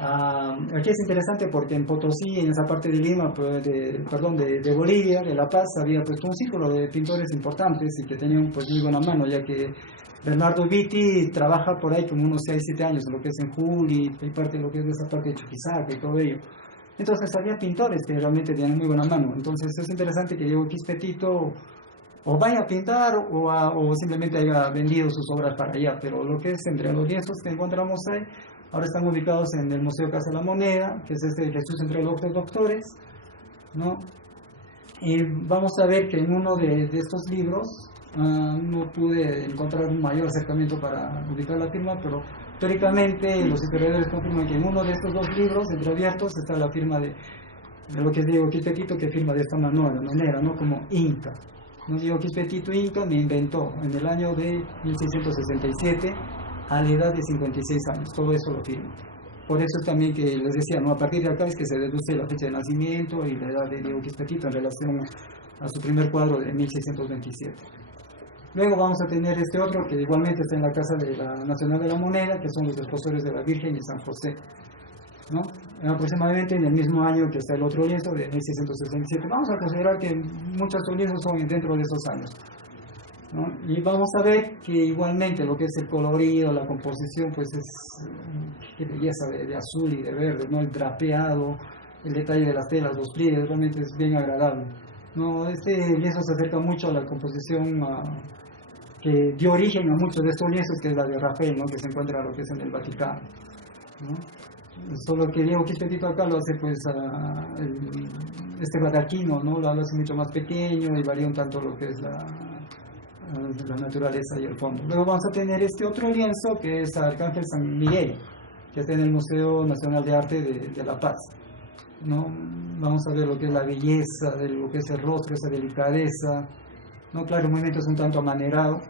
Aquí es interesante porque en Potosí, en esa parte de Lima, de Bolivia, de La Paz, había puesto un círculo de pintores importantes y que tenían pues muy buena mano, ya que Bernardo Vitti trabaja por ahí como unos 6-7 años en lo que es en Juli, y parte de lo que es de esa parte de Chuquisaca y todo ello. Entonces había pintores que realmente tenían muy buena mano. Entonces es interesante que Diego Quispetito o vaya a pintar o simplemente haya vendido sus obras para allá, pero lo que es entre los lienzos que encontramos ahí, ahora están ubicados en el Museo Casa de la Moneda, que es este Jesús entre los doctores, ¿no? Y vamos a ver que en uno de estos libros, no pude encontrar un mayor acercamiento para ubicar la firma, pero históricamente los historiadores confirman que en uno de estos dos libros entreabiertos está la firma de lo que es Diego Quispetito, que firma de esta manera, ¿no? Como Inca. ¿No? Diego Quispetito Inca me inventó en el año de 1667 a la edad de 56 años, todo eso lo firma. Por eso es también que les decía, ¿no? A partir de acá es que se deduce la fecha de nacimiento y la edad de Diego Quispetito en relación a su primer cuadro de 1627. Luego vamos a tener este otro que igualmente está en la Casa de la Nacional de la Moneda, que son los Desposores de la Virgen y San José, ¿no? Aproximadamente en el mismo año que está el otro lienzo de 1667. Vamos a considerar que muchos de estos lienzos son dentro de esos años, ¿no? Y vamos a ver que igualmente lo que es el colorido, la composición, pues es qué belleza de azul y de verde, ¿no? El drapeado, el detalle de las telas, los pliegues, realmente es bien agradable, ¿no? Este lienzo se acerca mucho a la composición que dio origen a muchos de estos lienzos, que es la de Rafael, ¿no? Que se encuentra lo que es en el Vaticano, ¿no? Solo que Diego Quispetito acá lo hace pues este badaquino, ¿no? Lo hace mucho más pequeño y varía un tanto lo que es la naturaleza y el fondo. Luego vamos a tener este otro lienzo que es Arcángel San Miguel, que está en el Museo Nacional de Arte de La Paz, ¿no? Vamos a ver lo que es la belleza de lo que es el rostro, esa delicadeza, ¿no? Claro, el movimiento es un tanto amanerado,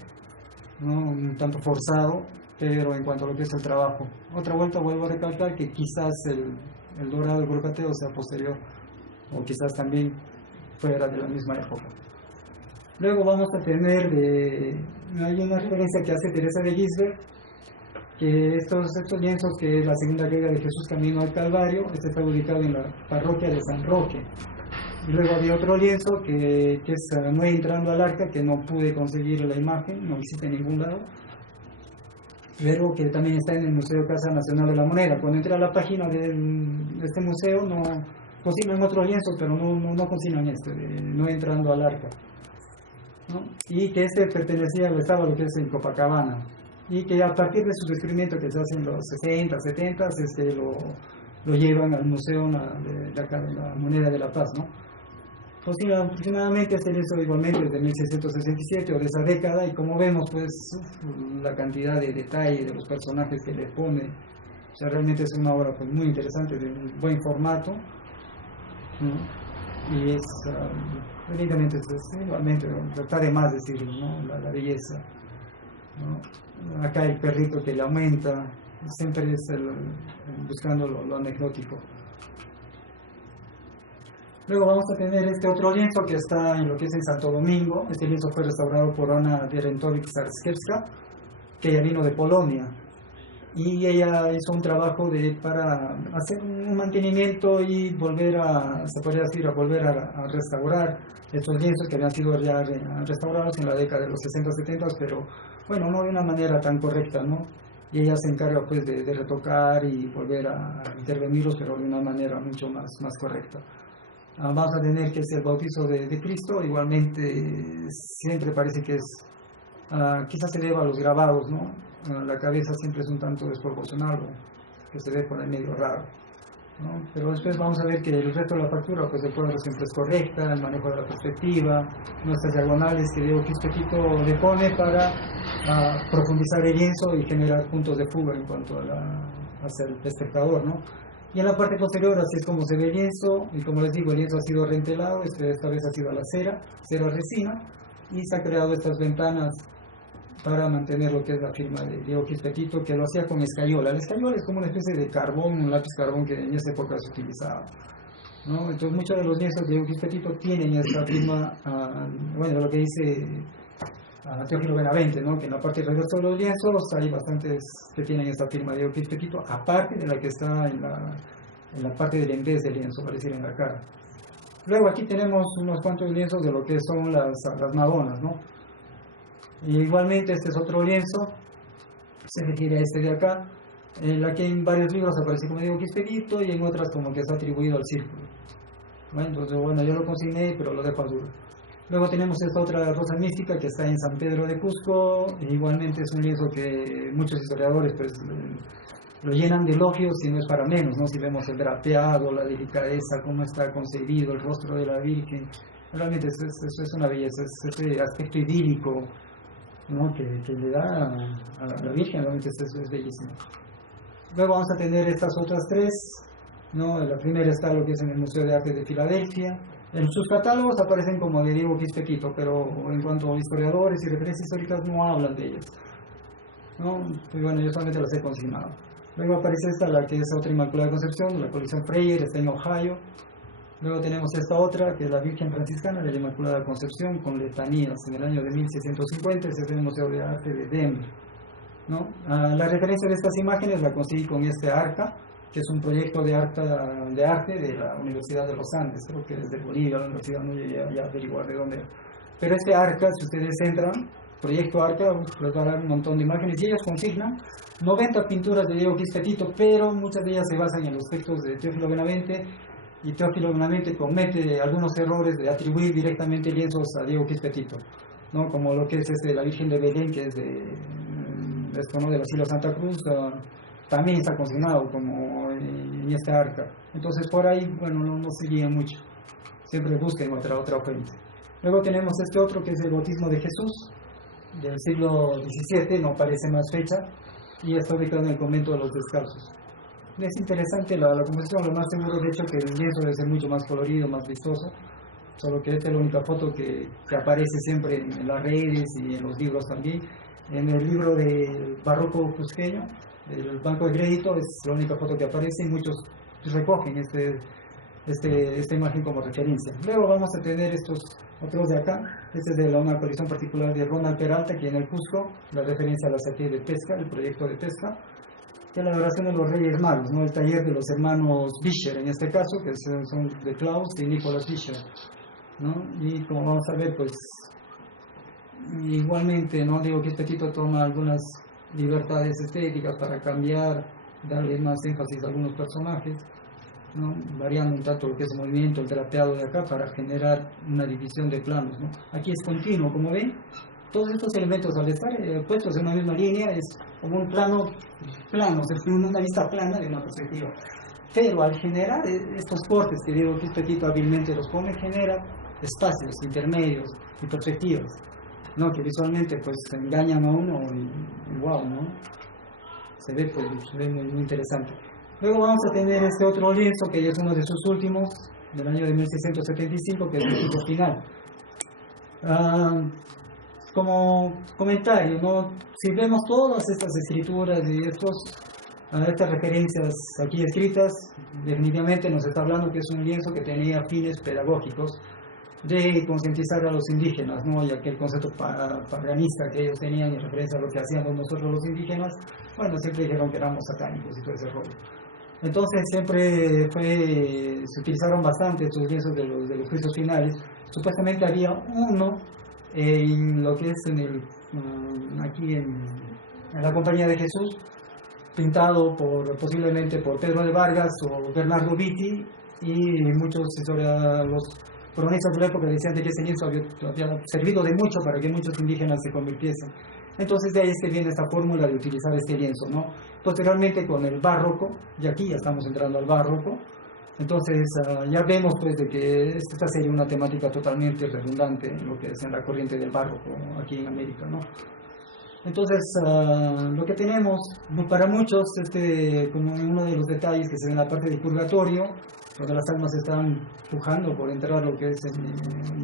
¿no? Un tanto forzado, pero en cuanto a lo que es el trabajo. Otra vuelta vuelvo a recalcar que quizás el dorado del brocateo sea posterior, o quizás también fuera de la misma época. Luego vamos a tener hay una referencia que hace Teresa de Gisbert, que estos lienzos, que es la segunda griega de Jesús camino al Calvario, este está ubicado en la parroquia de San Roque. Y luego había otro lienzo que es Noé entrando al arca, que no pude conseguir la imagen, no visité en ningún lado, pero que también está en el Museo Casa Nacional de la Moneda. Cuando entré a la página de este museo, no consignan otro lienzo, pero no consignan este, de Noé entrando al arca. ¿no? Y que este pertenecía al estado, lo que es en Copacabana, y que a partir de su descubrimiento que se hace en los 60, 70, lo llevan al Museo de acá, de la Moneda de la Paz, ¿no? Pues sí, aproximadamente este lienzo igualmente es de 1667 o de esa década, y como vemos, pues la cantidad de detalle de los personajes que le pone, o sea, realmente es una obra pues muy interesante, de un buen formato, ¿no? Y es, evidentemente, igualmente, no está de más decirlo, ¿no? La belleza, ¿no? Acá el perrito que le aumenta, siempre es buscando lo anecdótico. Luego vamos a tener este otro lienzo que está en lo que es en Santo Domingo. Este lienzo fue restaurado por Anna Derentowicz-Zarskiewska, que ella vino de Polonia. Y ella hizo un trabajo para hacer un mantenimiento y volver se podría decir, volver a restaurar estos lienzos que habían sido ya restaurados en la década de los 60, 70, pero bueno, no de una manera tan correcta, ¿no? Y ella se encarga pues de retocar y volver a intervenirlos, pero de una manera mucho más correcta. Vamos a tener que es el bautizo de Cristo, igualmente siempre parece que quizás se deba a los grabados, ¿no? La cabeza siempre es un tanto desproporcional, que se ve por el medio raro, ¿no? Pero después vamos a ver que el resto de la factura, pues el cuadro siempre es correcta, el manejo de la perspectiva, nuestras diagonales que Diego Quisquetito le pone para profundizar el lienzo y generar puntos de fuga en cuanto hacia el espectador, ¿no? Y en la parte posterior así es como se ve el lienzo, y como les digo, el lienzo ha sido rentelado, esta vez ha sido a la cera resina, y se ha creado estas ventanas para mantener lo que es la firma de Diego Quisquetito, que lo hacía con escayola. El escayola es como una especie de carbón, un lápiz carbón que en esa época se utilizaba, ¿no? Entonces muchos de los lienzos de Diego Quisquetito tienen esta firma, bueno, lo que dice Teófilo Benavente, ¿no? Que en la parte de reverso de los lienzos hay bastantes que tienen esta firma de Diego Quisquetito, aparte de la que está en la parte del embés del lienzo, es decir, en la cara. Luego aquí tenemos unos cuantos lienzos de lo que son las Madonas, ¿no? Y igualmente este es otro lienzo, se refiere a este de acá, en la que en varios libros aparece como Diego Quisquetito y en otras como que está atribuido al círculo. Bueno, entonces, bueno, yo lo consigné, pero lo dejo a duro. Luego tenemos esta otra rosa mística que está en San Pedro de Cusco, e igualmente es un lienzo que muchos historiadores pues lo llenan de elogios y no es para menos, ¿no? Si vemos el drapeado, la delicadeza, cómo está concebido el rostro de la Virgen, realmente es una belleza, es ese aspecto idílico, ¿no? que le da a la Virgen, realmente es bellísimo. Luego vamos a tener estas otras tres, ¿no? La primera está lo que es en el Museo de Arte de Filadelfia. En sus catálogos aparecen como de Diego Quisquetito, pero en cuanto a historiadores y referencias históricas no hablan de ellas, ¿no? Y bueno, yo solamente las he consignado. Luego aparece esta, la que es otra Inmaculada Concepción, la colección Freyer, está en Ohio. Luego tenemos esta otra, que es la Virgen Franciscana de la Inmaculada Concepción, con letanías, en el año de 1650, es el Museo de Arte de Denver, ¿no? La referencia de estas imágenes la conseguí con este arca, que es un proyecto de arte de la Universidad de los Andes, creo que es de Bolivia, la universidad, no llegué a averiguar de dónde era. Pero este arca, si ustedes entran, proyecto arca, les va a dar un montón de imágenes, y ellos consignan 90 pinturas de Diego Quisquetito, pero muchas de ellas se basan en los textos de Teófilo Benavente, y Teófilo Benavente comete algunos errores de atribuir directamente lienzos a Diego Quisquetito, ¿no? Como lo que es la Virgen de Belén, que es de esto, ¿no? De la Sila Santa Cruz, también está consignado como en esta arca. Entonces por ahí, bueno, no se guían mucho, siempre busquen otra fuente. Luego tenemos este otro que es el Bautismo de Jesús, del siglo XVII, no aparece más fecha, y está ubicado en el Convento de los Descalzos. Es interesante la composición, lo más seguro de hecho que el lienzo debe ser mucho más colorido, más vistoso, solo que esta es la única foto que aparece siempre en las redes y en los libros también. En el libro del barroco cusqueño, el Banco de Crédito, es la única foto que aparece, y muchos recogen esta imagen como referencia. Luego vamos a tener estos otros de acá. Este es de una colección particular de Ronald Peralta, aquí en el Cusco, la referencia a la sequía de pesca, el proyecto de pesca, que es la adoración de los Reyes Magos, ¿no? El taller de los hermanos Vischer, en este caso, que son de Klaus y Nicolas Vischer, ¿no? Y como vamos a ver, pues igualmente, ¿no? Diego Quisquetito toma algunas libertades estéticas para cambiar, darle más énfasis a algunos personajes. ¿no? Variando un tanto lo que es el movimiento, el drapeado de acá para generar una división de planos, ¿no? Aquí es continuo, como ven, todos estos elementos al estar puestos en una misma línea es como un plano, una vista plana de una perspectiva. Pero al generar estos cortes que Diego Quispe-Tito hábilmente los pone, genera espacios intermedios y perspectivas, ¿no? Que visualmente pues engañan a uno y wow, ¿no? Se ve muy interesante. Luego vamos a tener este otro lienzo que ya es uno de sus últimos, del año de 1675, que es el tipo final. Como comentario, ¿no? Si vemos todas estas escrituras y estas referencias aquí escritas, definitivamente nos está hablando que es un lienzo que tenía fines pedagógicos de concientizar a los indígenas, ¿no? Y aquel concepto paganista que ellos tenían en referencia a lo que hacíamos nosotros los indígenas, bueno, siempre dijeron que éramos satánicos y todo ese rollo. Entonces siempre se utilizaron bastante estos lienzos de los juicios finales. Supuestamente había uno en lo que es aquí en la Compañía de Jesús, pintado posiblemente por Pedro de Vargas o Bernardo Vitti, y muchos los cronistas de la época decían de que ese lienzo había servido de mucho para que muchos indígenas se convirtiesen. Entonces de ahí es que viene esta fórmula de utilizar este lienzo, ¿no? Posteriormente con el barroco, y aquí ya estamos entrando al barroco, entonces ya vemos pues de que esta sería una temática totalmente redundante en lo que es en la corriente del barroco aquí en América, ¿no? Entonces lo que tenemos para muchos, como uno de los detalles que se ve en la parte del purgatorio, donde las almas están pujando por entrar lo que es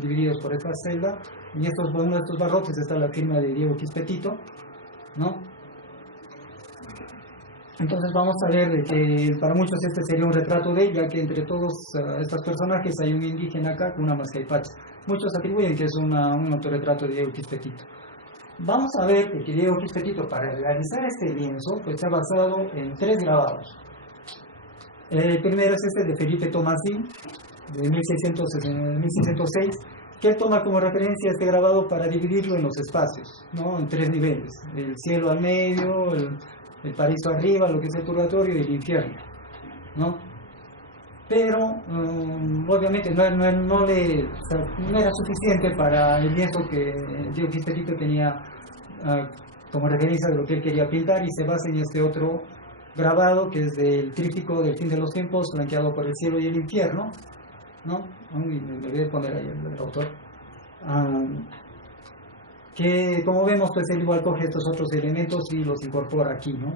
divididos por esta celda, y uno de estos barrotes está la firma de Diego Quispe-Tito, ¿no? Entonces vamos a ver de que para muchos este sería un retrato de él, ya que entre todos estos personajes hay un indígena acá con una mascaipacha. Muchos atribuyen que es un autorretrato de Diego Quispe-Tito. Vamos a ver que Diego Quispe-Tito, para realizar este lienzo, pues se ha basado en 3 grabados. El primero es este de Felipe Tomasín, de 1606, que él toma como referencia este grabado para dividirlo en los espacios, ¿no? En 3 niveles: el cielo al medio, el paraíso arriba, lo que es el purgatorio, y el infierno, ¿no? Pero obviamente no era suficiente para el lienzo que Diego Quispe-Tito tenía como referencia de lo que él quería pintar, y se basa en este otro grabado que es del tríptico del fin de los tiempos, flanqueado por el cielo y el infierno, ¿no? Me voy a poner ahí el autor, que como vemos pues él igual coge estos otros elementos y los incorpora aquí, ¿no?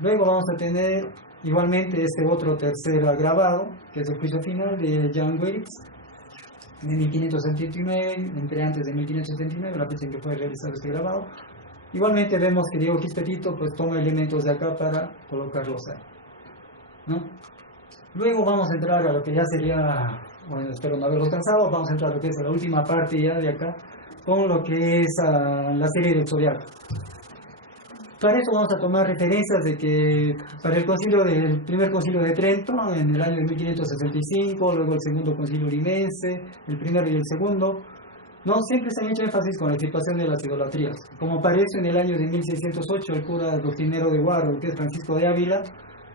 Luego vamos a tener igualmente este otro tercer grabado, que es el juicio final de Jan Werix, de 1579, entre antes de 1579, la fecha en que fue realizado este grabado. Igualmente vemos que Diego Quispe-Tito pues toma elementos de acá para colocarlos ahí, ¿no? Luego vamos a entrar a lo que ya sería, bueno, espero no haberlos cansado, vamos a entrar a lo que es la última parte ya de acá, con lo que es la serie del Zodiaco. Para eso vamos a tomar referencias de que para el primer concilio de Trento, en el año de 1565, luego el segundo concilio limense, el primero y el segundo, no siempre se ha hecho énfasis con la extirpación de las idolatrías. Como aparece en el año de 1608, el cura doctrinero de Guaro, que es Francisco de Ávila,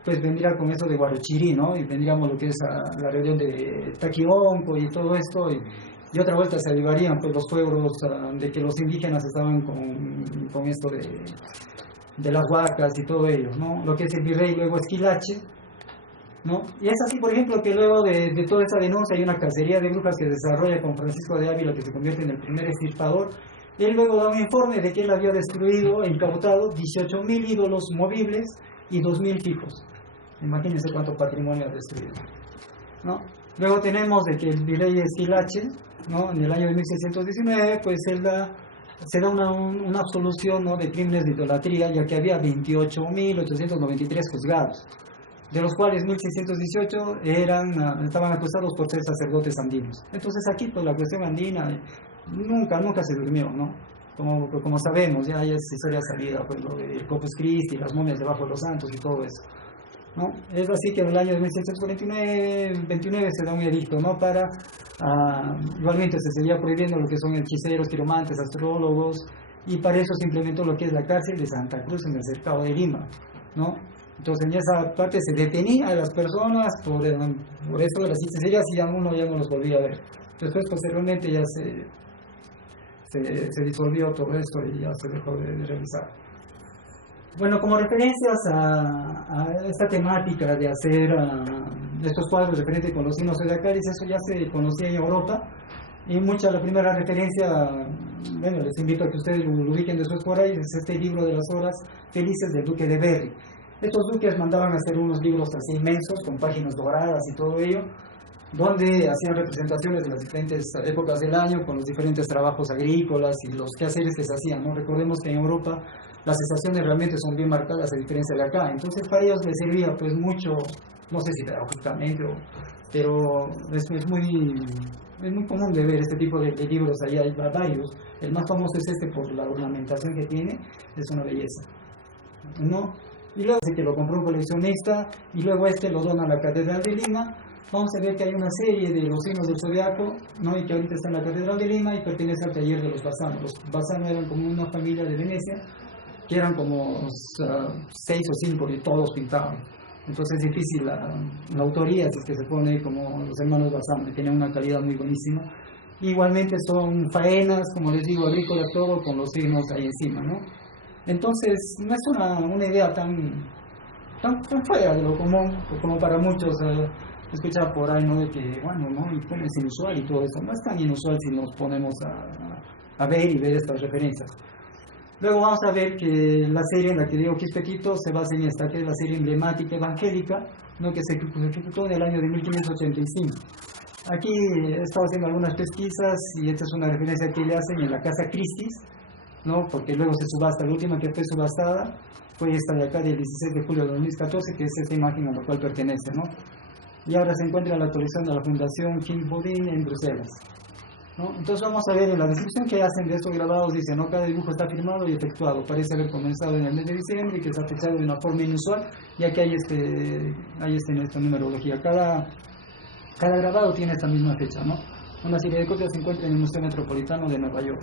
pues vendría con eso de Guarochirí, ¿no? Y vendríamos lo que es la rebelión de Taquionco y todo esto, y otra vuelta se avivarían pues los pueblos de que los indígenas estaban con esto de las huacas y todo ello, ¿no? Lo que es el virrey luego Esquilache, ¿no? Y es así, por ejemplo, que luego de toda esa denuncia hay una cacería de brujas que se desarrolla con Francisco de Ávila, que se convierte en el primer extirpador. Él luego da un informe de que él había destruido e incautado 18.000 ídolos movibles y 2.000 fijos. Imagínense cuánto patrimonio ha destruido, ¿no? Luego tenemos de que el virrey Esquilache, ¿no? En el año de 1619, pues se da una absolución, ¿no? De crímenes de idolatría, ya que había 28.893 juzgados, de los cuales 1.618 estaban acusados por ser sacerdotes andinos. Entonces aquí pues la cuestión andina nunca se durmió, ¿no? Como sabemos, ya es historia salida, pues lo del Corpus Christi, las momias debajo de los santos y todo eso, ¿no? Es así que en el año de 1629 se da un edicto, ¿no? Para, igualmente se seguía prohibiendo lo que son hechiceros, quiromantes, astrólogos, y para eso se implementó lo que es la cárcel de Santa Cruz en el cercado de Lima, ¿no? Entonces en esa parte se detenía a las personas por eso de las incendiarias y ya uno ya no los volvía a ver. Después posteriormente ya se disolvió todo esto y ya se dejó de realizar. Bueno, como referencias a esta temática de hacer estos cuadros referentes con los signos zodiacales, eso ya se conocía en Europa. Y la primera referencia, bueno, les invito a que ustedes lo ubiquen después por ahí, es este libro de las horas felices del duque de Berry. Estos duques mandaban a hacer unos libros así inmensos, con páginas doradas y todo ello, donde hacían representaciones de las diferentes épocas del año, con los diferentes trabajos agrícolas y los quehaceres que se hacían, ¿no? Recordemos que en Europa las estaciones realmente son bien marcadas a diferencia de acá, entonces para ellos les servía pues mucho, no sé si pedagógicamente, pero es muy común de ver este tipo de libros, ahí hay varios. El más famoso es este por la ornamentación que tiene, es una belleza, ¿no? Y luego dice que lo compró un coleccionista y luego este lo dona a la Catedral de Lima. Vamos a ver que hay una serie de los signos del zodiaco, ¿no? Y que ahorita está en la Catedral de Lima y pertenece al taller de los Bassano. Los Bassano eran como una familia de Venecia, que eran como 6 o 5 y todos pintaban. Entonces es difícil la autoría, si es que se pone como los hermanos Bassano, que tienen una calidad muy buenísima. Igualmente son faenas, como les digo, agrícolas, todo con los signos ahí encima, ¿no? Entonces no es una idea tan fuera de lo común, como para muchos escuchar por ahí, ¿no? De que, bueno, ¿no? Y bueno, es inusual y todo eso. No es tan inusual si nos ponemos a ver y ver estas referencias. Luego vamos a ver que la serie en la que digo Quispetito se basa en esta, que es la serie emblemática evangélica, ¿no? Que se ejecutó en el año de 1585. Aquí he estado haciendo algunas pesquisas y esta es una referencia que le hacen en la Casa Christie's, ¿no? Porque luego se subasta, la última que fue subastada fue esta de acá del 16 de julio de 2014, que es esta imagen a la cual pertenece, ¿no? Y ahora se encuentra en la colección de la Fundación King Bodin en Bruselas, ¿no? Entonces vamos a ver en la descripción que hacen de estos grabados, dice, ¿no? Cada dibujo está firmado y efectuado, parece haber comenzado en el mes de diciembre y que está fechado de una forma inusual, ya que hay esta numerología. Cada grabado tiene esta misma fecha, ¿no? Una serie de copias se encuentra en el Museo Metropolitano de Nueva York.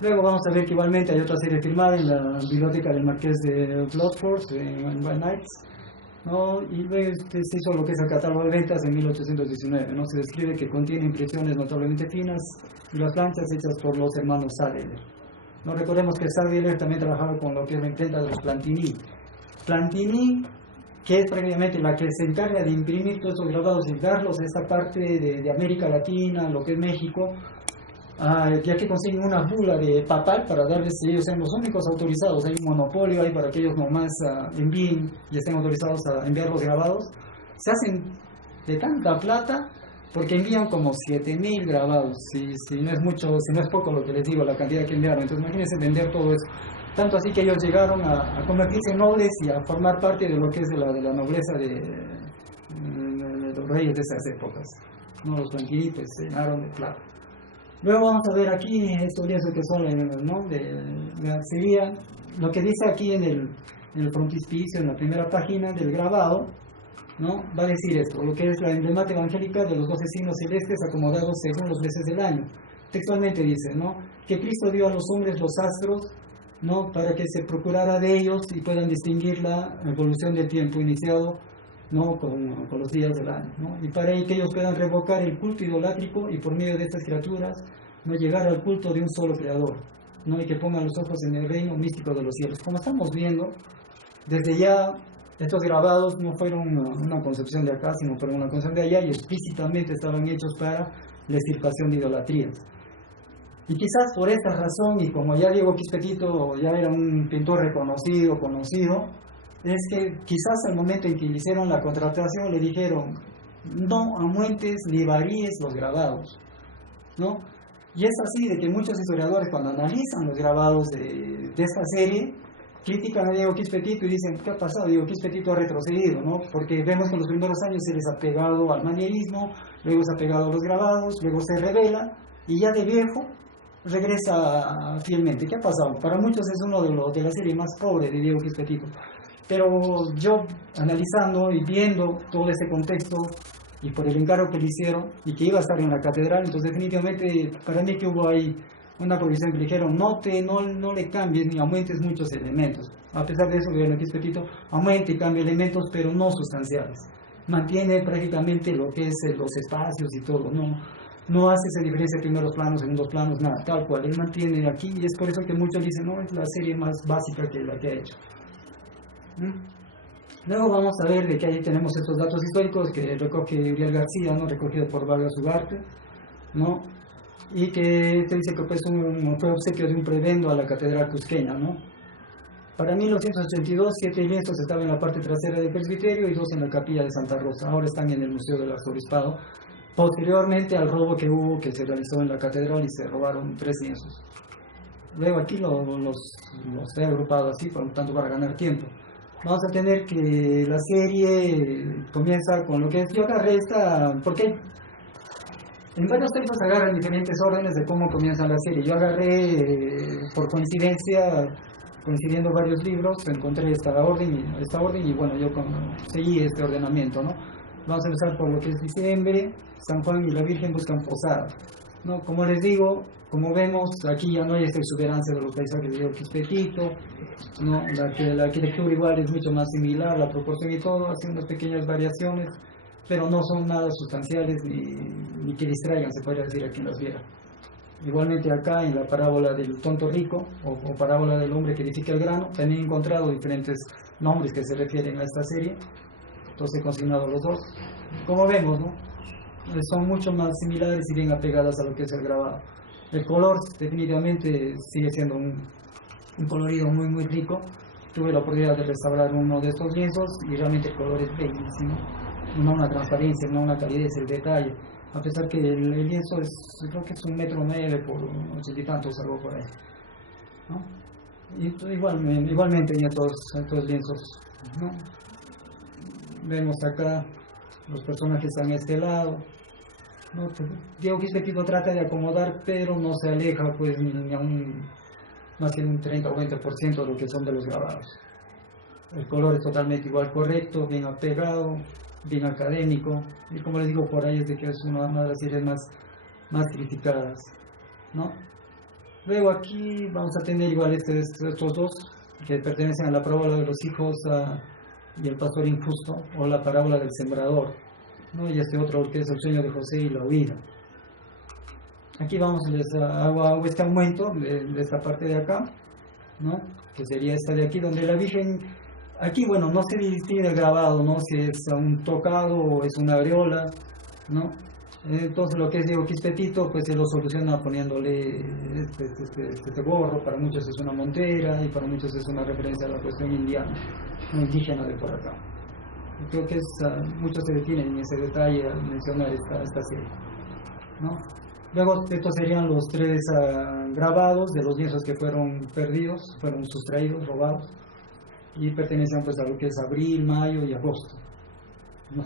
Luego vamos a ver que igualmente hay otra serie firmada en la biblioteca del Marqués de Bloodford en Van Nights, ¿no? Y luego se hizo lo que es el catálogo de ventas en 1819, ¿no? Se describe que contiene impresiones notablemente finas y las planchas hechas por los hermanos Sadeler, ¿no? Recordemos que Sadeler también trabajaba con lo que es la imprenta de los Plantini, que es prácticamente la que se encarga de imprimir todos esos grabados y darlos a esta parte de América Latina, lo que es México, ya que consiguen una bula de papal para darles, ellos sean los únicos autorizados, hay un monopolio ahí para que ellos nomás envíen y estén autorizados a enviar los grabados. Se hacen de tanta plata porque envían como 7.000 grabados, si no es mucho, si no es poco lo que les digo, la cantidad que enviaron. Entonces imagínense vender todo eso. Tanto así que ellos llegaron a convertirse en nobles y a formar parte de lo que es de la nobleza de los reyes de esas épocas, ¿no? Los Plantini pues se llenaron de plata. Luego vamos a ver aquí estos lienzos que son, ¿no? Sería lo que dice aquí en el frontispicio, en la primera página del grabado, ¿no? Va a decir esto, lo que es la emblemática evangélica de los 12 signos celestes acomodados según los meses del año. Textualmente dice, ¿no? Que Cristo dio a los hombres los astros, ¿no? Para que se procurara de ellos y puedan distinguir la evolución del tiempo iniciado, ¿no? con los días del año, ¿no? Y para que ellos puedan revocar el culto idolátrico y por medio de estas criaturas no llegar al culto de un solo creador, ¿no? Y que pongan los ojos en el reino místico de los cielos. Como estamos viendo, desde ya estos grabados no fueron una concepción de acá, sino fueron una concepción de allá y explícitamente estaban hechos para la extirpación de idolatrías. Y quizás por esta razón, y como ya Diego Quispetito ya era un pintor reconocido, conocido, es que quizás al momento en que le hicieron la contratación le dijeron, no aumentes ni varíes los grabados, ¿no? Y es así de que muchos historiadores cuando analizan los grabados de esta serie, critican a Diego Quispetito y dicen, ¿qué ha pasado? Diego Quispetito ha retrocedido, ¿no? Porque vemos que en los primeros años se les ha pegado al manierismo, luego se ha pegado a los grabados, luego se revela y ya de viejo regresa fielmente. ¿Qué ha pasado? Para muchos es uno de la serie más pobre de Diego Quispetito. Pero yo, analizando y viendo todo este contexto, y por el encargo que le hicieron, y que iba a estar en la catedral, entonces definitivamente para mí que hubo ahí una prohibición que le dijeron no le cambies ni aumentes muchos elementos. A pesar de eso, el gobierno Quisquetito aumenta y cambia elementos, pero no sustanciales. Mantiene prácticamente lo que es los espacios y todo, no hace esa diferencia primeros planos, segundos planos, nada, tal cual. Él mantiene aquí y es por eso que muchos dicen, no, es la serie más básica que la que ha hecho. Luego vamos a ver de que ahí tenemos estos datos históricos que recoge Uriel García, ¿no? Recogido por Vargas Ugarte, ¿no? Y que te dice que pues, fue obsequio de un prebendo a la catedral cusqueña, ¿no? Para 1982, 7 lienzos estaban en la parte trasera del presbiterio y 2 en la capilla de Santa Rosa. Ahora están en el Museo del Arzobispado. Posteriormente al robo que hubo, que se realizó en la catedral y se robaron 3 lienzos. Luego aquí los he agrupado así, por lo tanto para ganar tiempo. Vamos a tener que la serie comienza con lo que es, yo agarré esta, porque en varios textos agarran diferentes órdenes de cómo comienza la serie. Yo agarré por coincidencia, coincidiendo varios libros, encontré esta orden y bueno, yo seguí este ordenamiento, ¿no? Vamos a empezar por lo que es diciembre, San Juan y la Virgen buscan posada, ¿no? Como les digo, como vemos, aquí ya no hay esta exuberancia de los paisajes de Quisquetito, ¿no? La arquitectura igual es mucho más similar, la proporción y todo, hace unas pequeñas variaciones, pero no son nada sustanciales ni que distraigan, se podría decir, a quien las viera. Igualmente acá en la parábola del tonto rico o parábola del hombre que edifica el grano, también he encontrado diferentes nombres que se refieren a esta serie, entonces he consignado los dos. Como vemos, ¿no? Son mucho más similares y bien apegadas a lo que es el grabado. El color definitivamente sigue siendo un colorido muy muy rico. Tuve la oportunidad de restaurar uno de estos lienzos y realmente el color es bellísimo, no una transparencia, no una calidez, el detalle, a pesar que el lienzo creo que es 1,9 m por 80 y tantos, algo por ahí, ¿no? Y igualmente en estos lienzos, ¿no? Vemos acá los personajes están a este lado, ¿no? Diego Quisquetito trata de acomodar, pero no se aleja pues ni a más que un 30 o 20% de lo que son de los grabados. El color es totalmente igual, correcto, bien apegado, bien académico, y como les digo, por ahí es de que es una de las series más criticadas, ¿no? Luego aquí vamos a tener igual estos dos que pertenecen a la parábola de los hijos y el pastor injusto, o la parábola del sembrador, ¿no? Y este otro que es el sueño de José y la huida. Aquí vamos, les hago este aumento de esta parte de acá, ¿no? Que sería esta de aquí, donde la Virgen, aquí bueno, no se distingue el grabado, ¿no? Si es un tocado o es una aureola, ¿no? Entonces lo que es Diego Quisquetito, pues se lo soluciona poniéndole este gorro, para muchos es una montera y para muchos es una referencia a la cuestión indiana, indígena de por acá. Creo que muchos se detienen en ese detalle al mencionar esta serie, ¿no? Luego estos serían los 3 grabados de los lienzos que fueron perdidos, fueron sustraídos, robados, y pertenecen pues a lo que es abril, mayo y agosto, ¿no?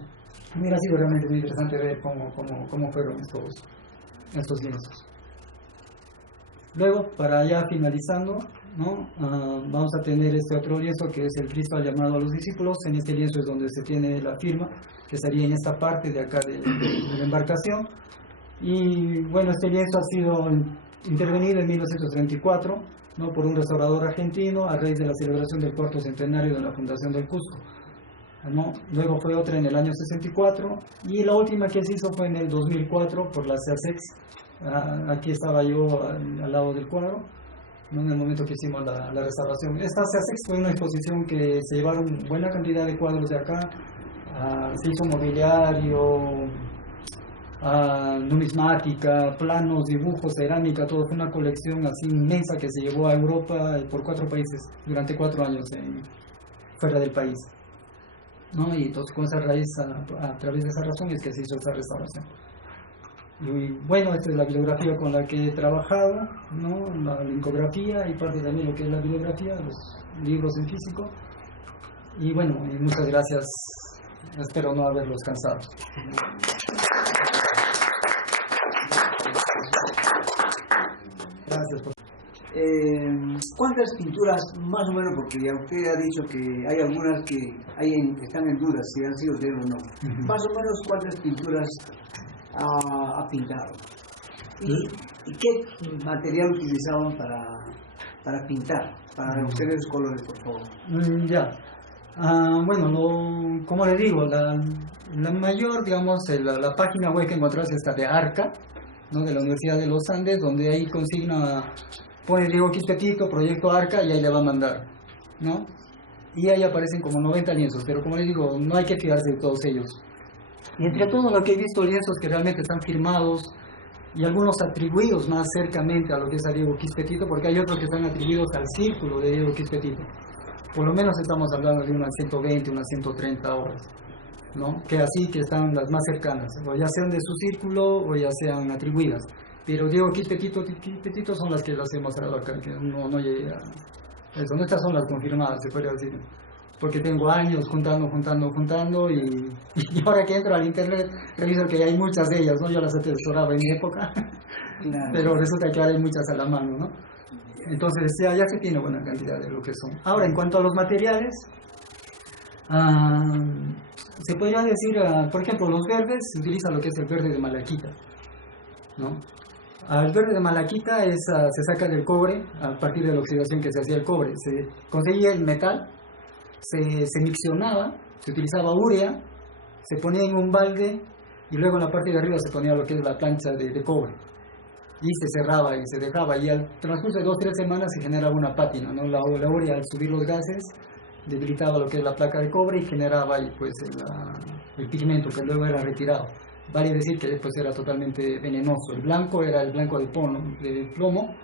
Hubiera sido realmente muy interesante ver cómo fueron estos lienzos. Luego, para ya finalizando, ¿no? Vamos a tener este otro lienzo que es el Cristo al llamado a los discípulos. En este lienzo es donde se tiene la firma, que estaría en esta parte de acá de la embarcación. Y bueno, este lienzo ha sido intervenido en 1934, ¿no? Por un restaurador argentino a raíz de la celebración del 4º centenario de la fundación del Cusco, ¿no? Luego fue otra en el año 64 y la última que se hizo fue en el 2004 por la CASEX. Aquí estaba yo al lado del cuadro, ¿no? En el momento que hicimos la restauración. Esta CASEX fue una exposición que se llevaron buena cantidad de cuadros de acá, se hizo mobiliario, numismática, planos, dibujos, cerámica, todo. Fue una colección así inmensa que se llevó a Europa por 4 países durante 4 años fuera del país, ¿no? Y entonces con esa raíz, a través de esa razón es que se hizo esa restauración. Y bueno, esta es la bibliografía con la que he trabajado, ¿no? La lincografía y parte también lo que es la bibliografía, los libros en físico. Y bueno, muchas gracias, espero no haberlos cansado. Gracias. ¿Cuántas pinturas, más o menos, porque ya usted ha dicho que hay algunas que están en duda si han sido de él o no, más o menos cuántas pinturas ha pintado? ¿Y qué material utilizaban para pintar, para obtener esos colores, por favor? Ya. Bueno, como le digo, la mayor, digamos, la página web que encontrás es esta de ARCA, ¿no? De la Universidad de los Andes, donde ahí pone Diego Quispetito, proyecto ARCA, y ahí le va a mandar, ¿no? Y ahí aparecen como 90 lienzos, pero como les digo, no hay que fiarse de todos ellos. Y entre todo lo que he visto, lienzos que realmente están firmados y algunos atribuidos más cercamente a lo que es a Diego Quispetito, porque hay otros que están atribuidos al círculo de Diego Quispetito. Por lo menos estamos hablando de unas 120, unas 130 obras, ¿no? Que están las más cercanas, o ya sean de su círculo o ya sean atribuidas. Pero Diego Quispetito son las que las he mostrado acá, que no llega a eso. No, estas son las confirmadas, se podría decir. Porque tengo años juntando y ahora que entro al internet reviso que hay muchas de ellas, ¿no? Yo las atesoraba en mi época, pero resulta que ahora hay muchas a la mano, ¿no? Entonces ya se tiene buena cantidad de lo que son. Ahora, en cuanto a los materiales, se podría decir, por ejemplo, los verdes, se utiliza lo que es el verde de malaquita, ¿no? El verde de malaquita se saca del cobre a partir de la oxidación que se hacía el cobre. Se conseguía el metal, se miccionaba, se utilizaba urea, se ponía en un balde y luego en la parte de arriba se ponía lo que es la plancha de cobre. Y se cerraba y se dejaba, y al transcurso de 2 o 3 semanas se generaba una pátina, ¿no? La urea, al subir los gases, debilitaba lo que es la placa de cobre y generaba ahí, pues, el pigmento que luego era retirado. Vale decir que después era totalmente venenoso. El blanco era el blanco de plomo,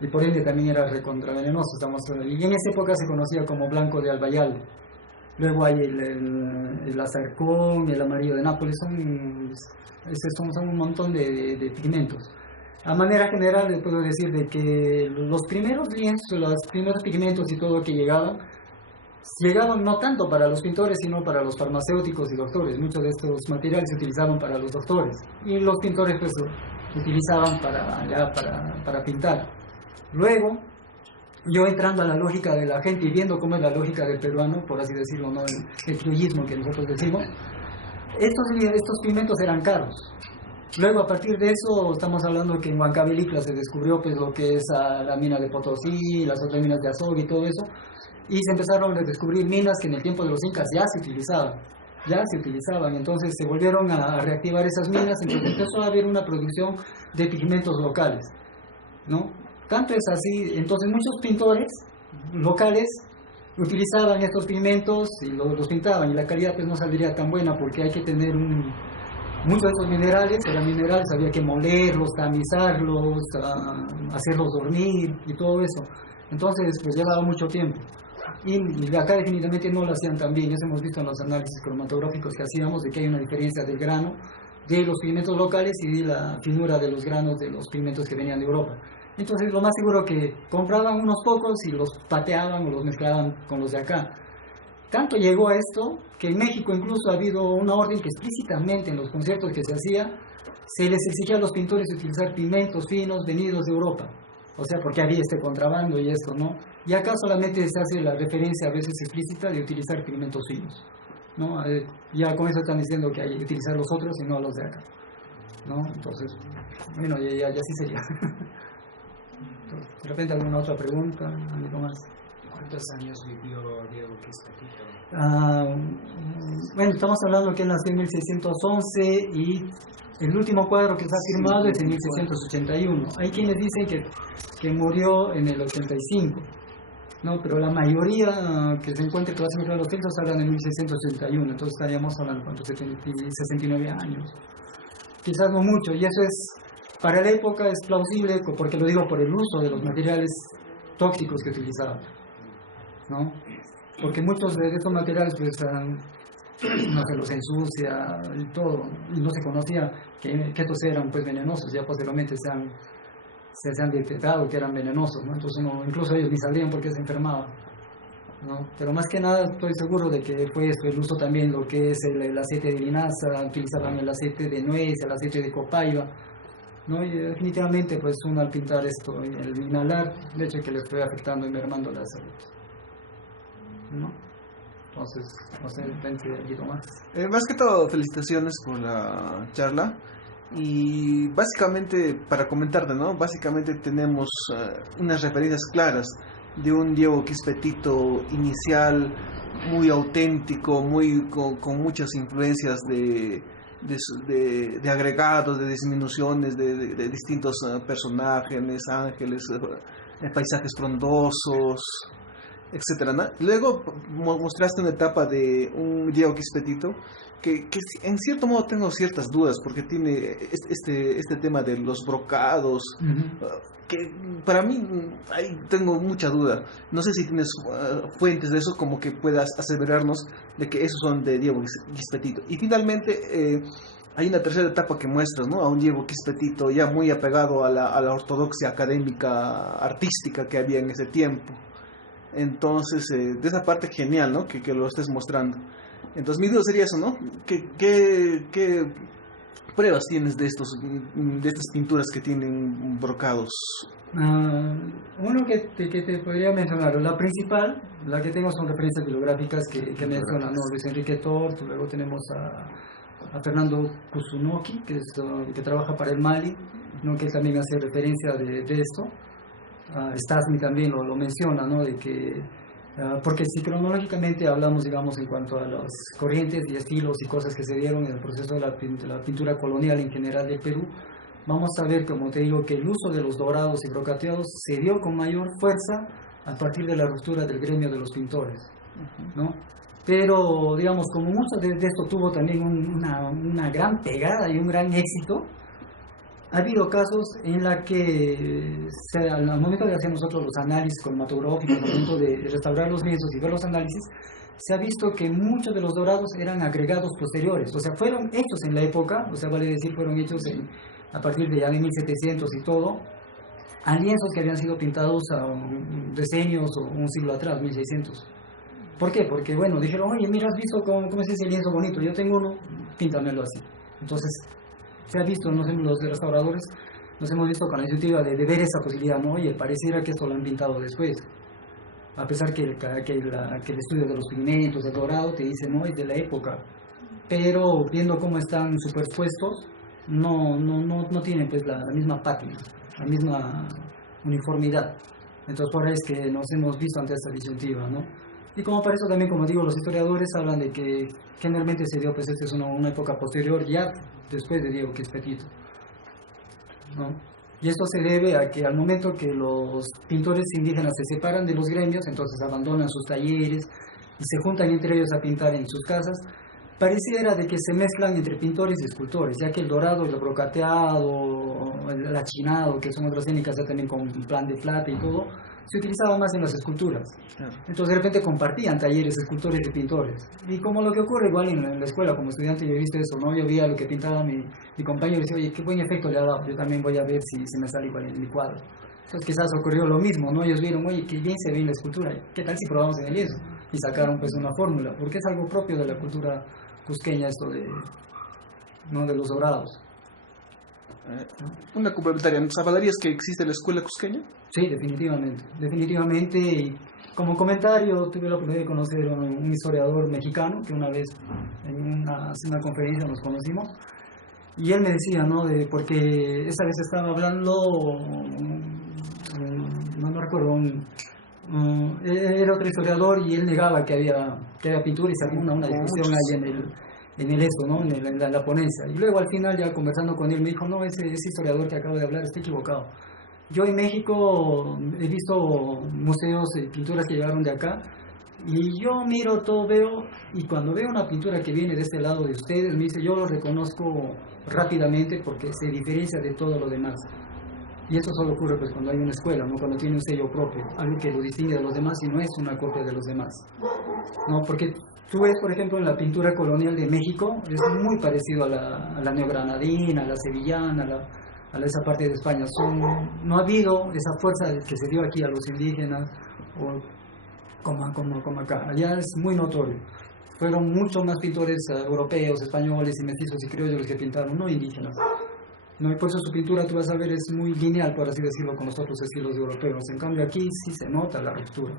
y por ende también era recontravenenoso. Y en esa época se conocía como blanco de Albayalde. Luego hay el azarcón, el amarillo de Nápoles, son un montón de pigmentos. A manera general les puedo decir de que los primeros lienzos, los primeros pigmentos y todo que llegaban no tanto para los pintores sino para los farmacéuticos y doctores. Muchos de estos materiales se utilizaban para los doctores y los pintores pues utilizaban para pintar. Luego, yo entrando a la lógica de la gente y viendo cómo es la lógica del peruano, por así decirlo, ¿no? el criollismo que nosotros decimos, estos pigmentos eran caros. Luego, a partir de eso, estamos hablando que en Huancavelica se descubrió pues lo que es la mina de Potosí, las otras minas de Azogue y todo eso, y se empezaron a descubrir minas que en el tiempo de los incas ya se utilizaban, entonces se volvieron a reactivar esas minas, entonces empezó a haber una producción de pigmentos locales, ¿no? Tanto es así, entonces muchos pintores locales utilizaban estos pigmentos y los pintaban, y la calidad pues no saldría tan buena porque hay que tener muchos de estos minerales, eran minerales, había que molerlos, tamizarlos, hacerlos dormir y todo eso. Entonces, pues llevaba mucho tiempo. Y acá definitivamente no lo hacían tan bien. Eso hemos visto en los análisis cromatográficos que hacíamos, de que hay una diferencia del grano de los pigmentos locales y de la finura de los granos de los pigmentos que venían de Europa. Entonces, lo más seguro que compraban unos pocos y los pateaban o los mezclaban con los de acá. Tanto llegó a esto que en México incluso ha habido una orden que explícitamente en los conciertos que se hacía se les exigía a los pintores utilizar pigmentos finos venidos de Europa, o sea, porque había este contrabando y esto, ¿no? Y acá solamente se hace la referencia a veces explícita de utilizar pigmentos finos, ¿no? Ya con eso están diciendo que hay que utilizar los otros y no los de acá, ¿no? Entonces, bueno, ya sí sería. Entonces, de repente alguna otra pregunta, algo más. ¿Cuántos años vivió Diego Quispetito? Bueno, estamos hablando que él nació en 1611 y el último cuadro que está firmado es en 1681. Hay quienes dicen que murió en el 85, ¿no? Pero la mayoría que se encuentra que va a ser los textos hablan en 1681, entonces estaríamos hablando de 69 años. Quizás no mucho, y eso es, para la época es plausible, porque lo digo por el uso de los materiales tóxicos que utilizaban, ¿no? Porque muchos de estos materiales pues no se los ensucia y todo, y no se conocía que estos eran pues venenosos, ya posteriormente se han detectado que eran venenosos, ¿no? Entonces incluso ellos ni sabrían por qué se enfermaban, ¿no? Pero más que nada estoy seguro de que fue esto, el uso también lo que es el aceite de linaza, utilizaban el aceite de nuez, el aceite de copaiba, ¿no? Y definitivamente pues uno al pintar esto, el inhalar, de hecho que le estoy afectando y mermando la salud, ¿no? Entonces, no sé, vente un poquito más. Más que todo, felicitaciones por la charla. Y básicamente, para comentarte, ¿no? Básicamente tenemos unas referencias claras de un Diego Quispetito inicial, muy auténtico, con muchas influencias de agregados, de disminuciones, de distintos personajes, ángeles, paisajes frondosos, etcétera, ¿no? Luego mostraste una etapa de un Diego Quispetito que en cierto modo tengo ciertas dudas porque tiene este tema de los brocados, que para mí ahí tengo mucha duda. No sé si tienes fuentes de eso como que puedas aseverarnos de que esos son de Diego Quispetito. Y finalmente hay una tercera etapa que muestras, ¿no? A un Diego Quispetito ya muy apegado a la ortodoxia académica artística que había en ese tiempo. Entonces, de esa parte genial, ¿no? Que lo estés mostrando. Entonces, mi duda sería eso, ¿no? ¿Qué pruebas tienes de estas pinturas que tienen brocados? Uno que te podría mencionar, la principal, la que tengo son referencias bibliográficas que mencionan, ¿no? Luis Enrique Tort, luego tenemos a Fernando Kusunoki, que trabaja para el Mali, ¿no? Que también hace referencia de esto. Stasny también lo menciona, ¿no? De que, porque si cronológicamente hablamos, digamos, en cuanto a las corrientes y estilos y cosas que se dieron en el proceso de la pintura colonial en general del Perú, vamos a ver, como te digo, que el uso de los dorados y brocateados se dio con mayor fuerza a partir de la ruptura del gremio de los pintores, ¿no? Pero, digamos, como mucho de esto tuvo también una gran pegada y un gran éxito, ha habido casos en la que al momento de hacer nosotros los análisis cromatográficos, al momento de restaurar los lienzos y ver los análisis, se ha visto que muchos de los dorados eran agregados posteriores, o sea, fueron hechos en la época, o sea, vale decir, fueron hechos a partir de ya de 1700 y todo, a lienzos que habían sido pintados a decenios o un siglo atrás, 1600. ¿Por qué? Porque, bueno, dijeron, oye, mira, ¿has visto cómo es ese lienzo bonito? Yo tengo uno, píntamelo así. Entonces, se ha visto, los restauradores, nos hemos visto con la iniciativa de ver esa posibilidad, ¿no? Oye, pareciera que esto lo han pintado después. A pesar que el estudio de los pigmentos, de dorado, te dice, no, es de la época. Pero viendo cómo están superpuestos, no tienen pues la misma pátina, la misma uniformidad. Entonces, por eso es que nos hemos visto ante esta disyuntiva, ¿no? Y como para eso también, como digo, los historiadores hablan de que generalmente se dio, pues esta es una época posterior, ya después de Diego Quispetito, ¿no? Y esto se debe a que al momento que los pintores indígenas se separan de los gremios, entonces abandonan sus talleres y se juntan entre ellos a pintar en sus casas, pareciera de que se mezclan entre pintores y escultores, ya que el dorado, el brocateado, el achinado, que son otras técnicas ya también con plan de plata y todo, se utilizaba más en las esculturas. Entonces de repente compartían talleres escultores y pintores. Y como lo que ocurre igual en la escuela, como estudiante yo he visto eso, ¿no? Yo veía lo que pintaba mi compañero y decía, oye, qué buen efecto le ha dado, yo también voy a ver si se me sale igual en mi cuadro. Entonces quizás ocurrió lo mismo, ¿no? Ellos vieron, oye, qué bien se ve en la escultura, ¿qué tal si probamos en el lienzo? Y sacaron pues una fórmula, porque es algo propio de la cultura cusqueña esto de los dorados. Una complementaria, ¿nos avalarías que existe la escuela cusqueña? Sí, definitivamente, y como comentario tuve la oportunidad de conocer a un historiador mexicano que una vez en una conferencia nos conocimos y él me decía, ¿no? Porque esa vez estaba hablando, no recuerdo, era otro historiador y él negaba que había pintura y se había una discusión ahí en el esto, ¿no? En la ponencia. Y luego al final ya conversando con él me dijo, no, ese historiador que acabo de hablar está equivocado. Yo en México he visto museos y pinturas que llegaron de acá y yo miro todo, veo, y cuando veo una pintura que viene de este lado de ustedes, me dice, yo lo reconozco rápidamente porque se diferencia de todo lo demás. Y eso solo ocurre pues cuando hay una escuela, ¿no? Cuando tiene un sello propio, algo que lo distingue de los demás y no es una copia de los demás, ¿no? Porque tú ves, por ejemplo, en la pintura colonial de México, es muy parecido a la neogranadina, a la sevillana, a esa parte de España. No ha habido esa fuerza que se dio aquí a los indígenas, o como acá. Allá es muy notorio. Fueron muchos más pintores europeos, españoles y mestizos y criollos los que pintaron, no indígenas. No, y por eso su pintura, tú vas a ver, es muy lineal, por así decirlo, con los otros estilos europeos. En cambio aquí sí se nota la ruptura.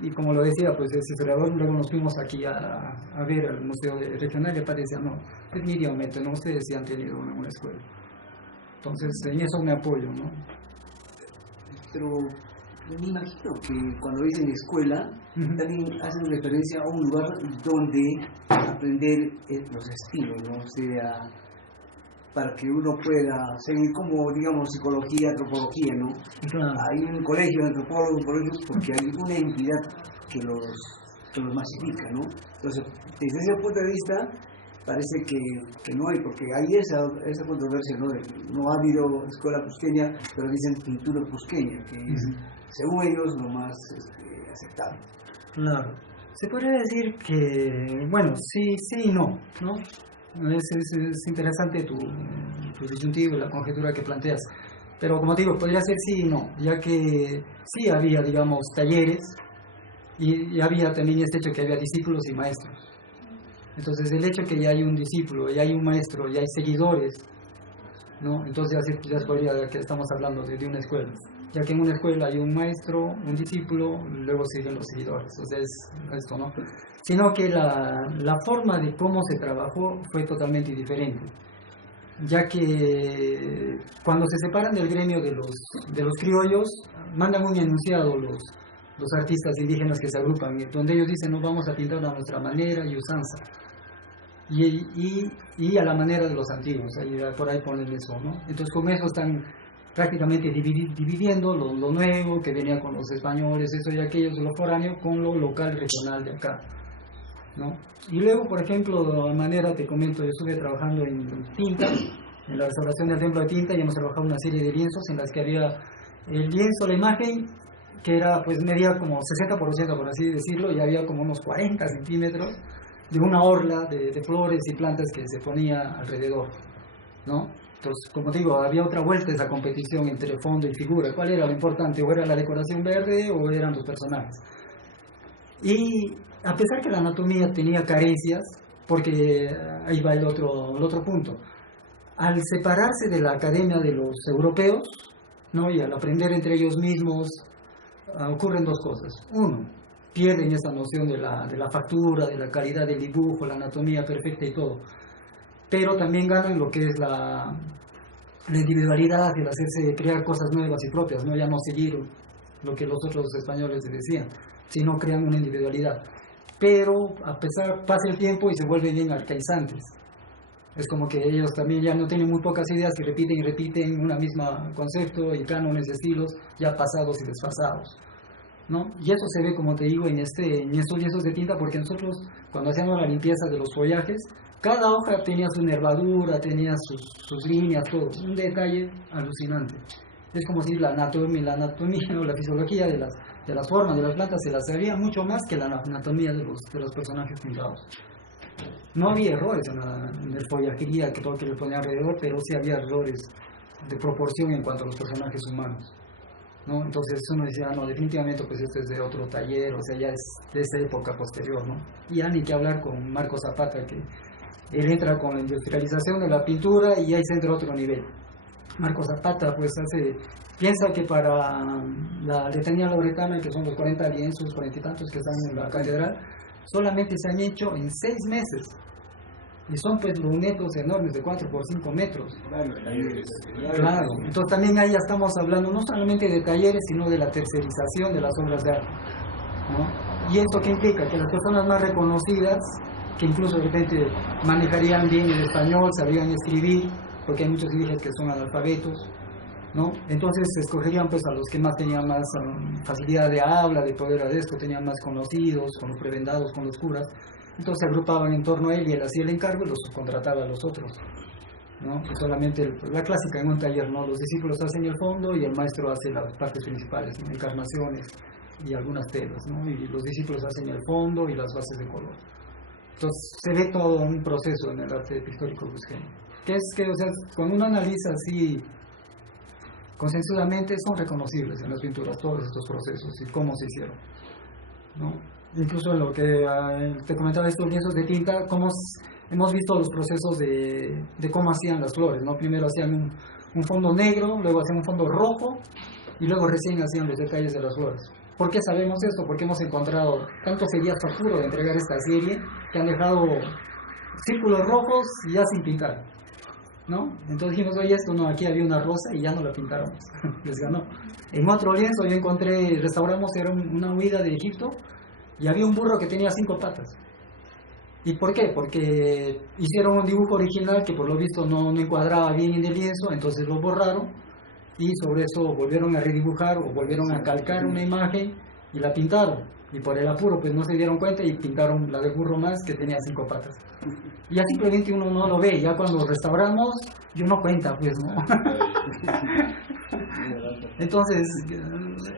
Y como lo decía, pues ese historiador, luego nos fuimos aquí a ver al Museo Regional y parecía, no, definitivamente, no, ustedes sí han tenido una escuela. Entonces, en eso me apoyo, ¿no? Pero me imagino que cuando dicen escuela, también hacen referencia a un lugar donde aprender los estilos, ¿no? O sea, para que uno pueda seguir como, digamos, psicología, antropología, ¿no? Claro. Hay un colegio de antropólogos, porque hay una entidad que los masifica, ¿no? Entonces, desde ese punto de vista, parece que no hay, porque hay esa controversia, ¿no? No ha habido escuela cusqueña, pero dicen pintura cusqueña, que es, según ellos, lo más aceptable. Claro. Se podría decir que, bueno, sí y no, ¿no? Es interesante tu disyuntivo y la conjetura que planteas. Pero como te digo, podría ser sí y no, ya que sí había, digamos, talleres y había también este hecho que había discípulos y maestros. Entonces el hecho que ya hay un discípulo, ya hay un maestro, ya hay seguidores, ¿no? Entonces ya se podría ver que estamos hablando de una escuela. Ya que en una escuela hay un maestro, un discípulo, luego siguen los seguidores. O sea, es esto, ¿no? Sino que la forma de cómo se trabajó fue totalmente diferente. Ya que cuando se separan del gremio de los criollos, mandan un enunciado los artistas indígenas que se agrupan, donde ellos dicen, no, vamos a pintar a nuestra manera y usanza. Y a la manera de los antiguos, por ahí ponen eso, ¿no? Entonces con eso están prácticamente dividiendo lo nuevo que venía con los españoles, eso y aquello, lo foráneo, con lo local regional de acá, ¿no? Y luego, por ejemplo, de manera, te comento, yo estuve trabajando en tinta, en la restauración del templo de tinta, y hemos trabajado una serie de lienzos en las que había el lienzo, la imagen, que era, pues medía como 60%, por así decirlo, y había como unos 40 centímetros de una orla de flores y plantas que se ponía alrededor, ¿no? Entonces, como digo, había otra vuelta a esa competición entre fondo y figura. ¿Cuál era lo importante? ¿O era la decoración verde o eran los personajes? Y a pesar que la anatomía tenía carencias, porque ahí va el otro punto, al separarse de la academia de los europeos, ¿no? Y al aprender entre ellos mismos, ocurren dos cosas. Uno, pierden esa noción de la factura, de la calidad del dibujo, la anatomía perfecta y todo. Pero también ganan lo que es la individualidad, el hacerse crear cosas nuevas y propias, ¿no? Ya no seguir lo que los otros españoles decían, sino crean una individualidad. Pero a pesar, pasa el tiempo y se vuelven bien arcaizantes. Es como que ellos también ya no tienen muy pocas ideas y repiten una misma concepto y cánones de estilos ya pasados y desfasados, ¿no? Y eso se ve, como te digo, en estos lienzos de tinta, porque nosotros cuando hacíamos la limpieza de los follajes, cada hoja tenía su nervadura, tenía sus líneas, todo, un detalle alucinante. Es como si la anatomía o la fisiología de las formas de las plantas se las sabía mucho más que la anatomía de los personajes pintados. No había errores en el follajería que todo que le ponía alrededor, pero sí había errores de proporción en cuanto a los personajes humanos, ¿no? Entonces uno decía, no, definitivamente pues esto es de otro taller, o sea, ya es de esa época posterior, ¿no? Y ya ni que hablar con Marco Zapata, que él entra con la industrialización de la pintura y ahí se entra a otro nivel. Marco Zapata pues piensa que para la letanía lauretana, que son los 40 lienzos, 40 y tantos que están en la catedral, solamente se han hecho en 6 meses. Y son pues lunetos enormes de 4 por 5 metros. Claro, entonces también ahí ya estamos hablando no solamente de talleres, sino de la tercerización de las obras de arte, ¿no? ¿Y esto qué implica? Que las personas más reconocidas, que incluso de repente manejarían bien el español, sabrían escribir, porque hay muchos indígenas que son analfabetos, ¿no? Entonces escogerían pues a los que más tenían más facilidad de habla, de poder a esto, tenían más conocidos, con los prebendados, con los curas. Entonces se agrupaban en torno a él y él hacía el encargo y los subcontrataba a los otros, ¿no? Y solamente la clásica en un taller, ¿no? Los discípulos hacen el fondo y el maestro hace las partes principales, ¿no? Encarnaciones y algunas telas, ¿no? Y los discípulos hacen el fondo y las bases de color. Entonces se ve todo un proceso en el arte pictórico cusqueño. Que es que, o sea, cuando uno analiza así consensudamente, son reconocibles en las pinturas todos estos procesos y cómo se hicieron, ¿no? Incluso en lo que te comentaba, estos lienzos de tinta, hemos visto los procesos de cómo hacían las flores, ¿no? Primero hacían un fondo negro, luego hacían un fondo rojo y luego recién hacían los detalles de las flores. ¿Por qué sabemos esto? Porque hemos encontrado tanto seriazo puro de entregar esta serie que han dejado círculos rojos y ya sin pintar, ¿no? Entonces dijimos, oye, esto no, aquí había una rosa y ya no la pintaron, les ganó. En otro lienzo yo encontré, restauramos, era una huida de Egipto y había un burro que tenía 5 patas. ¿Y por qué? Porque hicieron un dibujo original que por lo visto no encuadraba bien en el lienzo, entonces lo borraron y sobre eso volvieron a redibujar o volvieron a calcar una imagen y la pintaron. Y por el apuro pues no se dieron cuenta y pintaron la de burro más que tenía 5 patas. Y ya simplemente uno no lo ve, ya cuando restauramos y uno cuenta pues, ¿no? Entonces,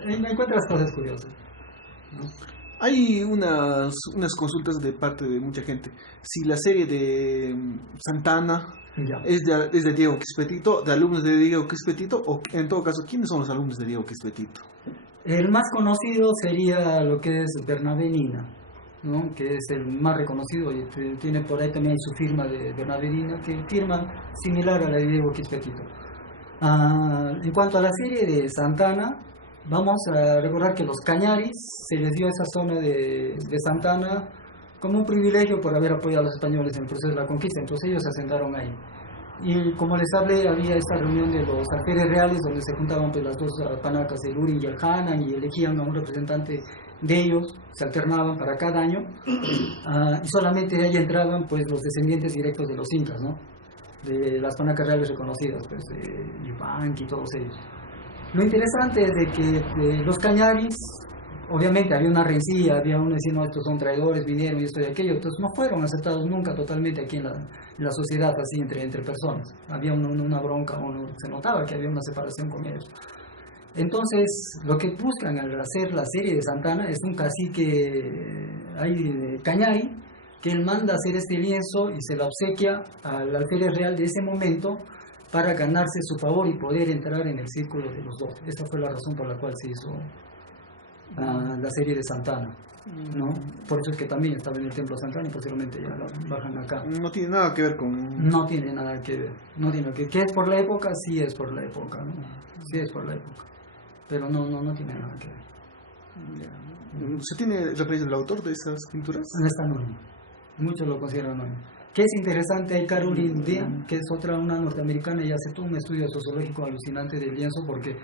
encuentras cosas curiosas, ¿no? Hay unas consultas de parte de mucha gente. Si la serie de Santana Ya. es de Diego Quispetito, de alumnos de Diego Quispetito, o en todo caso, ¿quiénes son los alumnos de Diego Quispetito? El más conocido sería lo que es Bernabé Nina, ¿no? Que es el más reconocido y tiene por ahí también su firma de Bernabé Nina, que firma similar a la de Diego Quispetito. En cuanto a la serie de Santana, vamos a recordar que los Cañaris se les dio esa zona de Santana como un privilegio por haber apoyado a los españoles en el proceso de la conquista, entonces ellos se asentaron ahí. Y como les hablé, había esta reunión de los alférez reales donde se juntaban pues, las dos panacas, el Urin y el Hanan, y elegían a un representante de ellos, se alternaban para cada año, y solamente de ahí entraban pues, los descendientes directos de los incas, ¿no? De las panacas reales reconocidas, pues, Yupanqui y todos ellos. Lo interesante es de que los Cañaris, obviamente había una rencilla, había uno diciendo, no, estos son traidores, vinieron y esto y aquello, entonces no fueron aceptados nunca totalmente aquí en la sociedad, así entre personas. Había una bronca, se notaba que había una separación con ellos. Entonces, lo que buscan al hacer la serie de Santana es un cacique Cañari, que él manda a hacer este lienzo y se la obsequia al alférez real de ese momento para ganarse su favor y poder entrar en el círculo de los dos. Esta fue la razón por la cual se hizo la serie de Santana, ¿no? Por eso es que también estaba en el templo de Santana y posteriormente ya la bajan acá. No tiene nada que ver con... No tiene nada que ver, no tiene que ver. ¿Qué es por la época? Sí es por la época, ¿no? Sí es por la época, pero no tiene nada que ver. ¿Se tiene referencia del autor de esas pinturas? Es anónimo, muchos lo consideran anónimo. ¿Qué es interesante? Hay Caroline Dean, que es una norteamericana, y hace todo un estudio sociológico alucinante del lienzo, porque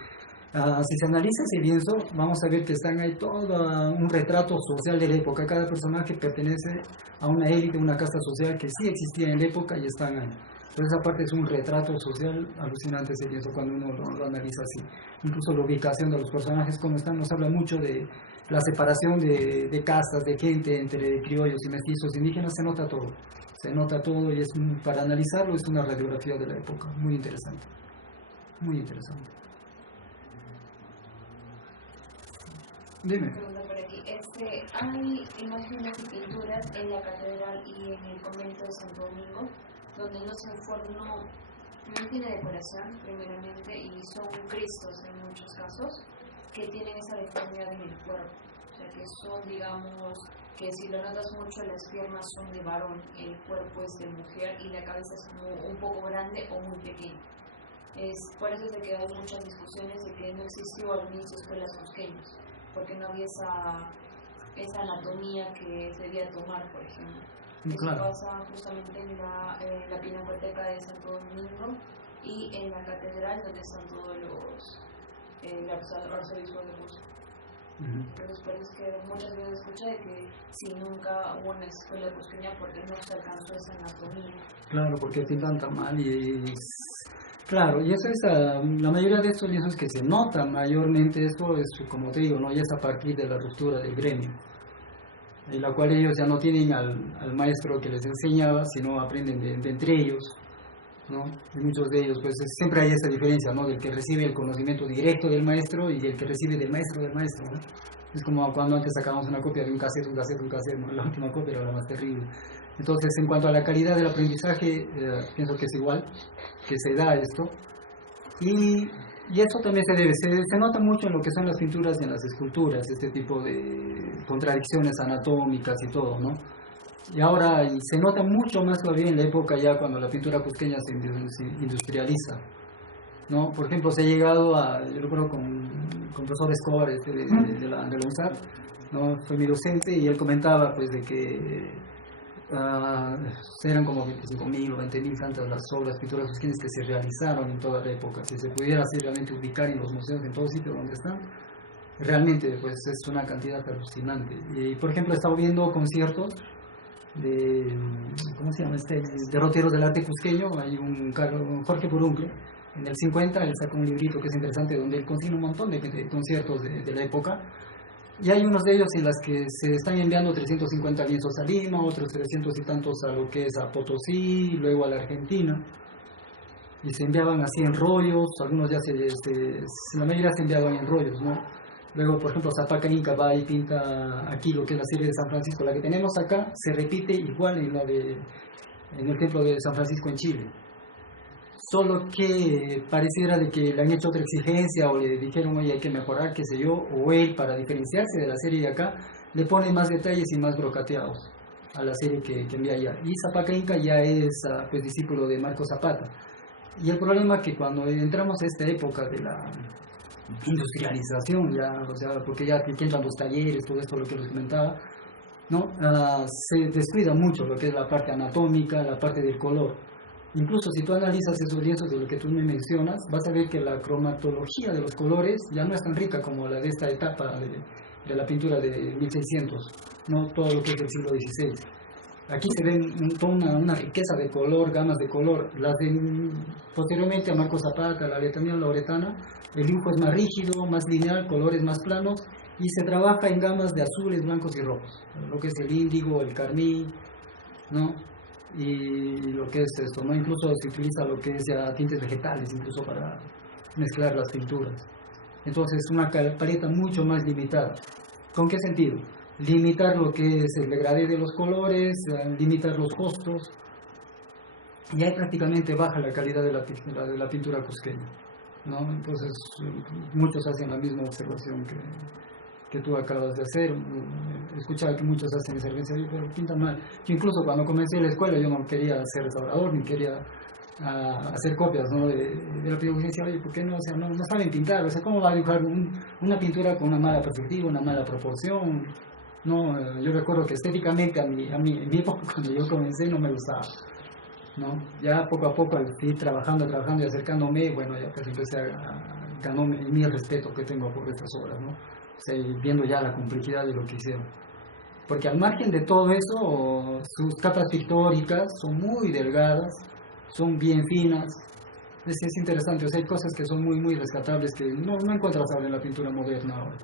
si se analiza ese lienzo, vamos a ver que están ahí todo un retrato social de la época. Cada personaje pertenece a una élite, una casta social que sí existía en la época y están ahí. Entonces, esa parte es un retrato social alucinante ese lienzo cuando uno lo analiza así. Incluso la ubicación de los personajes, como están, nos habla mucho de la separación de castas, de gente entre criollos y mestizos indígenas. Se nota todo y para analizarlo es una radiografía de la época, muy interesante, muy interesante. Dime. Por aquí. Hay imágenes y pinturas en la catedral y en el convento de Santo Domingo donde no se enfornó, no tiene decoración primeramente y son cristos en muchos casos que tienen esa deformidad en el cuerpo, o sea que son, digamos, que si lo notas mucho, las piernas son de varón, el cuerpo es de mujer y la cabeza es como un poco grande o muy pequeña. Por eso es de que hay muchas discusiones de que no existió al inicio escuelas cusqueñas, porque no había esa anatomía que se debía tomar, por ejemplo. Eso pasa justamente en la Pinacoteca de Santo Domingo y en la catedral donde están todos los arzobispos de Cusco. Entonces, por eso es que muchas veces escucha de que si nunca hubo una escuela cusqueña porque no se alcanzó esa anatomía. Claro, porque pintan tan mal claro, y eso es la mayoría de estos lienzos que se notan mayormente, esto es, como te digo, ¿no? Ya es a partir de la ruptura del gremio, en la cual ellos ya no tienen al maestro que les enseñaba, sino aprenden de entre ellos, ¿no? Y muchos de ellos, pues siempre hay esa diferencia, ¿no? Del que recibe el conocimiento directo del maestro y el que recibe del maestro, ¿no? Es como cuando antes sacábamos una copia de un cassette, ¿no? La última copia era la más terrible. Entonces, en cuanto a la calidad del aprendizaje, pienso que es igual, que se da esto. Y eso también se nota mucho en lo que son las pinturas y en las esculturas, este tipo de contradicciones anatómicas y todo, ¿no? Y ahora se nota mucho más todavía en la época ya cuando la pintura cusqueña se industrializa, ¿no? Por ejemplo, se ha llegado yo recuerdo con con el profesor Escobar de la UNSAR, ¿no? Fue mi docente y él comentaba pues de que eran como 25.000 o 20.000 tantas las obras pinturas cusqueñas que se realizaron en toda la época. Si se pudiera así realmente ubicar en los museos, en todo sitio donde están, realmente pues es una cantidad alucinante. Y por ejemplo he estado viendo conciertos de, ¿cómo se llama este? Derroteros del arte cusqueño. Hay un Jorge Puruncle, en el 50 él sacó un librito que es interesante donde él consigue un montón de conciertos de la época. Y hay unos de ellos en las que se están enviando 350 lienzos a Lima, otros 300 y tantos a lo que es a Potosí, luego a la Argentina. Y se enviaban así en rollos, algunos ya la mayoría se enviaban en rollos, ¿no? Luego, por ejemplo, Zapaca Inca va y pinta aquí lo que es la serie de San Francisco. La que tenemos acá se repite igual en el templo de San Francisco en Chile. Solo que pareciera de que le han hecho otra exigencia o le dijeron, oye, hay que mejorar, qué sé yo, o él, para diferenciarse de la serie de acá, le pone más detalles y más brocateados a la serie que envía allá. Y Zapaca Inca ya es pues, discípulo de Marco Zapata. Y el problema es que cuando entramos a esta época de la industrialización, ya, o sea, porque ya que entran los talleres, todo esto lo que les comentaba, ¿no? Se descuida mucho lo que es la parte anatómica, la parte del color. Incluso si tú analizas esos lienzos de lo que tú me mencionas, vas a ver que la cromatología de los colores ya no es tan rica como la de esta etapa de la pintura de 1600, no todo lo que es del siglo XVI. Aquí se ve una riqueza de color, gamas de color. Posteriormente a Marco Zapata, la letanía lauretana, el dibujo es más rígido, más lineal, colores más planos, y se trabaja en gamas de azules, blancos y rojos, lo que es el índigo, el carmín, ¿no? Y lo que es esto, ¿no? Incluso se utiliza lo que es ya tintes vegetales, incluso para mezclar las pinturas. Entonces, una paleta mucho más limitada. ¿Con qué sentido? Limitar lo que es el degradé de los colores, limitar los costos, y ahí prácticamente baja la calidad de la pintura cusqueña, ¿no? Entonces, muchos hacen la misma observación que tú acabas de hacer. Escuchaba que muchos hacen esa referencia, pero pintan mal. Yo incluso cuando comencé la escuela yo no quería ser restaurador, ni quería hacer copias, ¿no? de la pintura. Decía, oye, ¿por qué no? O sea, no saben pintar. O sea, ¿cómo va a dibujar una pintura con una mala perspectiva, una mala proporción? No, yo recuerdo que estéticamente en mi época, cuando yo comencé, no me gustaba, ¿no? Ya poco a poco, al ir trabajando y acercándome, bueno, ya pues empecé a ganar mi respeto que tengo por estas obras, ¿no? O sea, viendo ya la complejidad de lo que hicieron. Porque al margen de todo eso, sus capas pictóricas son muy delgadas, son bien finas. Es interesante, o sea, hay cosas que son muy, muy rescatables que no encuentras ahora en la pintura moderna ahora.